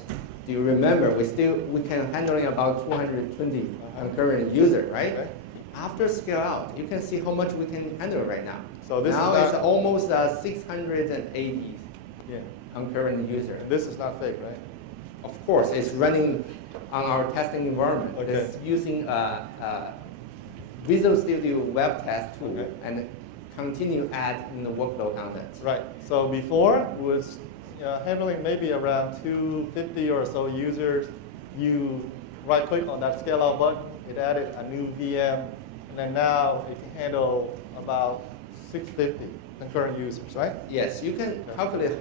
do you remember we can handling about 220 concurrent users, right? Okay. After scale out, you can see how much we can handle right now. So this now is it's almost 680 concurrent users. And this is not fake, right? Of course, it's running on our testing environment. Okay. It's using Visual Studio web test tool and continue adding the workload on that. Right. So before it was handling maybe around 250 or so users. You right click on that scale out button, it added a new VM, and then now it can handle about 650 concurrent users, right? Yes, you can calculate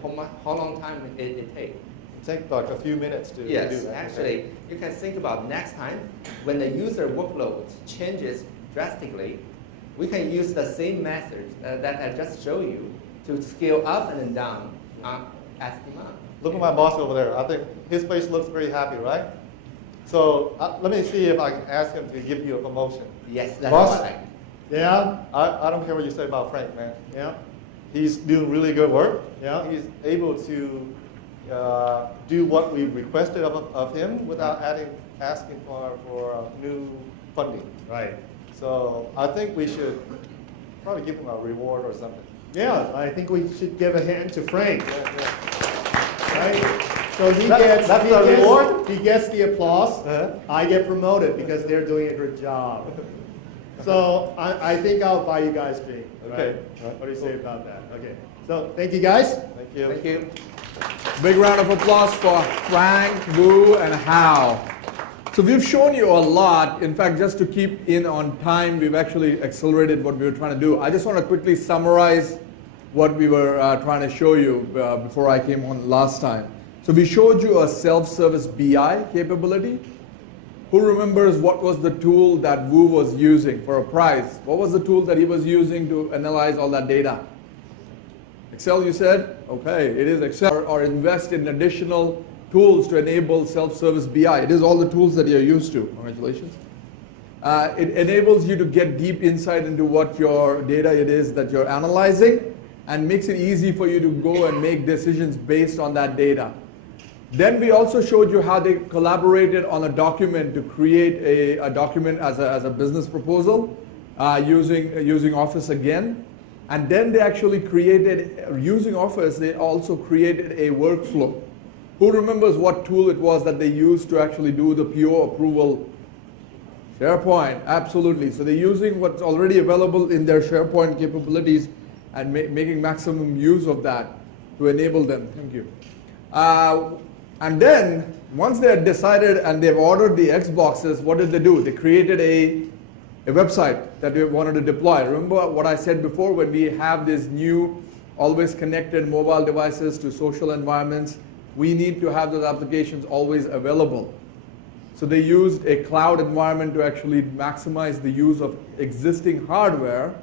how long time it takes. It takes like a few minutes to do that. Actually, you can think about next time when the user workload changes drastically, we can use the same method that I just showed you to scale up and down as demand. Look at my boss over there. I think his face looks very happy, right? So let me see if I can ask him to give you a promotion. Yes, that's boss, right. Yeah, I don't care what you say about Frank, man. Yeah. He's doing really good work. Yeah. He's able to do what we requested of him without adding asking for new funding. Right. So I think we should probably give him a reward or something. Yeah, I think we should give a hand to Frank. Right? So That's the reward? He gets the applause. I get promoted because they're doing a good job. So I think I'll buy you guys drink. Okay. Right? What do you say about that? Okay. So thank you guys. Thank you. Thank you. Big round of applause for Frank, Wu, and Hao. So we've shown you a lot. In fact, just to keep in on time, we've actually accelerated what we were trying to do. I just want to quickly summarize what we were trying to show you before I came on last time. So we showed you a self-service BI capability. Who remembers what was the tool that Wu was using for a prize? What was the tool that he was using to analyze all that data? Excel, you said? Okay, it is Excel. Or invest in additional tools to enable self-service BI. It is all the tools that you're used to. Congratulations. It enables you to get deep insight into what your data it is that you're analyzing and makes it easy for you to go and make decisions based on that data. Then we also showed you how they collaborated on a document to create a document as a business proposal using Office again. And then they actually created, using Office, they also created a workflow. Who remembers what tool it was that they used to actually do the PO approval? SharePoint, absolutely. So they're using what's already available in their SharePoint capabilities and making maximum use of that to enable them. Thank you. And then, once they had decided and they've ordered the Xboxes, what did they do? They created a website that they wanted to deploy. Remember what I said before, when we have these new, always connected mobile devices to social environments, we need to have those applications always available. So they used a cloud environment to actually maximize the use of existing hardware,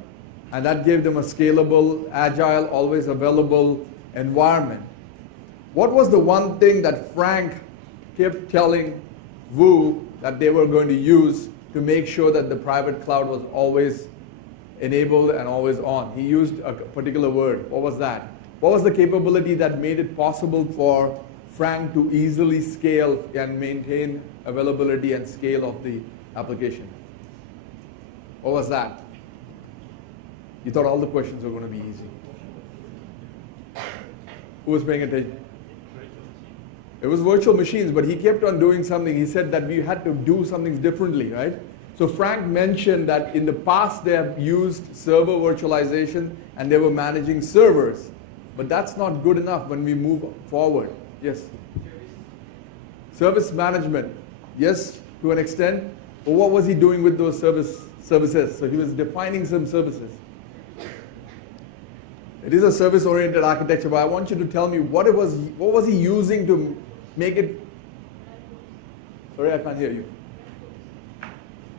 and that gave them a scalable, agile, always available environment. What was the one thing that Frank kept telling Wu that they were going to use to make sure that the private cloud was always enabled and always on? He used a particular word. What was that? What was the capability that made it possible for Frank to easily scale and maintain availability and scale of the application? What was that? You thought all the questions were going to be easy. Who was paying attention? It was virtual machines, but he kept on doing something. He said that we had to do something differently, right? So Frank mentioned that in the past they have used server virtualization and they were managing servers. But that's not good enough when we move forward. Yes? Service management. Yes, to an extent. But what was he doing with those services? So he was defining some services. It is a service-oriented architecture, but I want you to tell me what was he using to make it. Sorry, I can't hear you.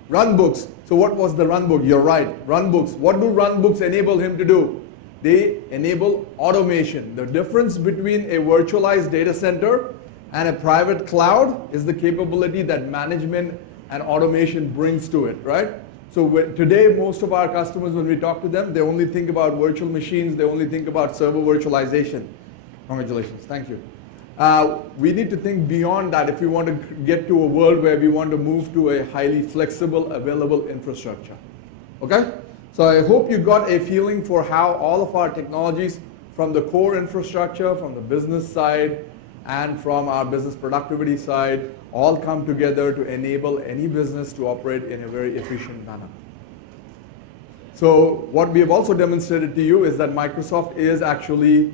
Runbooks. So what was the runbook? You're right, runbooks. What do runbooks enable him to do? They enable automation. The difference between a virtualized data center and a private cloud is the capability that management and automation brings to it, right? So today, most of our customers, when we talk to them, they only think about virtual machines. They only think about server virtualization. Congratulations. Thank you. We need to think beyond that if we want to get to a world where we want to move to a highly flexible, available infrastructure. Okay? So I hope you got a feeling for how all of our technologies, from the core infrastructure, from the business side, and from our business productivity side, all come together to enable any business to operate in a very efficient manner. So what we have also demonstrated to you is that Microsoft is actually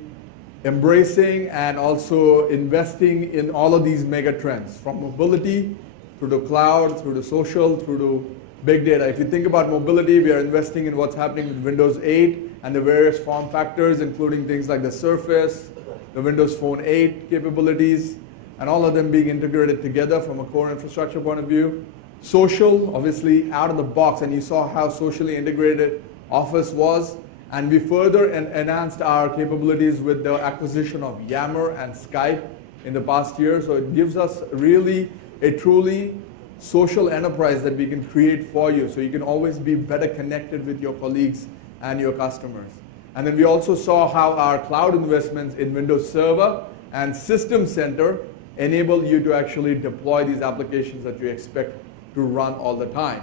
embracing and also investing in all of these mega trends, from mobility through the cloud, through the social, through to big data. If you think about mobility, we are investing in what's happening with Windows 8 and the various form factors, including things like the Surface, the Windows Phone 8 capabilities, and all of them being integrated together from a core infrastructure point of view. Social, obviously, out of the box, and you saw how socially integrated Office was. And we further enhanced our capabilities with the acquisition of Yammer and Skype in the past year. So it gives us really a truly social enterprise that we can create for you, so you can always be better connected with your colleagues and your customers. And then we also saw how our cloud investments in Windows Server and System Center enable you to actually deploy these applications that you expect to run all the time.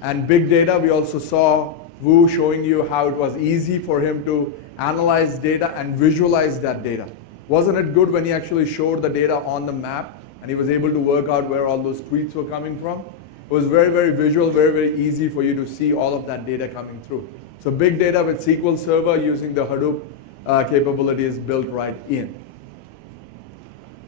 And big data, we also saw Wu showing you how it was easy for him to analyze data and visualize that data. Wasn't it good when he actually showed the data on the map and he was able to work out where all those tweets were coming from? It was very, very visual, very, very easy for you to see all of that data coming through. So big data with SQL Server using the Hadoop capability is built right in.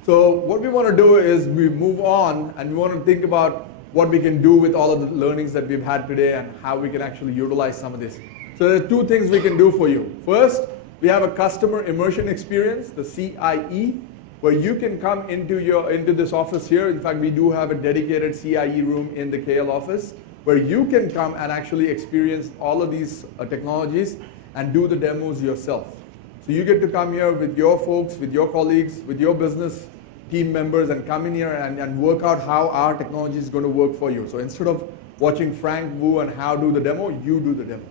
So what we want to do is we move on and we want to think about what we can do with all of the learnings that we've had today and how we can actually utilize some of this. So there are two things we can do for you. First, we have a customer immersion experience, the CIE, where you can come into this office here. In fact, we do have a dedicated CIE room in the KL office where you can come and actually experience all of these technologies and do the demos yourself. So you get to come here with your folks, with your colleagues, with your business team members and come in here and work out how our technology is going to work for you. So instead of watching Frank, Wu, and how do the demo, you do the demo.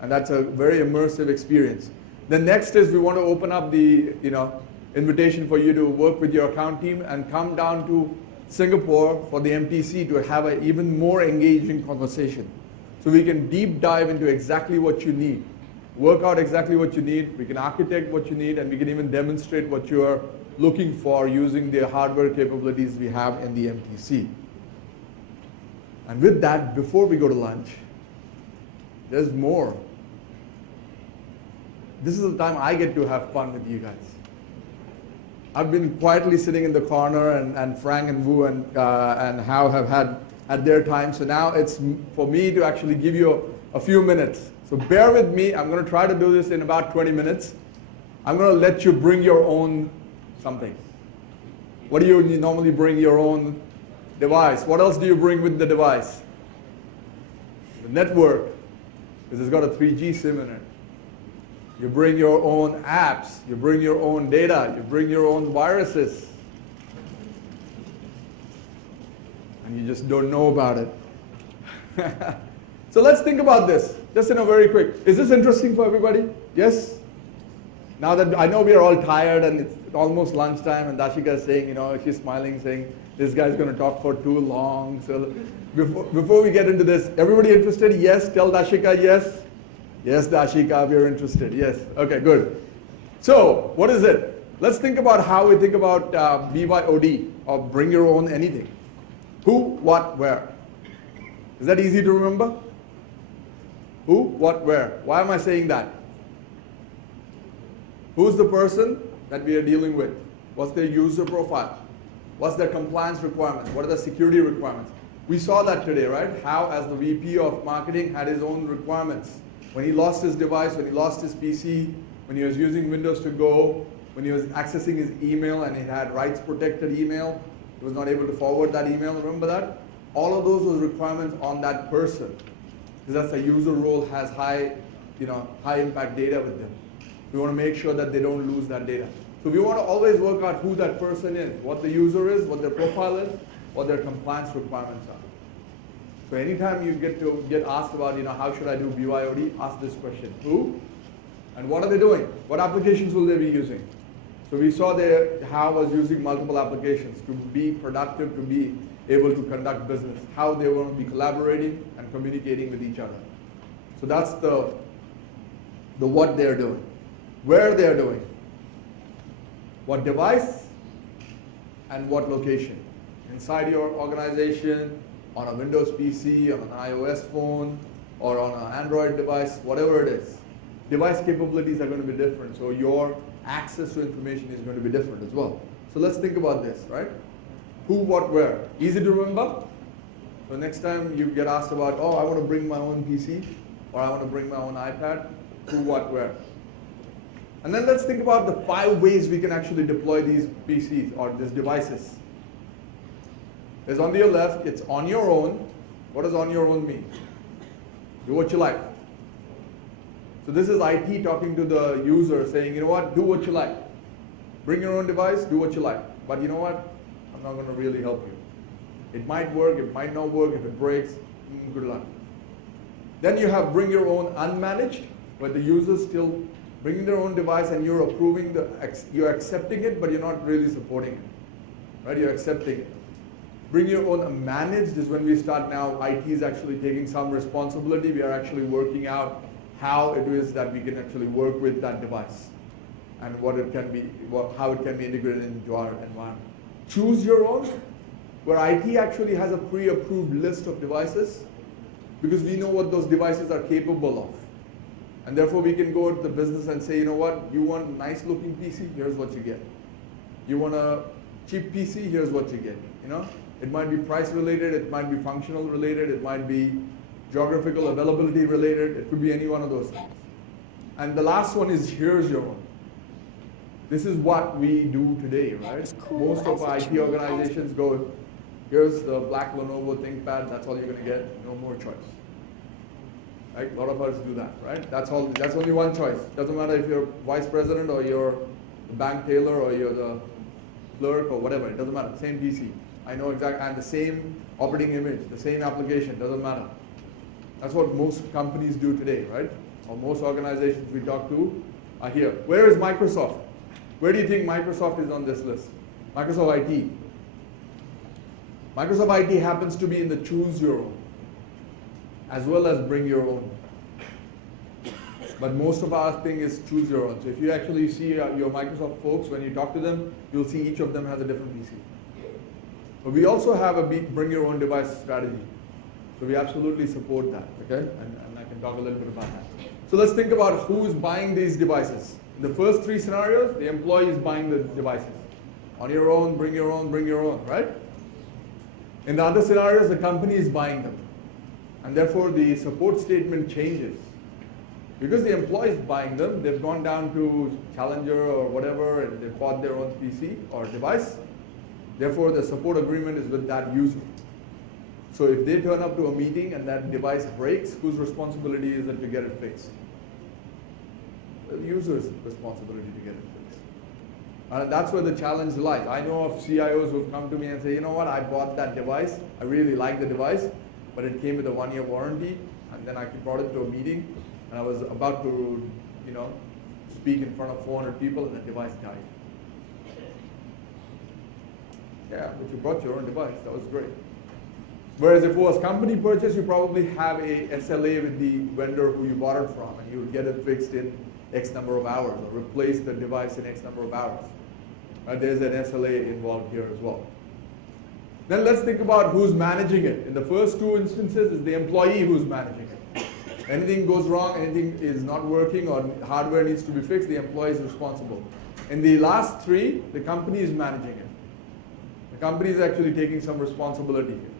And that's a very immersive experience. Then next is we want to open up the invitation for you to work with your account team and come down to Singapore for the MTC to have an even more engaging conversation. So we can deep dive into exactly what you need, work out exactly what you need, we can architect what you need, and we can even demonstrate what you are looking for using the hardware capabilities we have in the MTC. And with that, before we go to lunch, there's more. This is the time I get to have fun with you guys. I've been quietly sitting in the corner, and Frank and Wu and Hao have had their time. So now it's for me to actually give you a few minutes. So bear with me. I'm going to try to do this in about 20 minutes. I'm going to let you bring your own something. What do you normally bring? Your own device. What else do you bring with the device? The network, because it's got a 3G SIM in it. You bring your own apps, you bring your own data, you bring your own viruses. And you just don't know about it. So let's think about this, just in a very quick. Is this interesting for everybody? Yes? Now that I know we are all tired and it's almost lunchtime and Dashika is saying, she's smiling, saying, this guy's going to talk for too long. So before we get into this, everybody interested? Yes? Tell Dashika yes. Yes, Dashika, we're interested. Yes. Okay, good. So, what is it? Let's think about how we think about BYOD, or bring your own anything. Who, what, where. Is that easy to remember? Who, what, where. Why am I saying that? Who's the person that we are dealing with? What's their user profile? What's their compliance requirements? What are the security requirements? We saw that today, right? How, as the VP of marketing, had his own requirements. When he lost his device, when he lost his PC, when he was using Windows to Go, when he was accessing his email and he had rights protected email, he was not able to forward that email, remember that? All of those were requirements on that person. Because that's a user role, has high impact data with them. We want to make sure that they don't lose that data. So we want to always work out who that person is, what the user is, what their profile is, what their compliance requirements are. So anytime you get asked about, how should I do BYOD, ask this question. Who? And what are they doing? What applications will they be using? So we saw there how was using multiple applications to be productive, to be able to conduct business, how they want to be collaborating and communicating with each other. So that's the what they're doing. Where they're doing. What device and what location. Inside your organization, on a Windows PC, on an iOS phone, or on an Android device, whatever it is. Device capabilities are going to be different, so your access to information is going to be different as well. So let's think about this, right? Who, what, where. Easy to remember? So next time you get asked about, I want to bring my own PC, or I want to bring my own iPad, who, what, where. And then let's think about the 5 ways we can actually deploy these PCs or these devices. Is on your left, it's on your own. What does on your own mean? Do what you like. So this is IT talking to the user saying, do what you like. Bring your own device, do what you like. But you know what? I'm not going to really help you. It might work, it might not work. If it breaks, good luck. Then you have bring your own unmanaged, where the user's still bringing their own device and you're approving, you're accepting it, but you're not really supporting it. right? You're accepting it. Bring your own managed is when we start now. IT is actually taking some responsibility. We are actually working out how it is that we can actually work with that device and what it can be, how it can be integrated into our environment. Choose your own, where IT actually has a pre-approved list of devices because we know what those devices are capable of. And therefore we can go to the business and say, you know what, you want a nice looking PC, here's what you get. You want a cheap PC, here's what you get. You know, it might be price related, it might be functional related, it might be geographical availability related, it could be any one of those things. And the last one is here's your own. This is what we do today, right? Cool. Most of our IT organizations go, here's the black Lenovo ThinkPad, that's all you're going to get, no more choice. Right? A lot of us do that, right? That's all. That's only one choice. Doesn't matter if you're vice president or you're the bank teller or you're the clerk or whatever. It doesn't matter. Same PC. I know exactly, and the same operating image, the same application. Doesn't matter. That's what most companies do today, right? Or most organizations we talk to are here. Where is Microsoft? Where do you think Microsoft is on this list? Microsoft IT. Microsoft IT happens to be in the choose your own, as well as bring your own. But most of our thing is choose your own. So if you actually see your Microsoft folks, when you talk to them, you'll see each of them has a different PC. But we also have a bring your own device strategy. So we absolutely support that, okay? And I can talk a little bit about that. So let's think about who's buying these devices. In the first three scenarios, the employee is buying the devices. On your own, bring your own, right? In the other scenarios, the company is buying them. And therefore, the support statement changes. Because the employee is buying them, they've gone down to Challenger or whatever, and they bought their own PC or device. Therefore, the support agreement is with that user. So if they turn up to a meeting and that device breaks, whose responsibility is it to get it fixed? The user's responsibility to get it fixed. And that's where the challenge lies. I know of CIOs who've come to me and say, you know what, I bought that device, I really like the device, but it came with a 1-year warranty, and then I brought it to a meeting, and I was about to, you know, speak in front of 400 people, and the device died. Yeah, but you brought your own device, that was great. Whereas if it was company purchase, you probably have a SLA with the vendor who you bought it from, and you would get it fixed in X number of hours, or replace the device in X number of hours. Right? There's an SLA involved here as well. Then let's think about who's managing it. In the first two instances, it's the employee who's managing it. Anything goes wrong, anything is not working, or hardware needs to be fixed, the employee is responsible. In the last three, the company is managing it. The company is actually taking some responsibility here.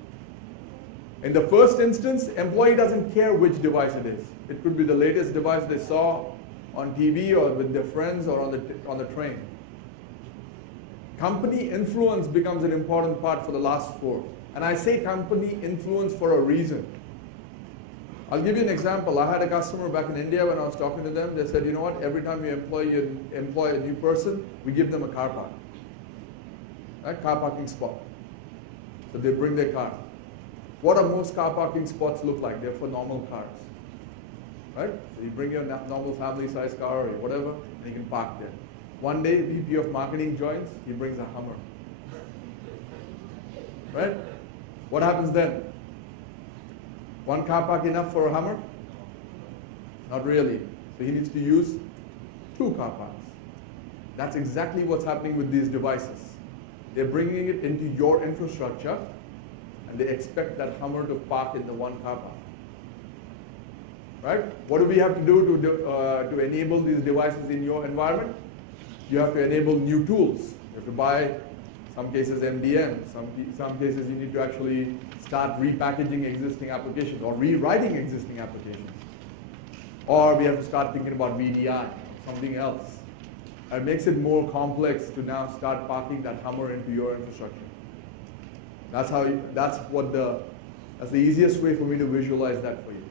In the first instance, employee doesn't care which device it is. It could be the latest device they saw on TV or with their friends or on the train. Company influence becomes an important part for the last four. And I say company influence for a reason. I'll give you an example. I had a customer back in India when I was talking to them. They said, you know what, every time we employ a new person, we give them a car park. Right? Car parking spot. So they bring their car. What are most car parking spots look like? They're for normal cars. Right? So you bring your normal family size car or whatever, and you can park there. One day, VP of marketing joins, he brings a Hummer. Right? What happens then? One car park enough for a Hummer? Not really. So he needs to use 2 car parks. That's exactly what's happening with these devices. They're bringing it into your infrastructure, and they expect that Hummer to park in the one car park. Right? What do we have to do to enable these devices in your environment? You have to enable new tools. You have to buy, some cases, MDM. Some cases, you need to actually start repackaging existing applications or rewriting existing applications. Or we have to start thinking about VDI, something else. It makes it more complex to now start parking that Hummer into your infrastructure. That's the easiest way for me to visualize that for you.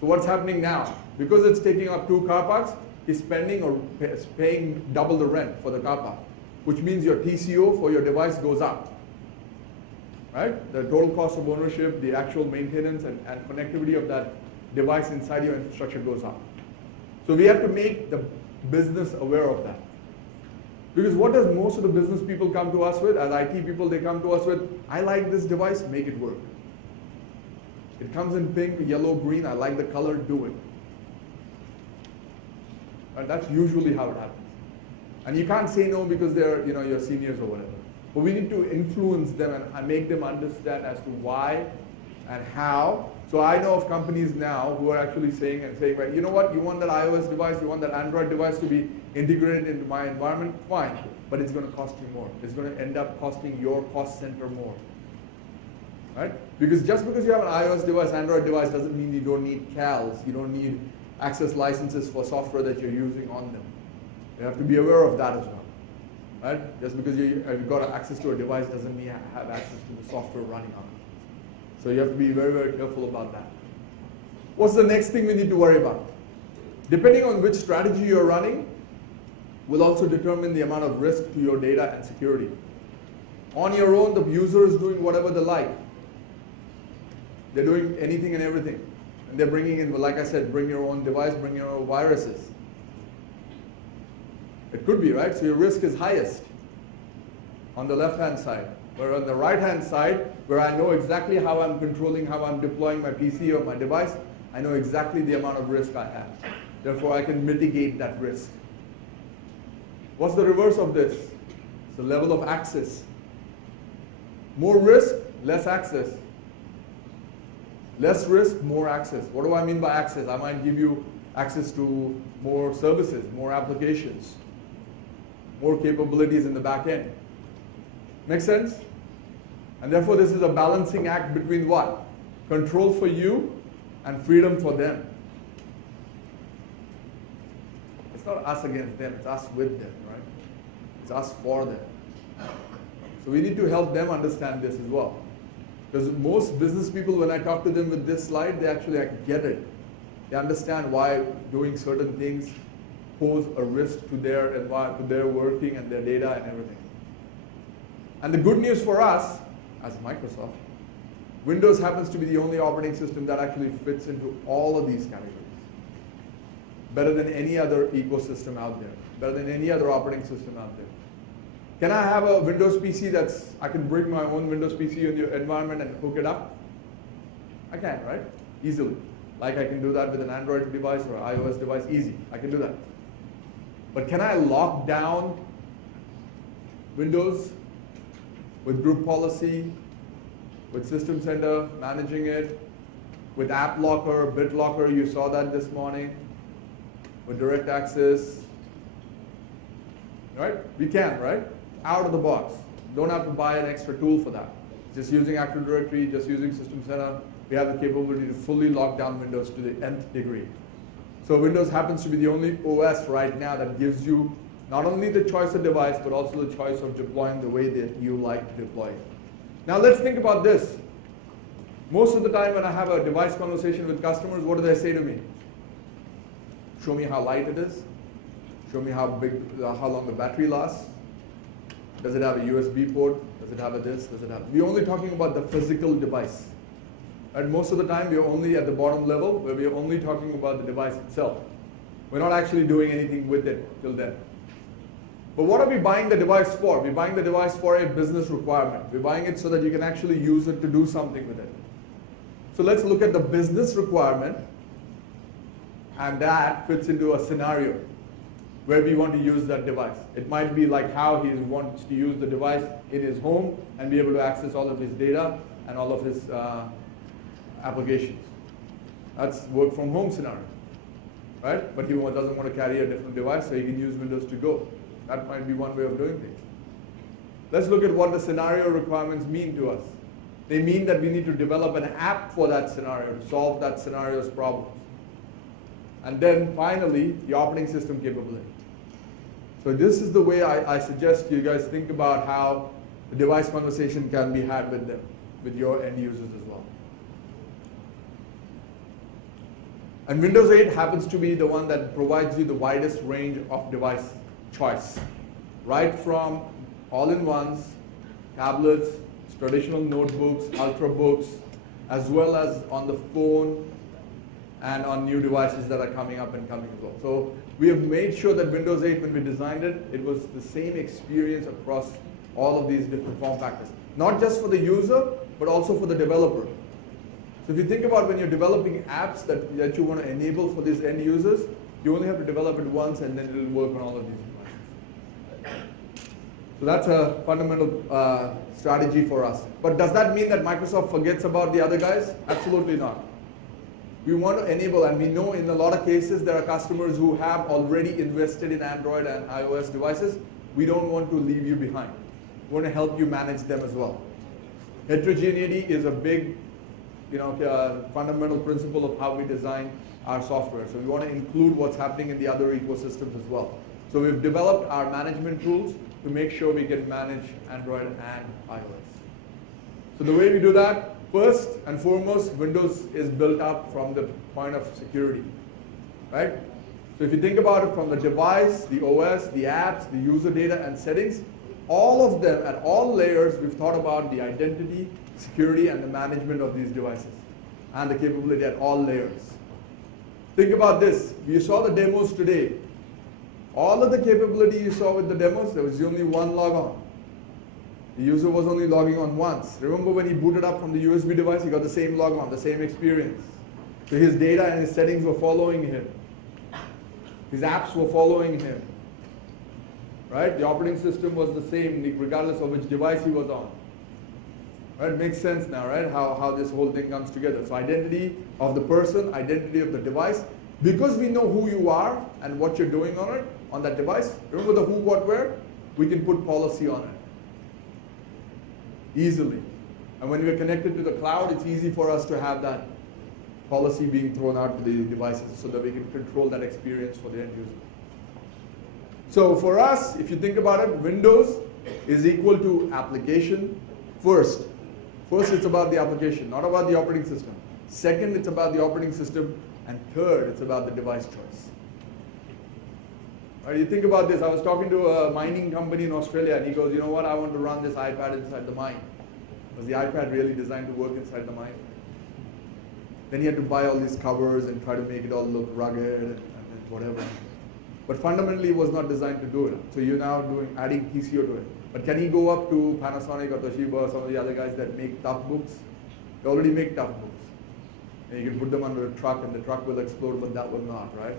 So what's happening now? Because it's taking up 2 car parks, he's spending or paying double the rent for the car park, which means your TCO for your device goes up. Right? The total cost of ownership, the actual maintenance and connectivity of that device inside your infrastructure goes up. So we have to make the business aware of that. Because what does most of the business people come to us with? As IT people, they come to us with, I like this device, make it work. It comes in pink, yellow, green, I like the color, do it. And that's usually how it happens. And you can't say no because they're your seniors or whatever. But we need to influence them and make them understand as to why and how. So I know of companies now who are actually saying, right, you know what, you want that iOS device, you want that Android device to be integrated into my environment, fine, but it's going to cost you more. It's going to end up costing your cost center more. Right? Because just because you have an iOS device, Android device, doesn't mean you don't need CALs, you don't need access licenses for software that you're using on them. You have to be aware of that as well. Right? Just because you've got access to a device doesn't mean you have access to the software running on it. So you have to be very, very careful about that. What's the next thing we need to worry about? Depending on which strategy you're running, will also determine the amount of risk to your data and security. On your own, the user is doing whatever they like. They're doing anything and everything. And they're bringing in, like I said, bring your own device, bring your own viruses. It could be, right? So your risk is highest on the left-hand side. Where on the right-hand side, where I know exactly how I'm controlling, how I'm deploying my PC or my device, I know exactly the amount of risk I have. Therefore, I can mitigate that risk. What's the reverse of this? It's the level of access. More risk, less access. Less risk, more access. What do I mean by access? I might give you access to more services, more applications, more capabilities in the back end. Make sense? And therefore, this is a balancing act between what? Control for you and freedom for them. It's not us against them, it's us with them, right? It's us for them. So we need to help them understand this as well. Because most business people, when I talk to them with this slide, they actually get it. They understand why doing certain things pose a risk to their working and their data and everything. And the good news for us, as Microsoft, Windows happens to be the only operating system that actually fits into all of these categories. Better than any other ecosystem out there. Better than any other operating system out there. Can I have a Windows PC I can bring my own Windows PC in your environment and hook it up? I can, right? Easily. Like I can do that with an Android device or an iOS device, easy. I can do that. But can I lock down Windows with group policy, with System Center, managing it, with App Locker, BitLocker, you saw that this morning, with Direct Access, right? We can, right? Out of the box. Don't have to buy an extra tool for that. Just using Active Directory, just using System Center, we have the capability to fully lock down Windows to the nth degree. So Windows happens to be the only OS right now that gives you not only the choice of device, but also the choice of deploying the way that you like to deploy it. Now let's think about this. Most of the time when I have a device conversation with customers, what do they say to me? Show me how light it is. Show me how long the battery lasts. Does it have a USB port? Does it have a this? Does it have? We're only talking about the physical device. And most of the time, we're only at the bottom level, where we're only talking about the device itself. We're not actually doing anything with it till then. But what are we buying the device for? We're buying the device for a business requirement. We're buying it so that you can actually use it to do something with it. So let's look at the business requirement, and that fits into a scenario where we want to use that device. It might be like how he wants to use the device in his home and be able to access all of his data and all of his applications. That's work from home scenario, right? But he doesn't want to carry a different device, so he can use Windows to go. That might be one way of doing things. Let's look at what the scenario requirements mean to us. They mean that we need to develop an app for that scenario to solve that scenario's problems. And then finally, the operating system capability. So this is the way I suggest you guys think about how the device conversation can be had with them, with your end users as well. And Windows 8 happens to be the one that provides you the widest range of device choice. Right from all-in-ones, tablets, traditional notebooks, ultrabooks, as well as on the phone, and on new devices that are coming up and coming as well. So we have made sure that Windows 8, when we designed it, it was the same experience across all of these different form factors. Not just for the user, but also for the developer. So if you think about when you're developing apps that you want to enable for these end users, you only have to develop it once and then it will work on all of these devices. So that's a fundamental strategy for us. But does that mean that Microsoft forgets about the other guys? Absolutely not. We want to enable, and we know in a lot of cases there are customers who have already invested in Android and iOS devices. We don't want to leave you behind. We want to help you manage them as well. Heterogeneity is a big, fundamental principle of how we design our software. So we want to include what's happening in the other ecosystems as well. So we've developed our management tools to make sure we can manage Android and iOS. So the way we do that, first and foremost, Windows is built up from the point of security, right? So if you think about it from the device, the OS, the apps, the user data and settings, all of them at all layers, we've thought about the identity, security, and the management of these devices and the capability at all layers. Think about this. You saw the demos today. All of the capability you saw with the demos, there was only one log on. The user was only logging on once. Remember when he booted up from the USB device, he got the same log on, the same experience. So his data and his settings were following him. His apps were following him. Right? The operating system was the same regardless of which device he was on. Right? It makes sense now, right? How this whole thing comes together. So identity of the person, identity of the device. Because we know who you are and what you're doing on it, on that device, remember the who, what, where? We can put policy on it. Easily. And when we're connected to the cloud, it's easy for us to have that policy being thrown out to the devices so that we can control that experience for the end user. So for us, if you think about it, Windows is equal to application first. First, it's about the application, not about the operating system. Second, it's about the operating system. And third, it's about the device choice. Right, you think about this. I was talking to a mining company in Australia, and he goes, you know what, I want to run this iPad inside the mine. Was the iPad really designed to work inside the mine? Then he had to buy all these covers and try to make it all look rugged and whatever. But fundamentally, it was not designed to do it. So you're now adding TCO to it. But can he go up to Panasonic or Toshiba or some of the other guys that make tough books? They already make tough books. And you can put them under a truck and the truck will explode, but that will not, right?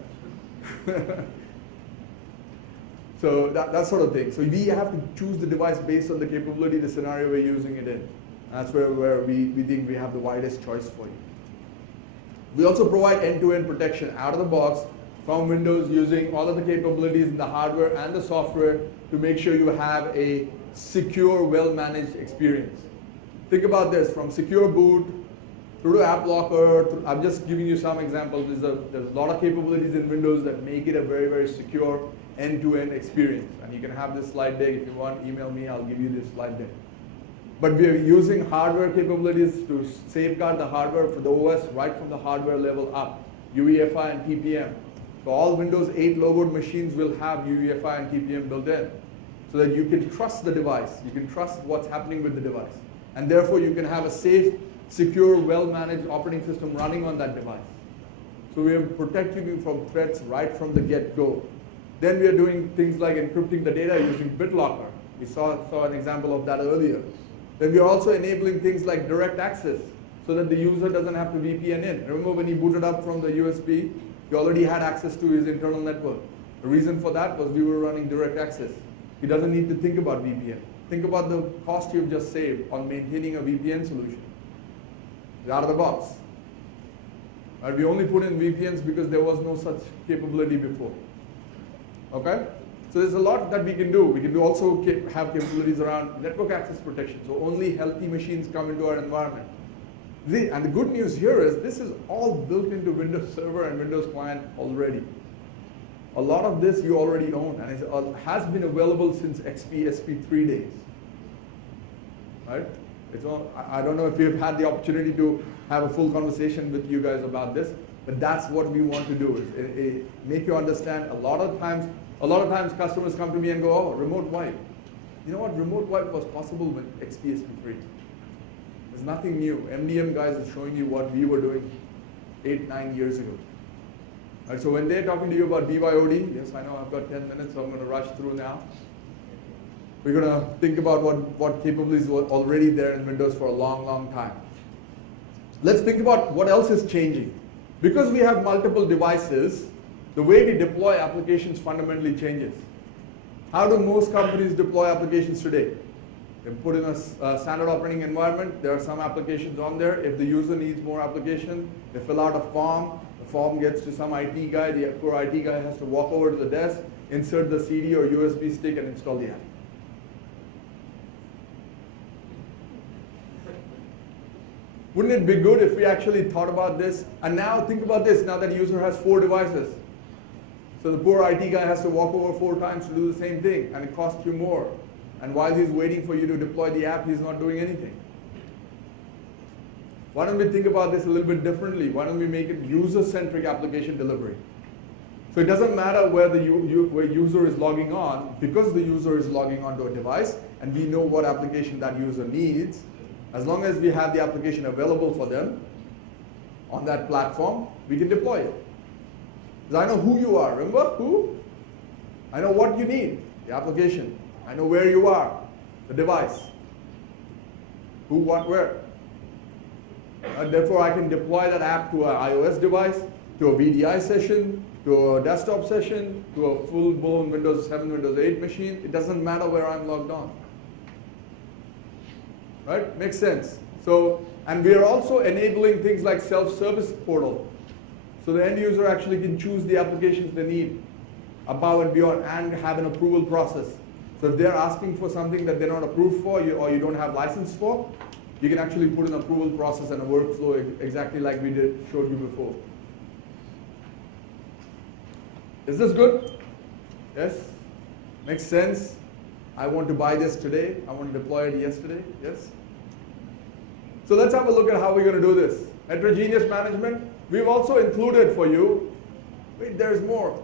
So that sort of thing. So we have to choose the device based on the capability, the scenario we're using it in. That's where we think we have the widest choice for you. We also provide end-to-end protection out of the box from Windows using all of the capabilities in the hardware and the software to make sure you have a secure, well-managed experience. Think about this, from secure boot through to app locker. I'm just giving you some examples. There's a lot of capabilities in Windows that make it a very, very secure end-to-end experience. And you can have this slide deck if you want. Email me, I'll give you this slide deck. But we are using hardware capabilities to safeguard the hardware for the OS right from the hardware level up, UEFI and TPM. So all Windows 8 logoed machines will have UEFI and TPM built in so that you can trust the device. You can trust what's happening with the device. And therefore, you can have a safe, secure, well-managed operating system running on that device. So we are protecting you from threats right from the get-go. Then we are doing things like encrypting the data using BitLocker. We saw an example of that earlier. Then we are also enabling things like direct access so that the user doesn't have to VPN in. Remember when he booted up from the USB, he already had access to his internal network. The reason for that was we were running direct access. He doesn't need to think about VPN. Think about the cost you've just saved on maintaining a VPN solution. It's out of the box. Right? We only put in VPNs because there was no such capability before. Okay? So there's a lot that we can do. We can also have capabilities around network access protection. So only healthy machines come into our environment. And the good news here is this is all built into Windows Server and Windows Client already. A lot of this you already own, and it has been available since XP SP3 days. Right? I don't know if you've had the opportunity to have a full conversation with you guys about this, but that's what we want to do, is make you understand. A lot of times customers come to me and go, oh, remote wipe. You know what? Remote wipe was possible with XP SP3. There's nothing new. MDM guys are showing you what we were doing 8, 9 years ago. Right, so when they're talking to you about BYOD, yes, I know I've got 10 minutes, so I'm going to rush through now. We're going to think about what capabilities were already there in Windows for a long, long time. Let's think about what else is changing. Because we have multiple devices, the way we deploy applications fundamentally changes. How do most companies deploy applications today? They put in a standard operating environment. There are some applications on there. If the user needs more application, they fill out a form. The form gets to some IT guy. The poor IT guy has to walk over to the desk, insert the CD or USB stick, and install the app. Wouldn't it be good if we actually thought about this? And now think about this, now that user has 4 devices. So the poor IT guy has to walk over 4 times to do the same thing, and it costs you more. And while he's waiting for you to deploy the app, he's not doing anything. Why don't we think about this a little bit differently? Why don't we make it user-centric application delivery? So it doesn't matter where the user is logging on, because the user is logging onto a device, and we know what application that user needs. As long as we have the application available for them on that platform, we can deploy it. Because I know who you are. Remember who? I know what you need, the application. I know where you are, the device. Who, what, where. And therefore, I can deploy that app to an iOS device, to a VDI session, to a desktop session, to a full-blown Windows 7, Windows 8 machine. It doesn't matter where I'm logged on. Right? Makes sense. So, and we are also enabling things like self-service portal. So the end user actually can choose the applications they need above and beyond and have an approval process. So if they're asking for something that they're not approved for or you don't have license for, you can actually put an approval process and a workflow exactly like we showed you before. Is this good? Yes? Makes sense? I want to buy this today. I want to deploy it yesterday. Yes? So let's have a look at how we're going to do this. Heterogeneous management. We've also included for you, wait, there's more.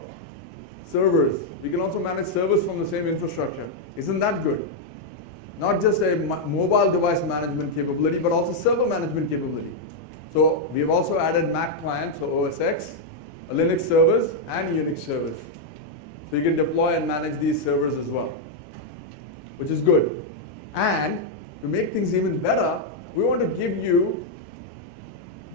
Servers. We can also manage servers from the same infrastructure. Isn't that good? Not just a mobile device management capability, but also server management capability. So we've also added Mac clients, so OS X, Linux servers, and Unix servers. So you can deploy and manage these servers as well, which is good. And to make things even better, we want to give you,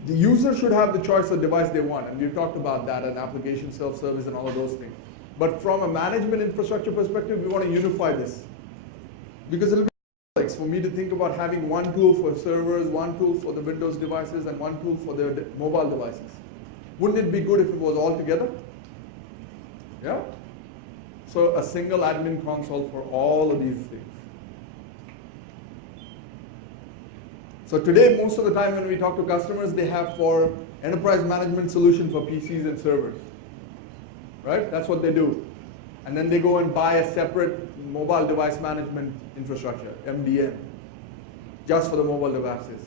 the user should have the choice of device they want. And we've talked about that and application self-service and all of those things. But from a management infrastructure perspective, we want to unify this. Because it'll be complex for me to think about having one tool for servers, one tool for the Windows devices, and one tool for the mobile devices. Wouldn't it be good if it was all together? Yeah? So a single admin console for all of these things. So today, most of the time when we talk to customers, they have for enterprise management solution for PCs and servers. Right? That's what they do. And then they go and buy a separate mobile device management infrastructure, MDM, just for the mobile devices.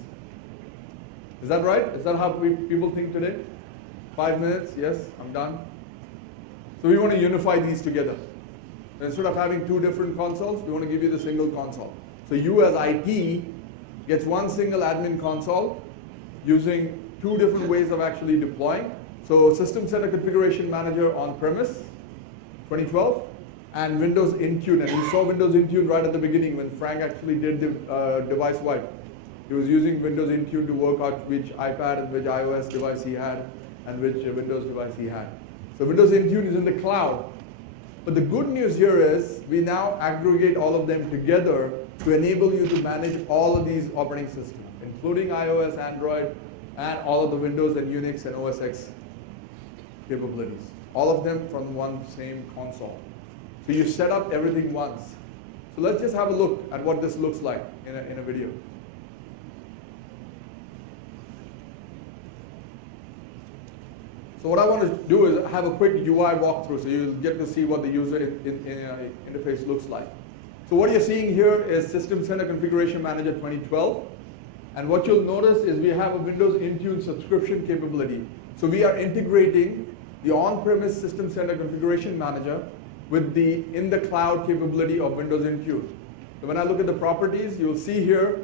Is that right? Is that how people think today? 5 minutes? Yes, I'm done. So we want to unify these together. Instead of having 2 different consoles, we want to give you the single console. So you as IT gets one single admin console using 2 different ways of actually deploying. So System Center Configuration Manager on-premise, 2012, and Windows Intune. And you saw Windows Intune right at the beginning when Frank actually did the device wipe. He was using Windows Intune to work out which iPad and which iOS device he had and which Windows device he had. So Windows Intune is in the cloud. But the good news here is we now aggregate all of them together to enable you to manage all of these operating systems, including iOS, Android, and all of the Windows and Unix and OS X capabilities. All of them from one same console. So you set up everything once. So let's just have a look at what this looks like in a video. So what I want to do is have a quick UI walkthrough so you'll get to see what the user interface looks like. So what you're seeing here is System Center Configuration Manager 2012. And what you'll notice is we have a Windows Intune subscription capability. So we are integrating the on-premise System Center Configuration Manager with the in-the-cloud capability of Windows Intune. So when I look at the properties, you'll see here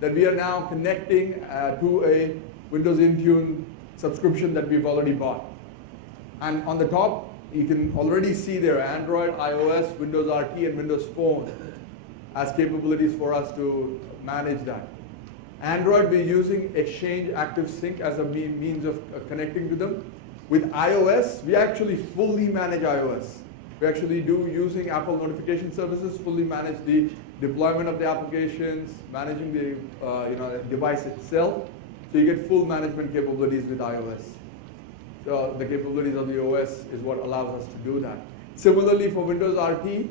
that we are now connecting to a Windows Intune subscription that we've already bought. And on the top, you can already see there Android, iOS, Windows RT, and Windows Phone as capabilities for us to manage that. Android, we're using Exchange Active Sync as a means of connecting to them. With iOS, we actually fully manage iOS. We actually do, using Apple notification services, fully manage the deployment of the applications, managing the device itself. So you get full management capabilities with iOS. So the capabilities of the OS is what allows us to do that. Similarly, for Windows RT,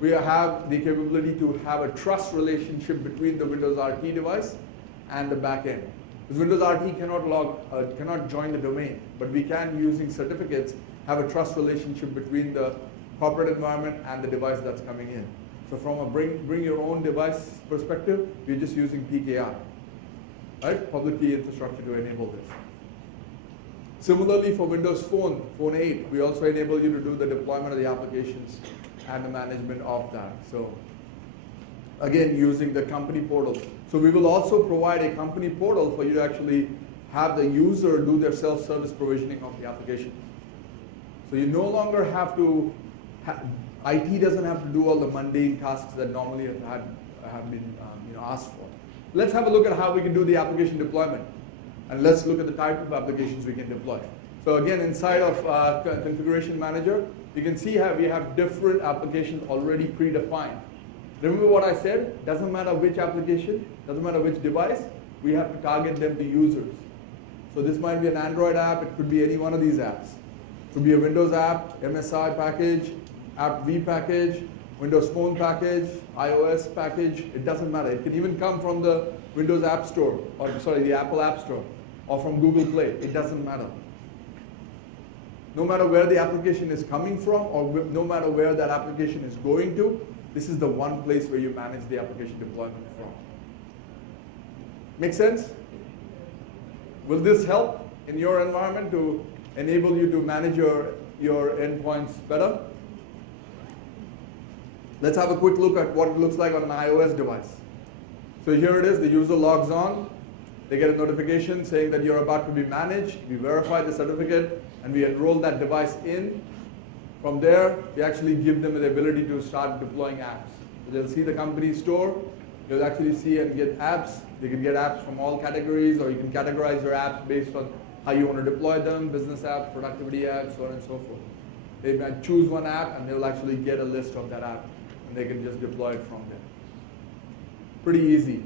we have the capability to have a trust relationship between the Windows RT device and the backend. Because Windows RT cannot join the domain, but we can, using certificates, have a trust relationship between the corporate environment and the device that's coming in. So from a bring your own device perspective, we're just using PKI, right? Public key infrastructure to enable this. Similarly, for Windows Phone 8, we also enable you to do the deployment of the applications and the management of that. So again, using the company portal. So we will also provide a company portal for you to actually have the user do their self-service provisioning of the application. So you no longer have to, IT doesn't have to do all the mundane tasks that normally have been asked for. Let's have a look at how we can do the application deployment. And let's look at the type of applications we can deploy. So again, inside of Configuration Manager, you can see how we have different applications already predefined. Remember what I said? Doesn't matter which application, doesn't matter which device, we have to target them to users. So this might be an Android app, it could be any one of these apps. It could be a Windows app, MSI package, App V package, Windows Phone package, iOS package, it doesn't matter. It can even come from the Windows App Store, or sorry, the Apple App Store, or from Google Play, it doesn't matter. No matter where the application is coming from, or no matter where that application is going to, this is the one place where you manage the application deployment from. Make sense? Will this help in your environment to enable you to manage your endpoints better? Let's have a quick look at what it looks like on an iOS device. So here it is, the user logs on, they get a notification saying that you're about to be managed, we verify the certificate, and we enroll that device in. From there, we actually give them the ability to start deploying apps. So they'll see the company store, they'll actually see and get apps. They can get apps from all categories, or you can categorize your apps based on how you want to deploy them, business apps, productivity apps, so on and so forth. They might choose one app, and they'll actually get a list of that app, and they can just deploy it from there. Pretty easy.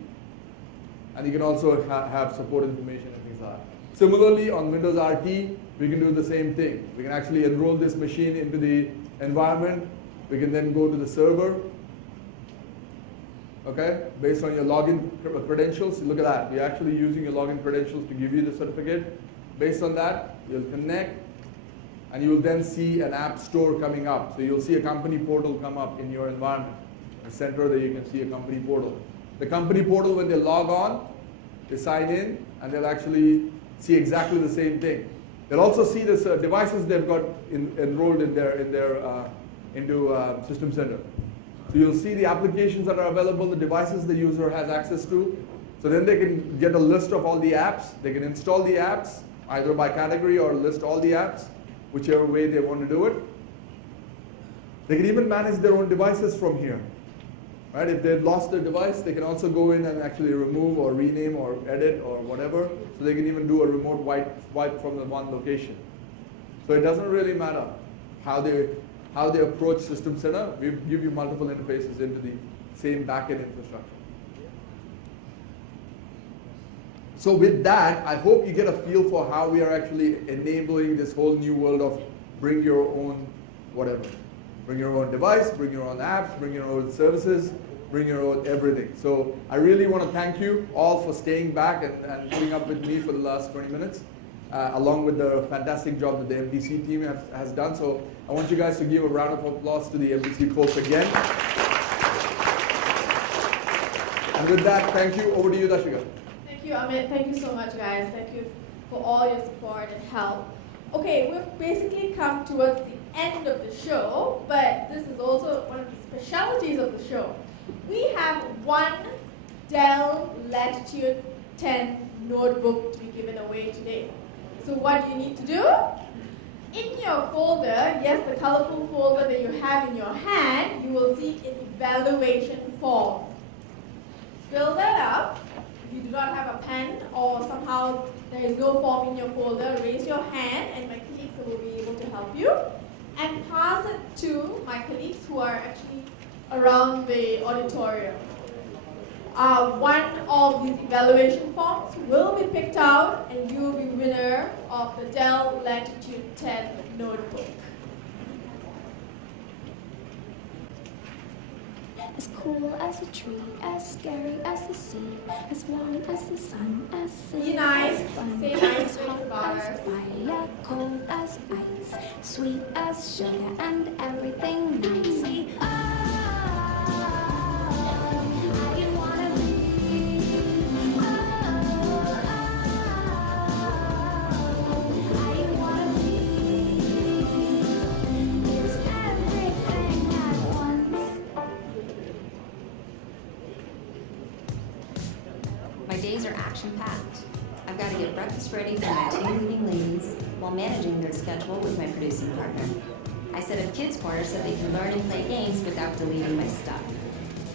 And you can also have support information and things like that. Similarly, on Windows RT, we can do the same thing. We can actually enroll this machine into the environment. We can then go to the server. Okay, based on your login credentials, look at that. We're actually using your login credentials to give you the certificate. Based on that, you'll connect, and you will then see an app store coming up. So you'll see a company portal come up in your environment. In the center there, you can see a company portal. The company portal, when they log on, they sign in, and they'll actually see exactly the same thing. They'll also see the devices they've got enrolled into System Center. So you'll see the applications that are available, the devices the user has access to. So then they can get a list of all the apps. They can install the apps, either by category or list all the apps, whichever way they want to do it. They can even manage their own devices from here. Right? If they've lost their device, they can also go in and actually remove or rename or edit or whatever. So they can even do a remote wipe from the one location. So it doesn't really matter how they approach System Center. We give you multiple interfaces into the same backend infrastructure. So with that, I hope you get a feel for how we are actually enabling this whole new world of bring your own whatever. Bring your own device, bring your own apps, bring your own services, bring your own everything. So I really want to thank you all for staying back and putting up with me for the last 20 minutes, along with the fantastic job that the MDC team has done. So I want you guys to give a round of applause to the MDC folks again. And with that, thank you. Over to you, Dashika. Thank you, Amit. Thank you so much, guys. Thank you for all your support and help. Okay, we've basically come towards the end of the show, but this is also one of the specialties of the show. We have one Dell Latitude 10 notebook to be given away today. So what do you need to do? In your folder, yes, the colorful folder that you have in your hand, you will see an evaluation form. Fill that up. If you do not have a pen or somehow there is no form in your folder, raise your hand and my colleagues will be able to help you. And pass it to my colleagues who are actually around the auditorium. One of these evaluation forms will be picked out and you will be winner of the Dell Latitude 10 notebook. As cool as a tree, as scary as the sea, as warm as the sun, as Be nice. fun, Say nice as things hot about as us. fire, cold as ice, sweet as sugar, and everything nice. My days are action-packed. I've got to get breakfast ready for my 2 leading ladies while managing their schedule with my producing partner. I set up kids' corners so they can learn and play games without deleting my stuff.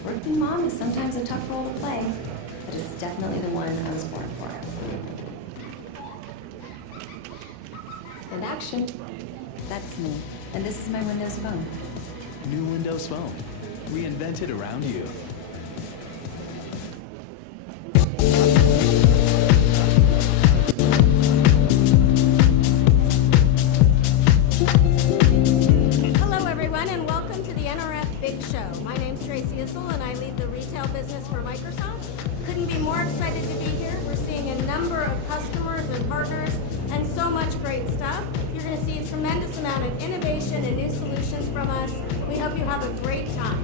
Working mom is sometimes a tough role to play, but it's definitely the one I was born for. And action, that's me. And this is my Windows Phone. New Windows Phone, reinvented around you. Hello everyone and welcome to the NRF Big Show. My name's Tracy Issel and I lead the retail business for Microsoft. Couldn't be more excited to be here. We're seeing a number of customers and partners and so much great stuff. You're going to see a tremendous amount of innovation and new solutions from us. We hope you have a great time.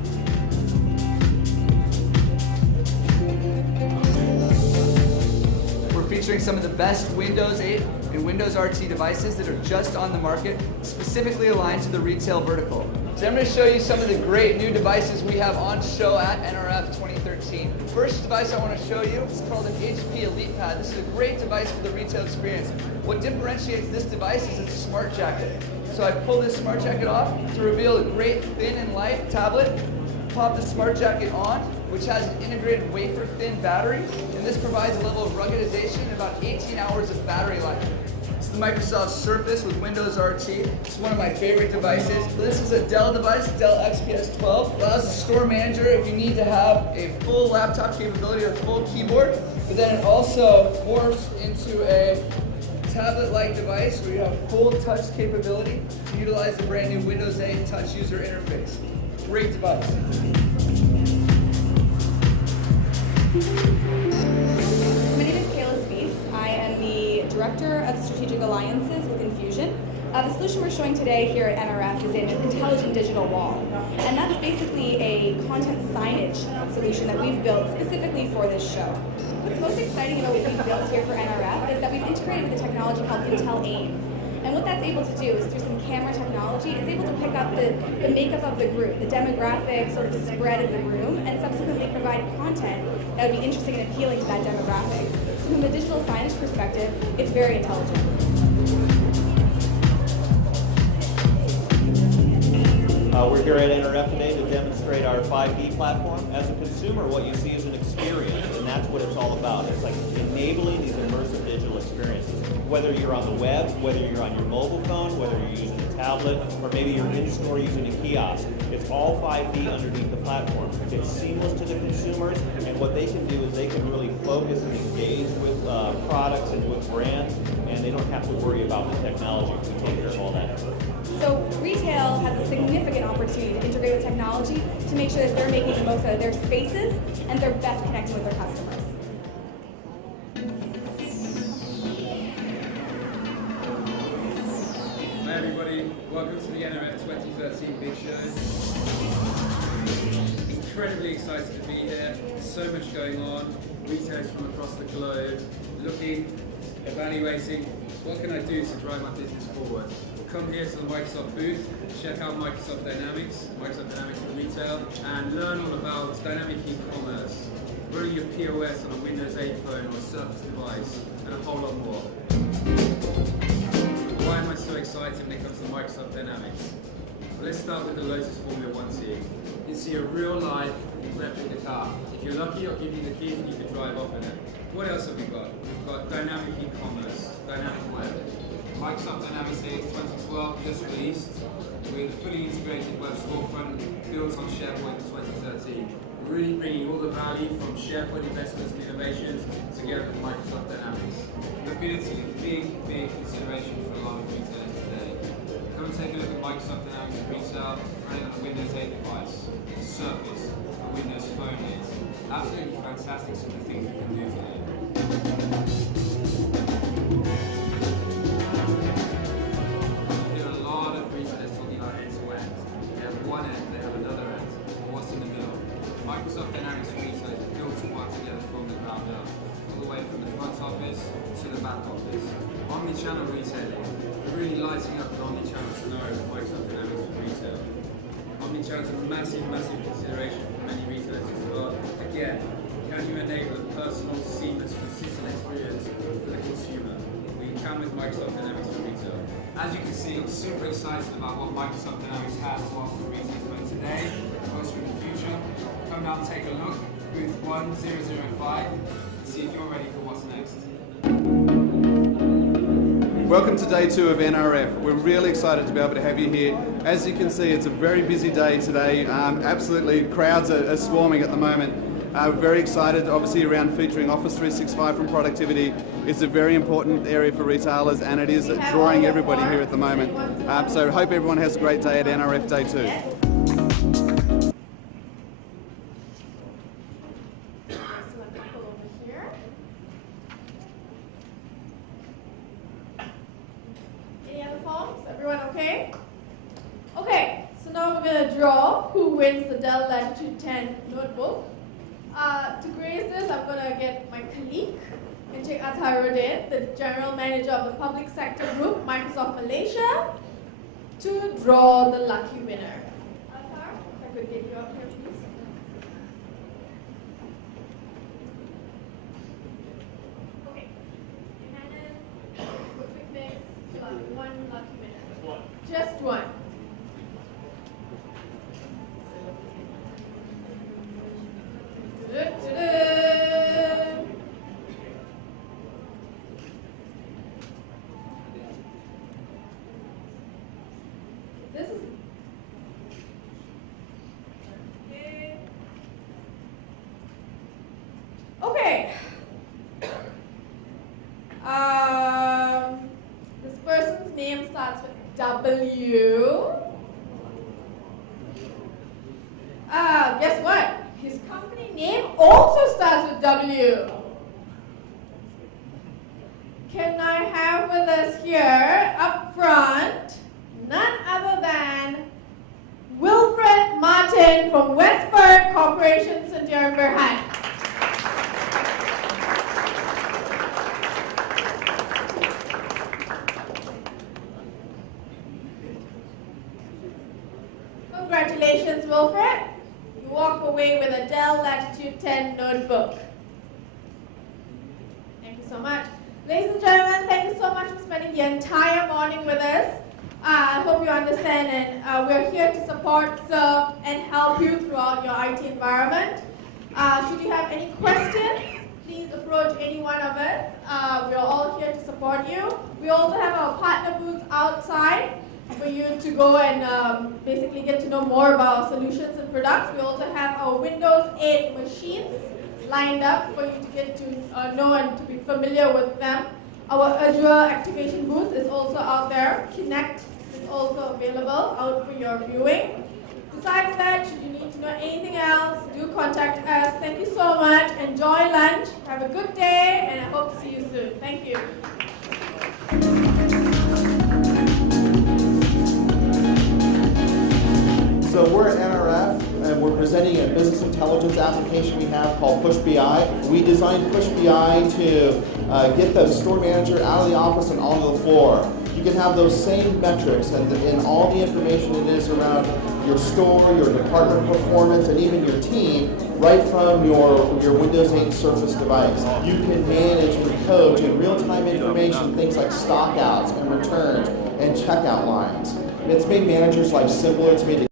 We're featuring some of the best Windows 8 and Windows RT devices that are just on the market, specifically aligned to the retail vertical. So I'm going to show you some of the great new devices we have on show at NRF 2013. The first device I want to show you is called an HP Elite Pad. This is a great device for the retail experience. What differentiates this device is its smart jacket. So I pull this smart jacket off to reveal a great thin and light tablet. Pop the smart jacket on, which has an integrated wafer-thin battery, and this provides a level of ruggedization and about 18 hours of battery life. It's the Microsoft Surface with Windows RT. It's one of my favorite devices. This is a Dell device, Dell XPS 12. Allows the store manager if you need to have a full laptop capability with full keyboard, but then it also morphs into a tablet-like device where you have full touch capability to utilize the brand new Windows 8 touch user interface. Great device. My name is Kayla Spies. I am the Director of Strategic Alliances with Infusion. The solution we're showing today here at NRF is an intelligent digital wall. And that's basically a content signage solution that we've built specifically for this show. What's most exciting about what we've built here for NRF is that we've integrated with a technology called Intel AIM. And what that's able to do is through some camera technology, it's able to pick up the makeup of the group, the demographic sort of spread of the room, and subsequently provide content that would be interesting and appealing to that demographic. So from a digital signage perspective, it's very intelligent. We're here at NRF today to demonstrate our 5D platform. As a consumer, what you see is an experience, and that's what it's all about. It's like enabling these immersive digital experiences. Whether you're on the web, whether you're on your mobile phone, whether you're using a tablet, or maybe you're in-store using a kiosk, it's all 5D underneath the platform. It's seamless to the consumers, and what they can do is they can really focus and engage with products and with brands, and they don't have to worry about the technology. We take care of all that. So retail has a significant opportunity to integrate with technology to make sure that they're making the most out of their spaces and they're best connecting with their customers. Hi everybody, welcome to the NRF 2013 Big Show. Incredibly excited to be here. There's so much going on. Retailers from across the globe looking, evaluating, what can I do to drive my business forward? Come here to the Microsoft booth, check out Microsoft Dynamics for retail, and learn all about dynamic e-commerce, running your POS on a Windows 8 phone or a Surface device, and a whole lot more. why am I so excited when it comes to Microsoft Dynamics? Well, let's start with the Lotus Formula 1 team. You see a real life replica car. If you're lucky, I'll give you the keys and you can drive off in it. What else have we got? We've got dynamic e-commerce, dynamic web. Microsoft Dynamics 8 2012 just released with a fully integrated web storefront built on SharePoint in 2013. We're really bringing all the value from SharePoint investments and innovations together with Microsoft Dynamics. Mobility, a big consideration for a lot of retailers today. Come and take a look at Microsoft Dynamics Retail running on a Windows 8 device, Surface, a Windows Phone 8. Absolutely fantastic some of the things we can do today. I hear a lot of retailers talking about end-to-end. They have one end, they have another end. What's in the middle? Microsoft Dynamics Retail is built to work together from the ground up, all the way from the front office to the back office. Omnichannel retailing, we're really lighting up an omnichannel scenario with Microsoft Dynamics Retail. Omnichannel is a massive consideration for many retailers as well. Again, can you enable a personal, seamless, consistent experience for the consumer? We can with Microsoft Dynamics for Retail. As you can see, I'm super excited about what Microsoft Dynamics has to offer for retailers both today and also in the future. Come down and take a look, booth 1005, and see if you're ready for what's next. Welcome to day 2 of NRF. We're really excited to be able to have you here. As you can see, it's a very busy day today. Absolutely, crowds are swarming at the moment. Very excited, obviously, around featuring Office 365 from productivity. It's a very important area for retailers, and it is drawing everybody here at the moment. So hope everyone has a great day at NRF Day 2. Everyone okay? Okay, so now we're going to draw who wins the Dell Latitude 10 notebook. To grace this, I'm going to get my colleague, Encik Atharuddin, the General Manager of the Public Sector Group, Microsoft Malaysia, to draw the lucky winner. Athar, if I could get you up here, please. Okay, your hand in, quick mix, one lucky winner. Just one. This is okay. This person's name starts with W. Guess what? His company name also starts with W. Can I have with us here up front none other than Wilfred Martin from Westford Corporation, Sdn Bhd. Congratulations, Wilfred. You walk away with a Dell Latitude 10 notebook. Thank you so much. Ladies and gentlemen, thank you so much for spending the entire morning with us. I hope you understand, and we're here to support, serve, and help you throughout your IT environment. Should you have any questions, please approach any one of us. We're all here to support you. We also have our partner booths outside for you to go and basically get to know more about our solutions and products. We also have our Windows 8 machines lined up for you to get to know and to be familiar with them. Our Azure activation booth is also out there. Kinect is also available out for your viewing. Besides that, should you need to know anything else, do contact us. Thank you so much. Enjoy lunch. Have a good day, and I hope to see you soon. Thank you. So we're at NRF, and we're presenting a business intelligence application we have called Push BI. We designed Push BI to get the store manager out of the office and onto the floor. You can have those same metrics and all the information it is around your store, your department performance, and even your team right from your Windows 8 Surface device. You can manage and coach in real-time information, things like stockouts and returns. checkout lines. It's made managers' life simpler. It's made